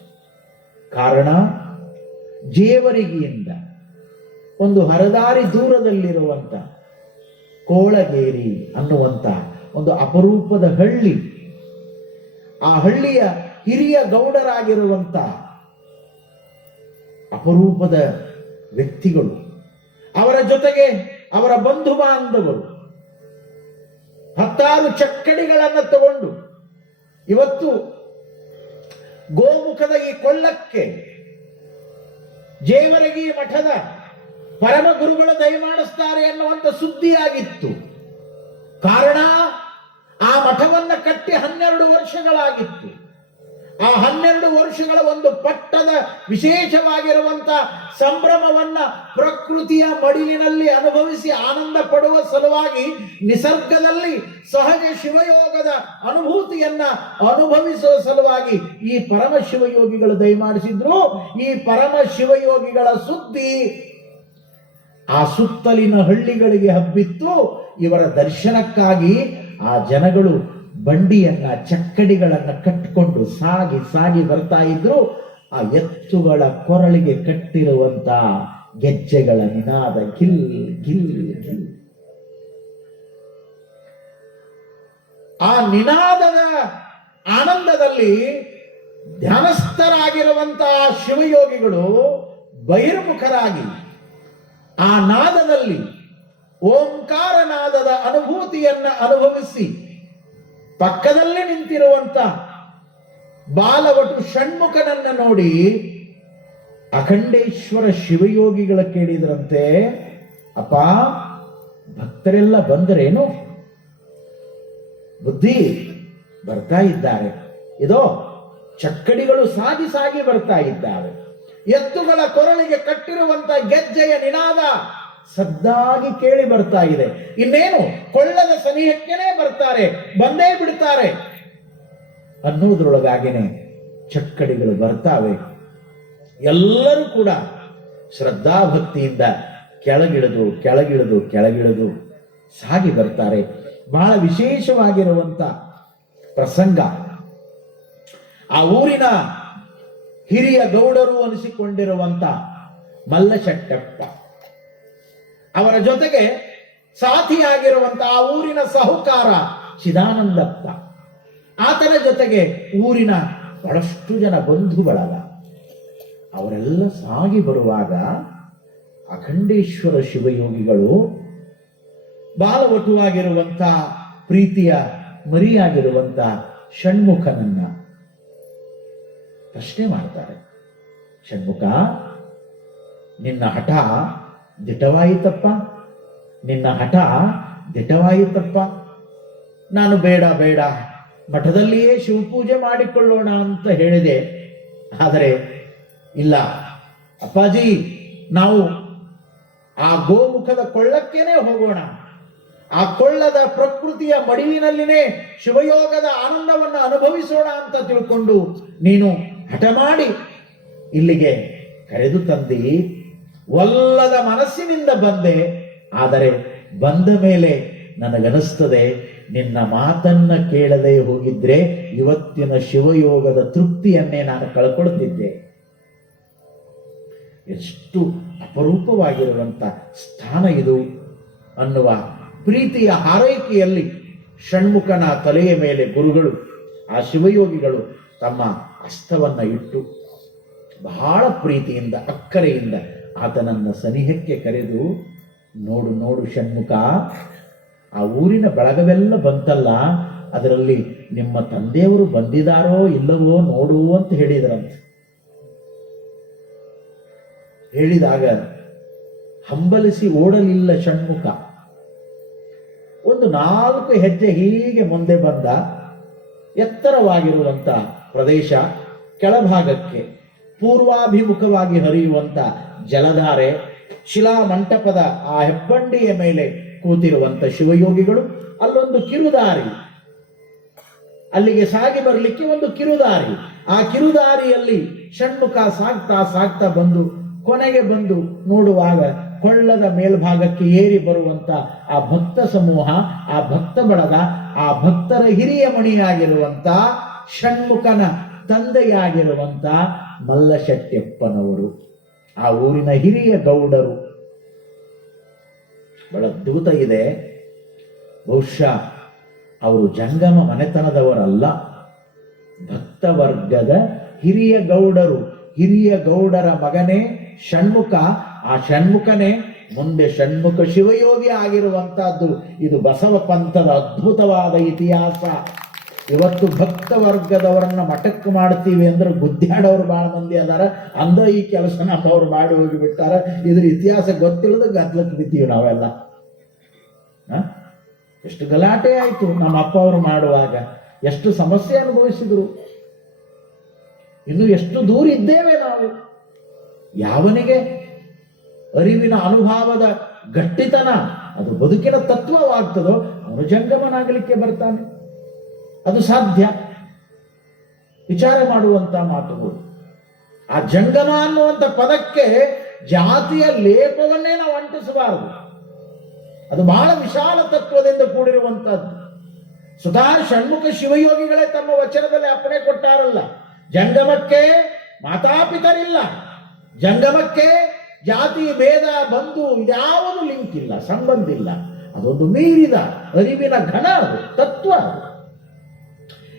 ಕಾರಣ, ಜೇವರಿಗಿಯಿಂದ ಒಂದು ಹರದಾರಿ ದೂರದಲ್ಲಿರುವಂತ ಕೋಳಗೇರಿ ಅನ್ನುವಂತ ಒಂದು ಅಪರೂಪದ ಹಳ್ಳಿ, ಆ ಹಳ್ಳಿಯ ಹಿರಿಯ ಗೌಡರಾಗಿರುವಂತ ಅಪರೂಪದ ವ್ಯಕ್ತಿಗಳು, ಅವರ ಜೊತೆಗೆ ಅವರ ಬಂಧು ಬಾಂಧವರು 10 ಚಕ್ಕಡಿಗಳನ್ನು ತಗೊಂಡು ಇವತ್ತು ಗೋಮುಖದ ಈ ಕೊಳ್ಳಕ್ಕೆ ಜೇವರಗಿ ಮಠದ ಪರಮ ಗುರುಗಳು ದಯಮಾಡಿಸ್ತಾರೆ ಎನ್ನುವಂತ ಸುದ್ದಿಯಾಗಿತ್ತು. ಕಾರಣ ಆ ಮಠವನ್ನ ಕಟ್ಟಿ 12 ವರ್ಷಗಳಾಗಿತ್ತು. ಆ 12 ವರ್ಷಗಳ ಒಂದು ಪಟ್ಟದ ವಿಶೇಷವಾಗಿರುವಂತ ಸಂಭ್ರಮವನ್ನ ಪ್ರಕೃತಿಯ ಮಡಿಲಿನಲ್ಲಿ ಅನುಭವಿಸಿ ಆನಂದ ಪಡುವ ಸಲುವಾಗಿ ನಿಸರ್ಗದಲ್ಲಿ ಸಹಜ ಶಿವಯೋಗದ ಅನುಭೂತಿಯನ್ನ ಅನುಭವಿಸುವ ಸಲುವಾಗಿ ಈ ಪರಮ ಶಿವಯೋಗಿಗಳು ದಯಮಾಡಿಸಿದ್ರು. ಈ ಪರಮ ಶಿವಯೋಗಿಗಳ ಸುದ್ದಿ ಆ ಸುತ್ತಲಿನ ಹಳ್ಳಿಗಳಿಗೆ ಹಬ್ಬಿತ್ತು. ಇವರ ದರ್ಶನಕ್ಕಾಗಿ ಆ ಜನಗಳು ಬಂಡಿಯನ್ನ ಚಕ್ಕಡಿಗಳನ್ನ ಕಟ್ಟಿಕೊಂಡು ಸಾಗಿ ಸಾಗಿ ಬರ್ತಾ ಇದ್ರು. ಆ ಎತ್ತುಗಳ ಕೊರಳಿಗೆ ಕಟ್ಟಿರುವಂತ ಗೆಜ್ಜೆಗಳ ನಿನಾದ ಗಿಲ್ ಗಿಲ್ ಗಿಲ್. ಆ ನಿನಾದದ ಆನಂದದಲ್ಲಿ ಧ್ಯಾನಸ್ಥರಾಗಿರುವಂತಹ ಶಿವಯೋಗಿಗಳು ಬಹಿರ್ಮುಖರಾಗಿ ಆ ನಾದದಲ್ಲಿ ಓಂಕಾರ ನಾದದ ಅನುಭೂತಿಯನ್ನ ಅನುಭವಿಸಿ ಪಕ್ಕದಲ್ಲಿ ನಿಂತಿರುವಂತ ಬಾಲವಟು ಷಣ್ಮುಖನನ್ನ ನೋಡಿ ಅಖಂಡೇಶ್ವರ ಶಿವಯೋಗಿಗಳ ಕೇಳಿದ್ರಂತೆ, ಅಪ್ಪ ಭಕ್ತರೆಲ್ಲ ಬಂದರೇನು? ಬುದ್ಧಿ ಬರ್ತಾ ಇದ್ದಾರೆ, ಇದೋ ಚಕ್ಕಡಿಗಳು ಸಾಗಿ ಸಾಗಿ ಬರ್ತಾ ಇದ್ದಾವೆ, ಎತ್ತುಗಳ ಕೊರಳಿಗೆ ಕಟ್ಟಿರುವಂತ ಗೆಜ್ಜೆಯ ನಿನಾದ ಸದ್ದಾಗಿ ಕೇಳಿ ಬರ್ತಾ ಇದೆ. ಇನ್ನೇನು ಕೊಳ್ಳದ ಸನಿಹಕ್ಕೇನೆ ಬರ್ತಾರೆ, ಬಂದೇ ಬಿಡ್ತಾರೆ ಅನ್ನುವುದರೊಳಗಾಗಿನೇ ಚಕ್ಕಡಿಗಳು ಬರ್ತಾವೆ. ಎಲ್ಲರೂ ಕೂಡ ಶ್ರದ್ಧಾಭಕ್ತಿಯಿಂದ ಕೆಳಗಿಳಿದು ಕೆಳಗಿಳಿದು ಕೆಳಗಿಳಿದು ಸಾಗಿ ಬರ್ತಾರೆ. ಬಹಳ ವಿಶೇಷವಾಗಿರುವಂತ ಪ್ರಸಂಗ. ಆ ಊರಿನ ಹಿರಿಯ ಗೌಡರು ಅನಿಸಿಕೊಂಡಿರುವಂತ ಮಲ್ಲಶೆಟ್ಟಪ್ಪ, ಅವರ ಜೊತೆಗೆ ಸಾಥಿಯಾಗಿರುವಂತ ಆ ಊರಿನ ಸಾಹುಕಾರ ಚಿದಾನಂದಪ್ಪ, ಆತನ ಜೊತೆಗೆ ಊರಿನ ಬಹಳಷ್ಟು ಜನ ಬಂಧು ಬಳಗ, ಅವರೆಲ್ಲ ಸಾಗಿ ಬರುವಾಗ ಅಖಂಡೇಶ್ವರ ಶಿವಯೋಗಿಗಳು ಬಾಲವಟುವಾಗಿರುವಂತ ಪ್ರೀತಿಯ ಮರಿಯಾಗಿರುವಂತ ಷಣ್ಮುಖನನ್ನ ಪ್ರಶ್ನೆ ಮಾಡ್ತಾರೆ. ಷಣ್ಮುಖ, ನಿನ್ನ ಹಠ ದಿಟವಾಯಿತಪ್ಪ, ನಿನ್ನ ಹಠ ದಿಟವಾಯಿತಪ್ಪ. ನಾನು ಬೇಡ ಬೇಡ ಮಠದಲ್ಲಿಯೇ ಶಿವಪೂಜೆ ಮಾಡಿಕೊಳ್ಳೋಣ ಅಂತ ಹೇಳಿದೆ. ಆದರೆ ಇಲ್ಲ ಅಪ್ಪಾಜಿ, ನಾವು ಆ ಗೋಮುಖದ ಕೊಳ್ಳಕ್ಕೇನೆ ಹೋಗೋಣ. ಆ ಕೊಳ್ಳದ ಪ್ರಕೃತಿಯ ಮಡಿಲಿನಲ್ಲಿನೇ ಶಿವಯೋಗದ ಆನಂದವನ್ನು ಅನುಭವಿಸೋಣ ಅಂತ ತಿಳ್ಕೊಂಡು ನೀನು ಹಠ ಮಾಡಿ ಇಲ್ಲಿಗೆ ಕರೆದು ತಂದಿ. ಒಲ್ಲದ ಮನಸ್ಸಿನಿಂದ ಬಂದೆ. ಆದರೆ ಬಂದ ಮೇಲೆ ನನಗನಿಸ್ತದೆ, ನಿನ್ನ ಮಾತನ್ನ ಕೇಳದೆ ಹೋಗಿದ್ರೆ ಇವತ್ತಿನ ಶಿವಯೋಗದ ತೃಪ್ತಿಯನ್ನೇ ನಾನು ಕಳ್ಕೊಳ್ತಿದ್ದೆ. ಎಷ್ಟು ಅಪರೂಪವಾಗಿರುವಂತ ಸ್ಥಾನ ಇದು ಅನ್ನುವ ಪ್ರೀತಿಯ ಹಾರೈಕೆಯಲ್ಲಿ ಷಣ್ಮುಖನ ತಲೆಯ ಮೇಲೆ ಗುರುಗಳು, ಆ ಶಿವಯೋಗಿಗಳು ತಮ್ಮ ಹಸ್ತವನ್ನ ಇಟ್ಟು ಬಹಳ ಪ್ರೀತಿಯಿಂದ ಅಕ್ಕರೆಯಿಂದ ಆತನನ್ನ ಸನಿಹಕ್ಕೆ ಕರೆದು, ನೋಡು ನೋಡು ಷಣ್ಮುಖ, ಆ ಊರಿನ ಬಳಗವೆಲ್ಲ ಬಂತಲ್ಲ, ಅದರಲ್ಲಿ ನಿಮ್ಮ ತಂದೆಯವರು ಬಂದಿದಾರೋ ಇಲ್ಲವೋ ನೋಡು ಅಂತ ಹೇಳಿದ್ರಂತೆ. ಹೇಳಿದಾಗ ಹಂಬಲಿಸಿ ಓಡಲಿಲ್ಲ ಷಣ್ಮುಖ. ಒಂದು 4 ಹೆಜ್ಜೆ ಹೀಗೆ ಮುಂದೆ ಬಂದ. ಎತ್ತರವಾಗಿರುವಂತ ಪ್ರದೇಶ, ಕೆಳಭಾಗಕ್ಕೆ ಪೂರ್ವಾಭಿಮುಖವಾಗಿ ಹರಿಯುವಂತ ಜಲಧಾರೆ, ಶಿಲಾ ಮಂಟಪದ ಆ ಹೆಬ್ಬಂಡಿಯ ಮೇಲೆ ಕೂತಿರುವಂತ ಶಿವಯೋಗಿಗಳು, ಅಲ್ಲೊಂದು ಕಿರುದಾರಿ, ಅಲ್ಲಿಗೆ ಸಾಗಿ ಬರಲಿಕ್ಕೆ ಒಂದು ಕಿರುದಾರಿ. ಆ ಕಿರುದಾರಿಯಲ್ಲಿ ಷಣ್ಮುಖ ಸಾಗ್ತಾ ಸಾಗ್ತಾ ಬಂದು ಕೊನೆಗೆ ಬಂದು ನೋಡುವಾಗ ಕೊಳ್ಳದ ಮೇಲ್ಭಾಗಕ್ಕೆ ಏರಿ ಬರುವಂತ ಆ ಭಕ್ತ ಸಮೂಹ, ಆ ಭಕ್ತ ಬಳಗ, ಆ ಭಕ್ತರ ಹಿರಿಯ ಮಣಿಯಾಗಿರುವಂತ ಷಣ್ಮುಖನ ತಂದೆಯಾಗಿರುವಂತ ಮಲ್ಲಶೆಟ್ಟಪ್ಪನವರು, ಆ ಊರಿನ ಹಿರಿಯ ಗೌಡರು. ಬಹಳ ಅದ್ಭುತ ಇದೆ. ಬಹುಶಃ ಅವರು ಜಂಗಮ ಮನೆತನದವರಲ್ಲ, ಭಕ್ತ ವರ್ಗದ ಹಿರಿಯ ಗೌಡರು. ಹಿರಿಯ ಗೌಡರ ಮಗನೇ ಷಣ್ಮುಖ. ಆ ಷಣ್ಮುಖನೇ ಮುಂದೆ ಷಣ್ಮುಖ ಶಿವಯೋಗಿ ಆಗಿರುವಂತಹದ್ದು. ಇದು ಬಸವ ಪಂಥದ ಅದ್ಭುತವಾದ ಇತಿಹಾಸ. ಇವತ್ತು ಭಕ್ತ ವರ್ಗದವರನ್ನ ಮಠಕ್ಕೆ ಮಾಡ್ತೀವಿ ಅಂದ್ರೆ ಗುದ್ದಾಡೋರು ಬಹಳ ಮಂದಿ ಅದಾರ. ಅಂದ ಈ ಕೆಲಸ ನಮ್ಮವ್ರು ಮಾಡಿ ಹೋಗಿಬಿಟ್ಟಾರ. ಇದ್ರ ಇತಿಹಾಸ ಗೊತ್ತಿಲ್ಲದ ಗದ್ಲಕ್ಕೆ ಬಿದ್ದೀವಿ ನಾವೆಲ್ಲ. ಎಷ್ಟು ಗಲಾಟೆ ಆಯ್ತು ನಮ್ಮ ಅಪ್ಪ ಅವರು ಮಾಡುವಾಗ, ಎಷ್ಟು ಸಮಸ್ಯೆ ಅನುಭವಿಸಿದ್ರು. ಇನ್ನು ಎಷ್ಟು ದೂರ ಇದ್ದೇವೆ ನಾವು. ಯಾವನಿಗೆ ಅರಿವಿನ ಅನುಭವದ ಗಟ್ಟಿತನ ಅದು ಬದುಕಿನ ತತ್ವವಾಗ್ತದೋ ಅವನು ಜಂಗಮನಾಗಲಿಕ್ಕೆ ಬರ್ತಾನೆ. ಅದು ಸಾಧ್ಯ. ವಿಚಾರ ಮಾಡುವಂತ ಮಾತುಗಳು. ಆ ಜಂಗಮ ಅನ್ನುವಂಥ ಪದಕ್ಕೆ ಜಾತಿಯ ಲೇಪವನ್ನೇ ನಾವು ಅಂಟಿಸಬಾರದು. ಅದು ಬಹಳ ವಿಶಾಲ ತತ್ವದಿಂದ ಕೂಡಿರುವಂತಹದ್ದು. ಸುಧಾ ಷಣ್ಮುಖ ಶಿವಯೋಗಿಗಳೇ ತಮ್ಮ ವಚನದಲ್ಲಿ ಅಪ್ಪಣೆ ಕೊಟ್ಟಾರಲ್ಲ, ಜಂಗಮಕ್ಕೆ ಮಾತಾಪಿತರಿಲ್ಲ, ಜಂಗಮಕ್ಕೆ ಜಾತಿ ಭೇದ ಬಂಧು ಇದ್ಯಾವುದು ಲಿಂಕ್ ಇಲ್ಲ, ಸಂಬಂಧ ಇಲ್ಲ. ಅದೊಂದು ಮೀರಿದ ಅರಿವಿನ ಘನ, ಅದು ತತ್ವ.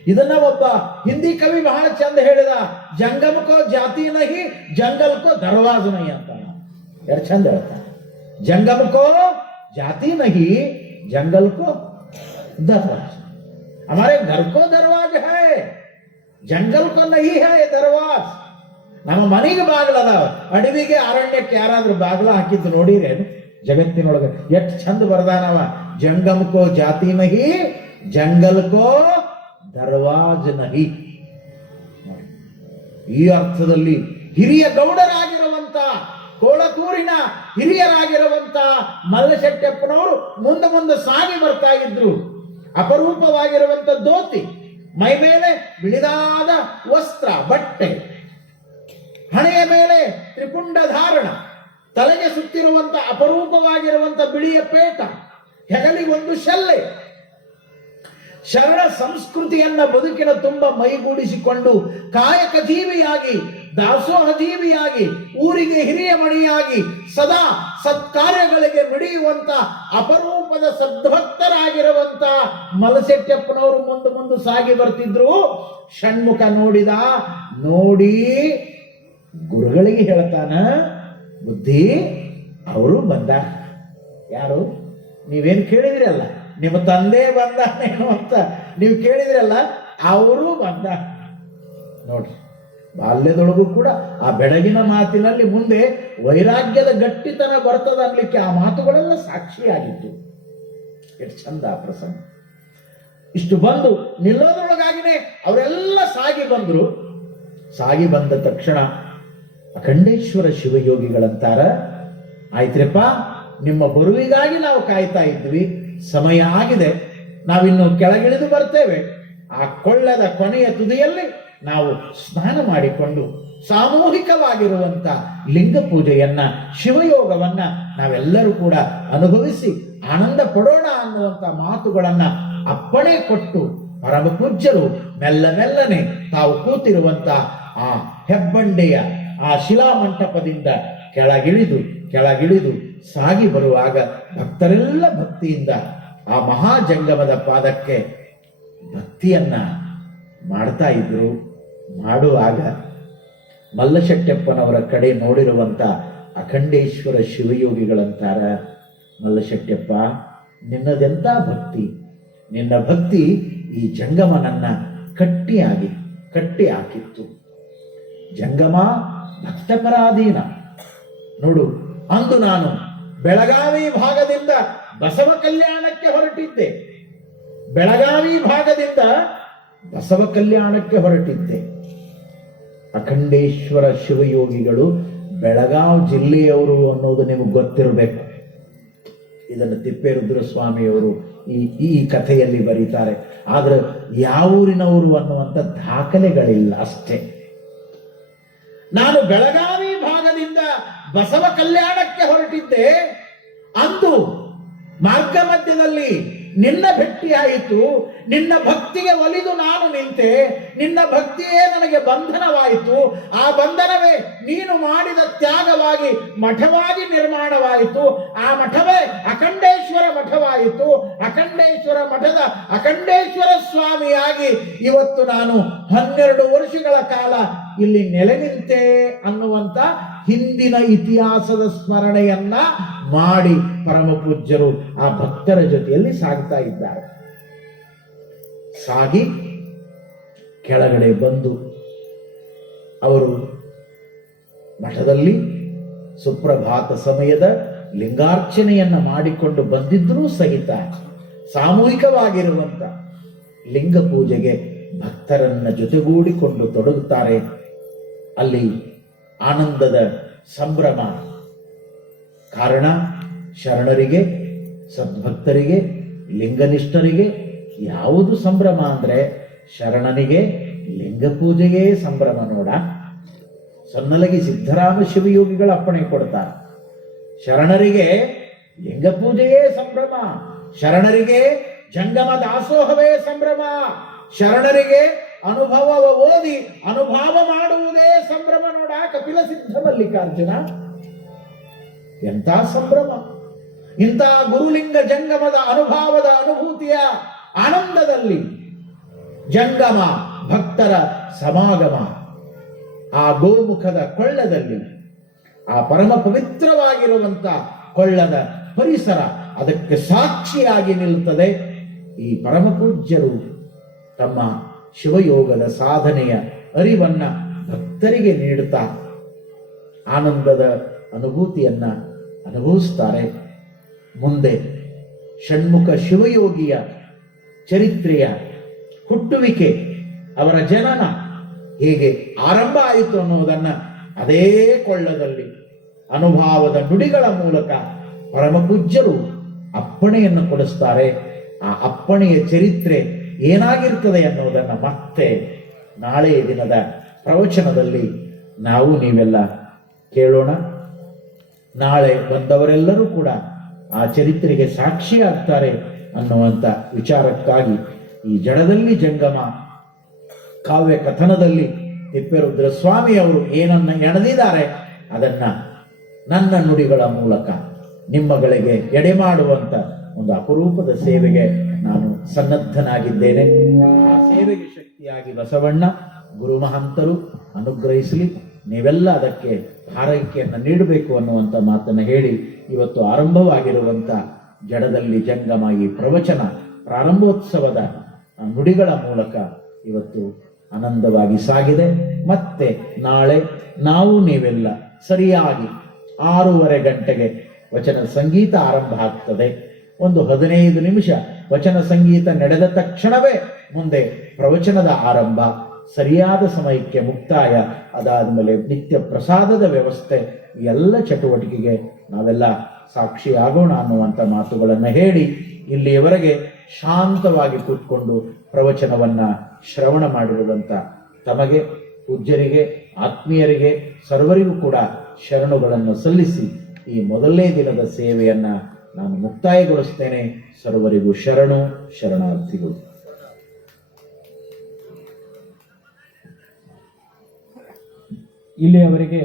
ಇದನ್ನ ಒಬ್ಬ ಹಿಂದಿ ಕವಿ ಬಹಳ ಚಂದ ಹೇಳಿದ, ಜಂಗಮಕೋ ಜಾತಿ ನಹಿ ಜಂಗಲ್ಕೋ ದರ್ವಾಜ ನಹಿ ಅಂತ. ಎರಡು ಚಂದ ಹೇಳ್ತಾನೆ. जंगम को जाति नहीं, जंगल को दरवाजा। हमारे घर को दरवाजा है, जंगल को नहीं है दरवाज। ನಮ್ಮ ಮನೆಗೆ ಬಾಗಿಲದಾವ, ಅಡವಿಗೆ ಅರಣ್ಯಕ್ಕೆ ಯಾರಾದ್ರೂ ಬಾಗಿಲ ಹಾಕಿದ್ದು ನೋಡಿರೇನು? ಜಗತ್ತಿನೊಳಗೆ ಎಷ್ಟು ಚಂದ ಬರ್ದಾನವ, ಜಂಗಮಕೋ ಜಾತಿ ನಹಿ ಜಂಗಲ್ಕೋ ದರ್ವಾಜ ನಹಿ. ಈ ಅರ್ಥದಲ್ಲಿ ಹಿರಿಯ ಗೌಡರಾಗಿರುವಂತ, ಕೋಳಕೂರಿನ ಹಿರಿಯರಾಗಿರುವಂತ ಮಲ್ಲಶೆಟ್ಟಪ್ಪನವರು ಮುಂದೆ ಮುಂದೆ ಸಾಗಿ ಬರ್ತಾ ಇದ್ರು. ಅಪರೂಪವಾಗಿರುವಂತ ಧೋತಿ, ಮೈ ಮೇಲೆ ಬಿಳಿದಾದ ವಸ್ತ್ರ ಬಟ್ಟೆ, ಹಣೆಯ ಮೇಲೆ ತ್ರಿಪುಂಡ ಧಾರಣ, ತಲೆಗೆ ಸುತ್ತಿರುವಂತ ಅಪರೂಪವಾಗಿರುವಂತ ಬಿಳಿಯ ಪೇಟ, ಹೆಗಲಿಗೊಂದು ಶಲ್ಲೆ. ಶರಣ ಸಂಸ್ಕೃತಿಯನ್ನ ಬದುಕಿನ ತುಂಬ ಮೈಗೂಡಿಸಿಕೊಂಡು ಕಾಯಕ ಜೀವಿಯಾಗಿ, ದಾಸೋಹ ಜೀವಿಯಾಗಿ, ಊರಿಗೆ ಹಿರಿಯ ಮಣಿಯಾಗಿ, ಸದಾ ಸತ್ಕಾರ್ಯಗಳಿಗೆ ಮಿಡಿಯುವಂತ ಅಪರೂಪದ ಸದ್ಭಕ್ತರಾಗಿರುವಂತ ಮಲಸೆಟ್ಟಪ್ಪನವರು ಮುಂದೆ ಸಾಗಿ ಬರ್ತಿದ್ರು. ಷಣ್ಮುಖ ನೋಡಿದ, ನೋಡಿ ಗುರುಗಳಿಗೆ ಹೇಳ್ತಾನ, ಬುದ್ಧಿ ಅವರು ಬಂದ. ಯಾರು? ನೀವೇನು ಕೇಳಿದ್ರಲ್ಲ, ನಿಮ್ಮ ತಂದೆ ಬಂದಾನೇನು ಅಂತ ನೀವು ಕೇಳಿದ್ರಲ್ಲ, ಅವರು ಬಂದ. ನೋಡ್ರಿ, ಬಾಲ್ಯದೊಳಗೂ ಕೂಡ ಆ ಬೆಳಗಿನ ಮಾತಿನಲ್ಲಿ ಮುಂದೆ ವೈರಾಗ್ಯದ ಗಟ್ಟಿತನ ಬರ್ತದ ಅನ್ಲಿಕ್ಕೆ ಆ ಮಾತುಗಳೆಲ್ಲ ಸಾಕ್ಷಿಯಾಗಿತ್ತು. ಎಷ್ಟು ಚಂದ ಆ ಪ್ರಸಂಗ. ಇಷ್ಟು ಬಂದು ನಿಲ್ಲೋದ್ರೊಳಗಾಗಿನೇ ಅವರೆಲ್ಲ ಸಾಗಿ ಬಂದ್ರು. ಸಾಗಿ ಬಂದ ತಕ್ಷಣ ಅಖಂಡೇಶ್ವರ ಶಿವಯೋಗಿಗಳಂತಾರ, ಆಯ್ತ್ರಪ್ಪ, ನಿಮ್ಮ ಬರುವಿಗಾಗಿ ನಾವು ಕಾಯ್ತಾ ಇದ್ವಿ, ಸಮಯ ಆಗಿದೆ, ನಾವಿನ್ನು ಕೆಳಗಿಳಿದು ಬರ್ತೇವೆ. ಆ ಕೊಳ್ಳದ ಕೊನೆಯ ತುದಿಯಲ್ಲಿ ನಾವು ಸ್ನಾನ ಮಾಡಿಕೊಂಡು ಸಾಮೂಹಿಕವಾಗಿರುವಂತ ಲಿಂಗ ಪೂಜೆಯನ್ನ, ಶಿವಯೋಗವನ್ನ ನಾವೆಲ್ಲರೂ ಕೂಡ ಅನುಭವಿಸಿ ಆನಂದ ಪಡೋಣ ಅನ್ನುವಂತ ಮಾತುಗಳನ್ನ ಅಪ್ಪಣೆ ಕೊಟ್ಟು ಪರಮ ಪೂಜ್ಯರು ಮೆಲ್ಲನೆ ತಾವು ಕೂತಿರುವಂತ ಆ ಹೆಬ್ಬಂಡೆಯ ಆ ಶಿಲಾಮಂಟಪದಿಂದ ಕೆಳಗಿಳಿದು ಸಾಗಿ ಬರುವಾಗ ಭಕ್ತರೆಲ್ಲ ಭಕ್ತಿಯಿಂದ ಆ ಮಹಾಜಂಗಮದ ಪಾದಕ್ಕೆ ಭಕ್ತಿಯನ್ನ ಮಾಡ್ತಾ ಇದ್ರು. ಮಾಡುವಾಗ ಮಲ್ಲಶೆಟ್ಟಪ್ಪನವರ ಕಡೆ ನೋಡಿರುವಂತ ಅಖಂಡೇಶ್ವರ ಶಿವಯೋಗಿಗಳಂತಾರ, ಮಲ್ಲಶೆಟ್ಟಪ್ಪ, ನಿನ್ನದೆಂತ ಭಕ್ತಿ, ನಿನ್ನ ಭಕ್ತಿ ಈ ಜಂಗಮನನ್ನ ಕಟ್ಟಿ ಹಾಕಿತ್ತು. ಜಂಗಮ ಭಕ್ತಪರಾಧೀನ. ನೋಡು, ಅಂದು ನಾನು ಬೆಳಗಾವಿ ಭಾಗದಿಂದ ಬಸವ ಕಲ್ಯಾಣಕ್ಕೆ ಹೊರಟಿದ್ದೆ. ಅಖಂಡೇಶ್ವರ ಶಿವಯೋಗಿಗಳು ಬೆಳಗಾವಿ ಜಿಲ್ಲೆಯವರು ಅನ್ನೋದು ನಿಮಗೆ ಗೊತ್ತಿರಬೇಕು. ಇದನ್ನು ತಿಪ್ಪೇರುದ್ರಸ್ವಾಮಿಯವರು ಈ ಕಥೆಯಲ್ಲಿ ಬರೀತಾರೆ. ಆದ್ರೆ ಯಾವೂರಿನವರು ಅನ್ನುವಂಥ ದಾಖಲೆಗಳಿಲ್ಲ ಅಷ್ಟೇ. ನಾನು ಬೆಳಗಾವಿ ಭಾಗದಿಂದ ಬಸವ ಕಲ್ಯಾಣಕ್ಕೆ ಹೊರಟಿದ್ದೆ. ಅಂದು ಮಾರ್ಗ ಮಧ್ಯದಲ್ಲಿ ನಿನ್ನ ಭೇಟಿಯಾಯಿತು. ನಿನ್ನ ಭಕ್ತಿಗೆ ಒಲಿದು ನಾನು ನಿಂತೆ. ನಿನ್ನ ಭಕ್ತಿಯೇ ನನಗೆ ಬಂಧನವಾಯಿತು. ಆ ಬಂಧನವೇ ನೀನು ಮಾಡಿದ ತ್ಯಾಗವಾಗಿ ಮಠವಾಗಿ ನಿರ್ಮಾಣವಾಯಿತು. ಆ ಮಠವೇ ಅಖಂಡೇಶ್ವರ ಮಠವಾಯಿತು. ಅಖಂಡೇಶ್ವರ ಮಠದ ಅಖಂಡೇಶ್ವರ ಸ್ವಾಮಿಯಾಗಿ ಇವತ್ತು ನಾನು 12 ವರ್ಷಗಳ ಕಾಲ ಇಲ್ಲಿ ನೆಲೆ ನಿಂತೆ ಅನ್ನುವಂತ ಹಿಂದಿನ ಇತಿಹಾಸದ ಸ್ಮರಣೆಯನ್ನ ಮಾಡಿ ಪರಮ ಪೂಜ್ಯರು ಆ ಭಕ್ತರ ಜೊತೆಯಲ್ಲಿ ಸಾಗ್ತಾ ಇದ್ದಾರೆ. ಸಾಗಿ ಕೆಳಗಡೆ ಬಂದು ಅವರು ಮಠದಲ್ಲಿ ಸುಪ್ರಭಾತ ಸಮಯದ ಲಿಂಗಾರ್ಚನೆಯನ್ನ ಮಾಡಿಕೊಂಡು ಬಂದಿದ್ರೂ ಸಹಿತ ಸಾಮೂಹಿಕವಾಗಿರುವಂತ ಲಿಂಗ ಪೂಜೆಗೆ ಭಕ್ತರನ್ನ ಜೊತೆಗೂಡಿಕೊಂಡು ತೊಡಗುತ್ತಾರೆ. ಅಲ್ಲಿ ಆನಂದದ ಸಂಭ್ರಮ. ಕಾರಣ ಶರಣರಿಗೆ, ಸದ್ಭಕ್ತರಿಗೆ, ಲಿಂಗನಿಷ್ಠರಿಗೆ ಯಾವುದು ಸಂಭ್ರಮ ಅಂದ್ರೆ ಶರಣನಿಗೆ ಲಿಂಗ ಪೂಜೆಗೆ ಸಂಭ್ರಮ. ನೋಡ, ಸೊನ್ನಲಗಿ ಸಿದ್ಧರಾಮ ಶಿವಯೋಗಿಗಳ ಅಪ್ಪಣೆ ಕೊಡ್ತಾರೆ. ಶರಣರಿಗೆ ಲಿಂಗ ಪೂಜೆಯೇ ಸಂಭ್ರಮ, ಶರಣರಿಗೆ ಜಂಗಮ ದಾಸೋಹವೇ ಸಂಭ್ರಮ, ಶರಣರಿಗೆ ಅನುಭವವ ಓದಿ ಅನುಭವ ಮಾಡುವುದೇ ಸಂಭ್ರಮ. ನೋಡ ಕಪಿಲ ಸಿದ್ಧ ಮಲ್ಲಿಕಾರ್ಜುನ ಎಂಥ ಸಂಭ್ರಮ! ಇಂಥ ಗುರುಲಿಂಗ ಜಂಗಮದ ಅನುಭವದ ಅನುಭೂತಿಯ ಆನಂದದಲ್ಲಿ ಜಂಗಮ ಭಕ್ತರ ಸಮಾಗಮ, ಆ ಗೋಮುಖದ ಕೊಳ್ಳದಲ್ಲಿ, ಆ ಪರಮ ಪವಿತ್ರವಾಗಿರುವಂತ ಕೊಳ್ಳದ ಪರಿಸರ ಅದಕ್ಕೆ ಸಾಕ್ಷಿಯಾಗಿ ನಿಲ್ಲುತ್ತದೆ. ಈ ಪರಮ ಪೂಜ್ಯರು ತಮ್ಮ ಶಿವಯೋಗದ ಸಾಧನೆಯ ಅರಿವನ್ನ ಭಕ್ತರಿಗೆ ನೀಡುತ್ತಾ ಆನಂದದ ಅನುಭೂತಿಯನ್ನ ಅನುಭವಿಸ್ತಾರೆ. ಮುಂದೆ ಷಣ್ಮುಖ ಶಿವಯೋಗಿಯ ಚರಿತ್ರೆಯ ಹುಟ್ಟುವಿಕೆ, ಅವರ ಜನನ ಹೇಗೆ ಆರಂಭ ಆಯಿತು ಅನ್ನೋದನ್ನ ಅದೇ ಕೊಳ್ಳದಲ್ಲಿ ಅನುಭವದ ನುಡಿಗಳ ಮೂಲಕ ಪರಮಪೂಜ್ಯರು ಅಪ್ಪಣೆಯನ್ನು ಕೊಡಿಸ್ತಾರೆ. ಆ ಅಪ್ಪಣೆಯ ಚರಿತ್ರೆ ಏನಾಗಿರ್ತದೆ ಅನ್ನೋದನ್ನ ಮತ್ತೆ ನಾಳೆಯ ದಿನದ ಪ್ರವಚನದಲ್ಲಿ ನಾವು ನೀವೆಲ್ಲ ಕೇಳೋಣ. ನಾಳೆ ಬಂದವರೆಲ್ಲರೂ ಕೂಡ ಆ ಚರಿತ್ರೆಗೆ ಸಾಕ್ಷಿಯಾಗ್ತಾರೆ ಅನ್ನುವಂಥ ವಿಚಾರಕ್ಕಾಗಿ ಈ ಜಡದಲ್ಲಿ ಜಂಗಮ ಕಾವ್ಯ ಕಥನದಲ್ಲಿ ತಿಪ್ಪೇರುದ್ರ ಸ್ವಾಮಿ ಅವರು ಏನನ್ನ ಎಣೆದಿದ್ದಾರೆ ಅದನ್ನ ನನ್ನ ನುಡಿಗಳ ಮೂಲಕ ನಿಮ್ಮಗಳಿಗೆ ಎಡೆ ಮಾಡುವಂತ ಒಂದು ಅಪರೂಪದ ಸೇವೆಗೆ ನಾನು ಸನ್ನದ್ಧನಾಗಿದ್ದೇನೆ. ಆ ಸೇವೆಗೆ ಶಕ್ತಿಯಾಗಿ ಬಸವಣ್ಣ ಗುರು ಮಹಂತರು ಅನುಗ್ರಹಿಸಲಿ. ನೀವೆಲ್ಲ ಅದಕ್ಕೆ ಹಾರೈಕೆಯನ್ನು ನೀಡಬೇಕು ಅನ್ನುವಂಥ ಮಾತನ್ನು ಹೇಳಿ ಇವತ್ತು ಆರಂಭವಾಗಿರುವಂತ ಜಡದಲ್ಲಿ ಜಂಗಮ ಈ ಪ್ರವಚನ ಪ್ರಾರಂಭೋತ್ಸವದ ನುಡಿಗಳ ಮೂಲಕ ಇವತ್ತು ಆನಂದವಾಗಿ ಸಾಗಿದೆ. ಮತ್ತೆ ನಾಳೆ ನಾವು ನೀವೆಲ್ಲ ಸರಿಯಾಗಿ 6:30 ಗಂಟೆಗೆ ವಚನ ಸಂಗೀತ ಆರಂಭ ಆಗ್ತದೆ. ಒಂದು 15 ನಿಮಿಷ ವಚನ ಸಂಗೀತ ನಡೆದ ತಕ್ಷಣವೇ ಮುಂದೆ ಪ್ರವಚನದ ಆರಂಭ, ಸರಿಯಾದ ಸಮಯಕ್ಕೆ ಮುಕ್ತಾಯ, ಅದಾದ್ಮೇಲೆ ನಿತ್ಯ ಪ್ರಸಾದದ ವ್ಯವಸ್ಥೆ, ಎಲ್ಲ ಚಟುವಟಿಕೆಗೆ ನಾವೆಲ್ಲ ಸಾಕ್ಷಿಯಾಗೋಣ ಅನ್ನುವಂಥ ಮಾತುಗಳನ್ನು ಹೇಳಿ ಇಲ್ಲಿಯವರೆಗೆ ಶಾಂತವಾಗಿ ಕೂತ್ಕೊಂಡು ಪ್ರವಚನವನ್ನ ಶ್ರವಣ ಮಾಡಿರುವಂತ ತಮಗೆ, ಪೂಜ್ಯರಿಗೆ, ಆತ್ಮೀಯರಿಗೆ ಸರ್ವರಿಗೂ ಕೂಡ ಶರಣುಗಳನ್ನು ಸಲ್ಲಿಸಿ ಈ ಮೊದಲನೇ ದಿನದ ಸೇವೆಯನ್ನ ನಾನು ಮುಕ್ತಾಯಗೊಳಿಸ್ತೇನೆ. ಸರ್ವರಿಗೂ ಶರಣು ಶರಣಾರ್ಥಿಗಳು. ಇಲ್ಲಿಯವರೆಗೆ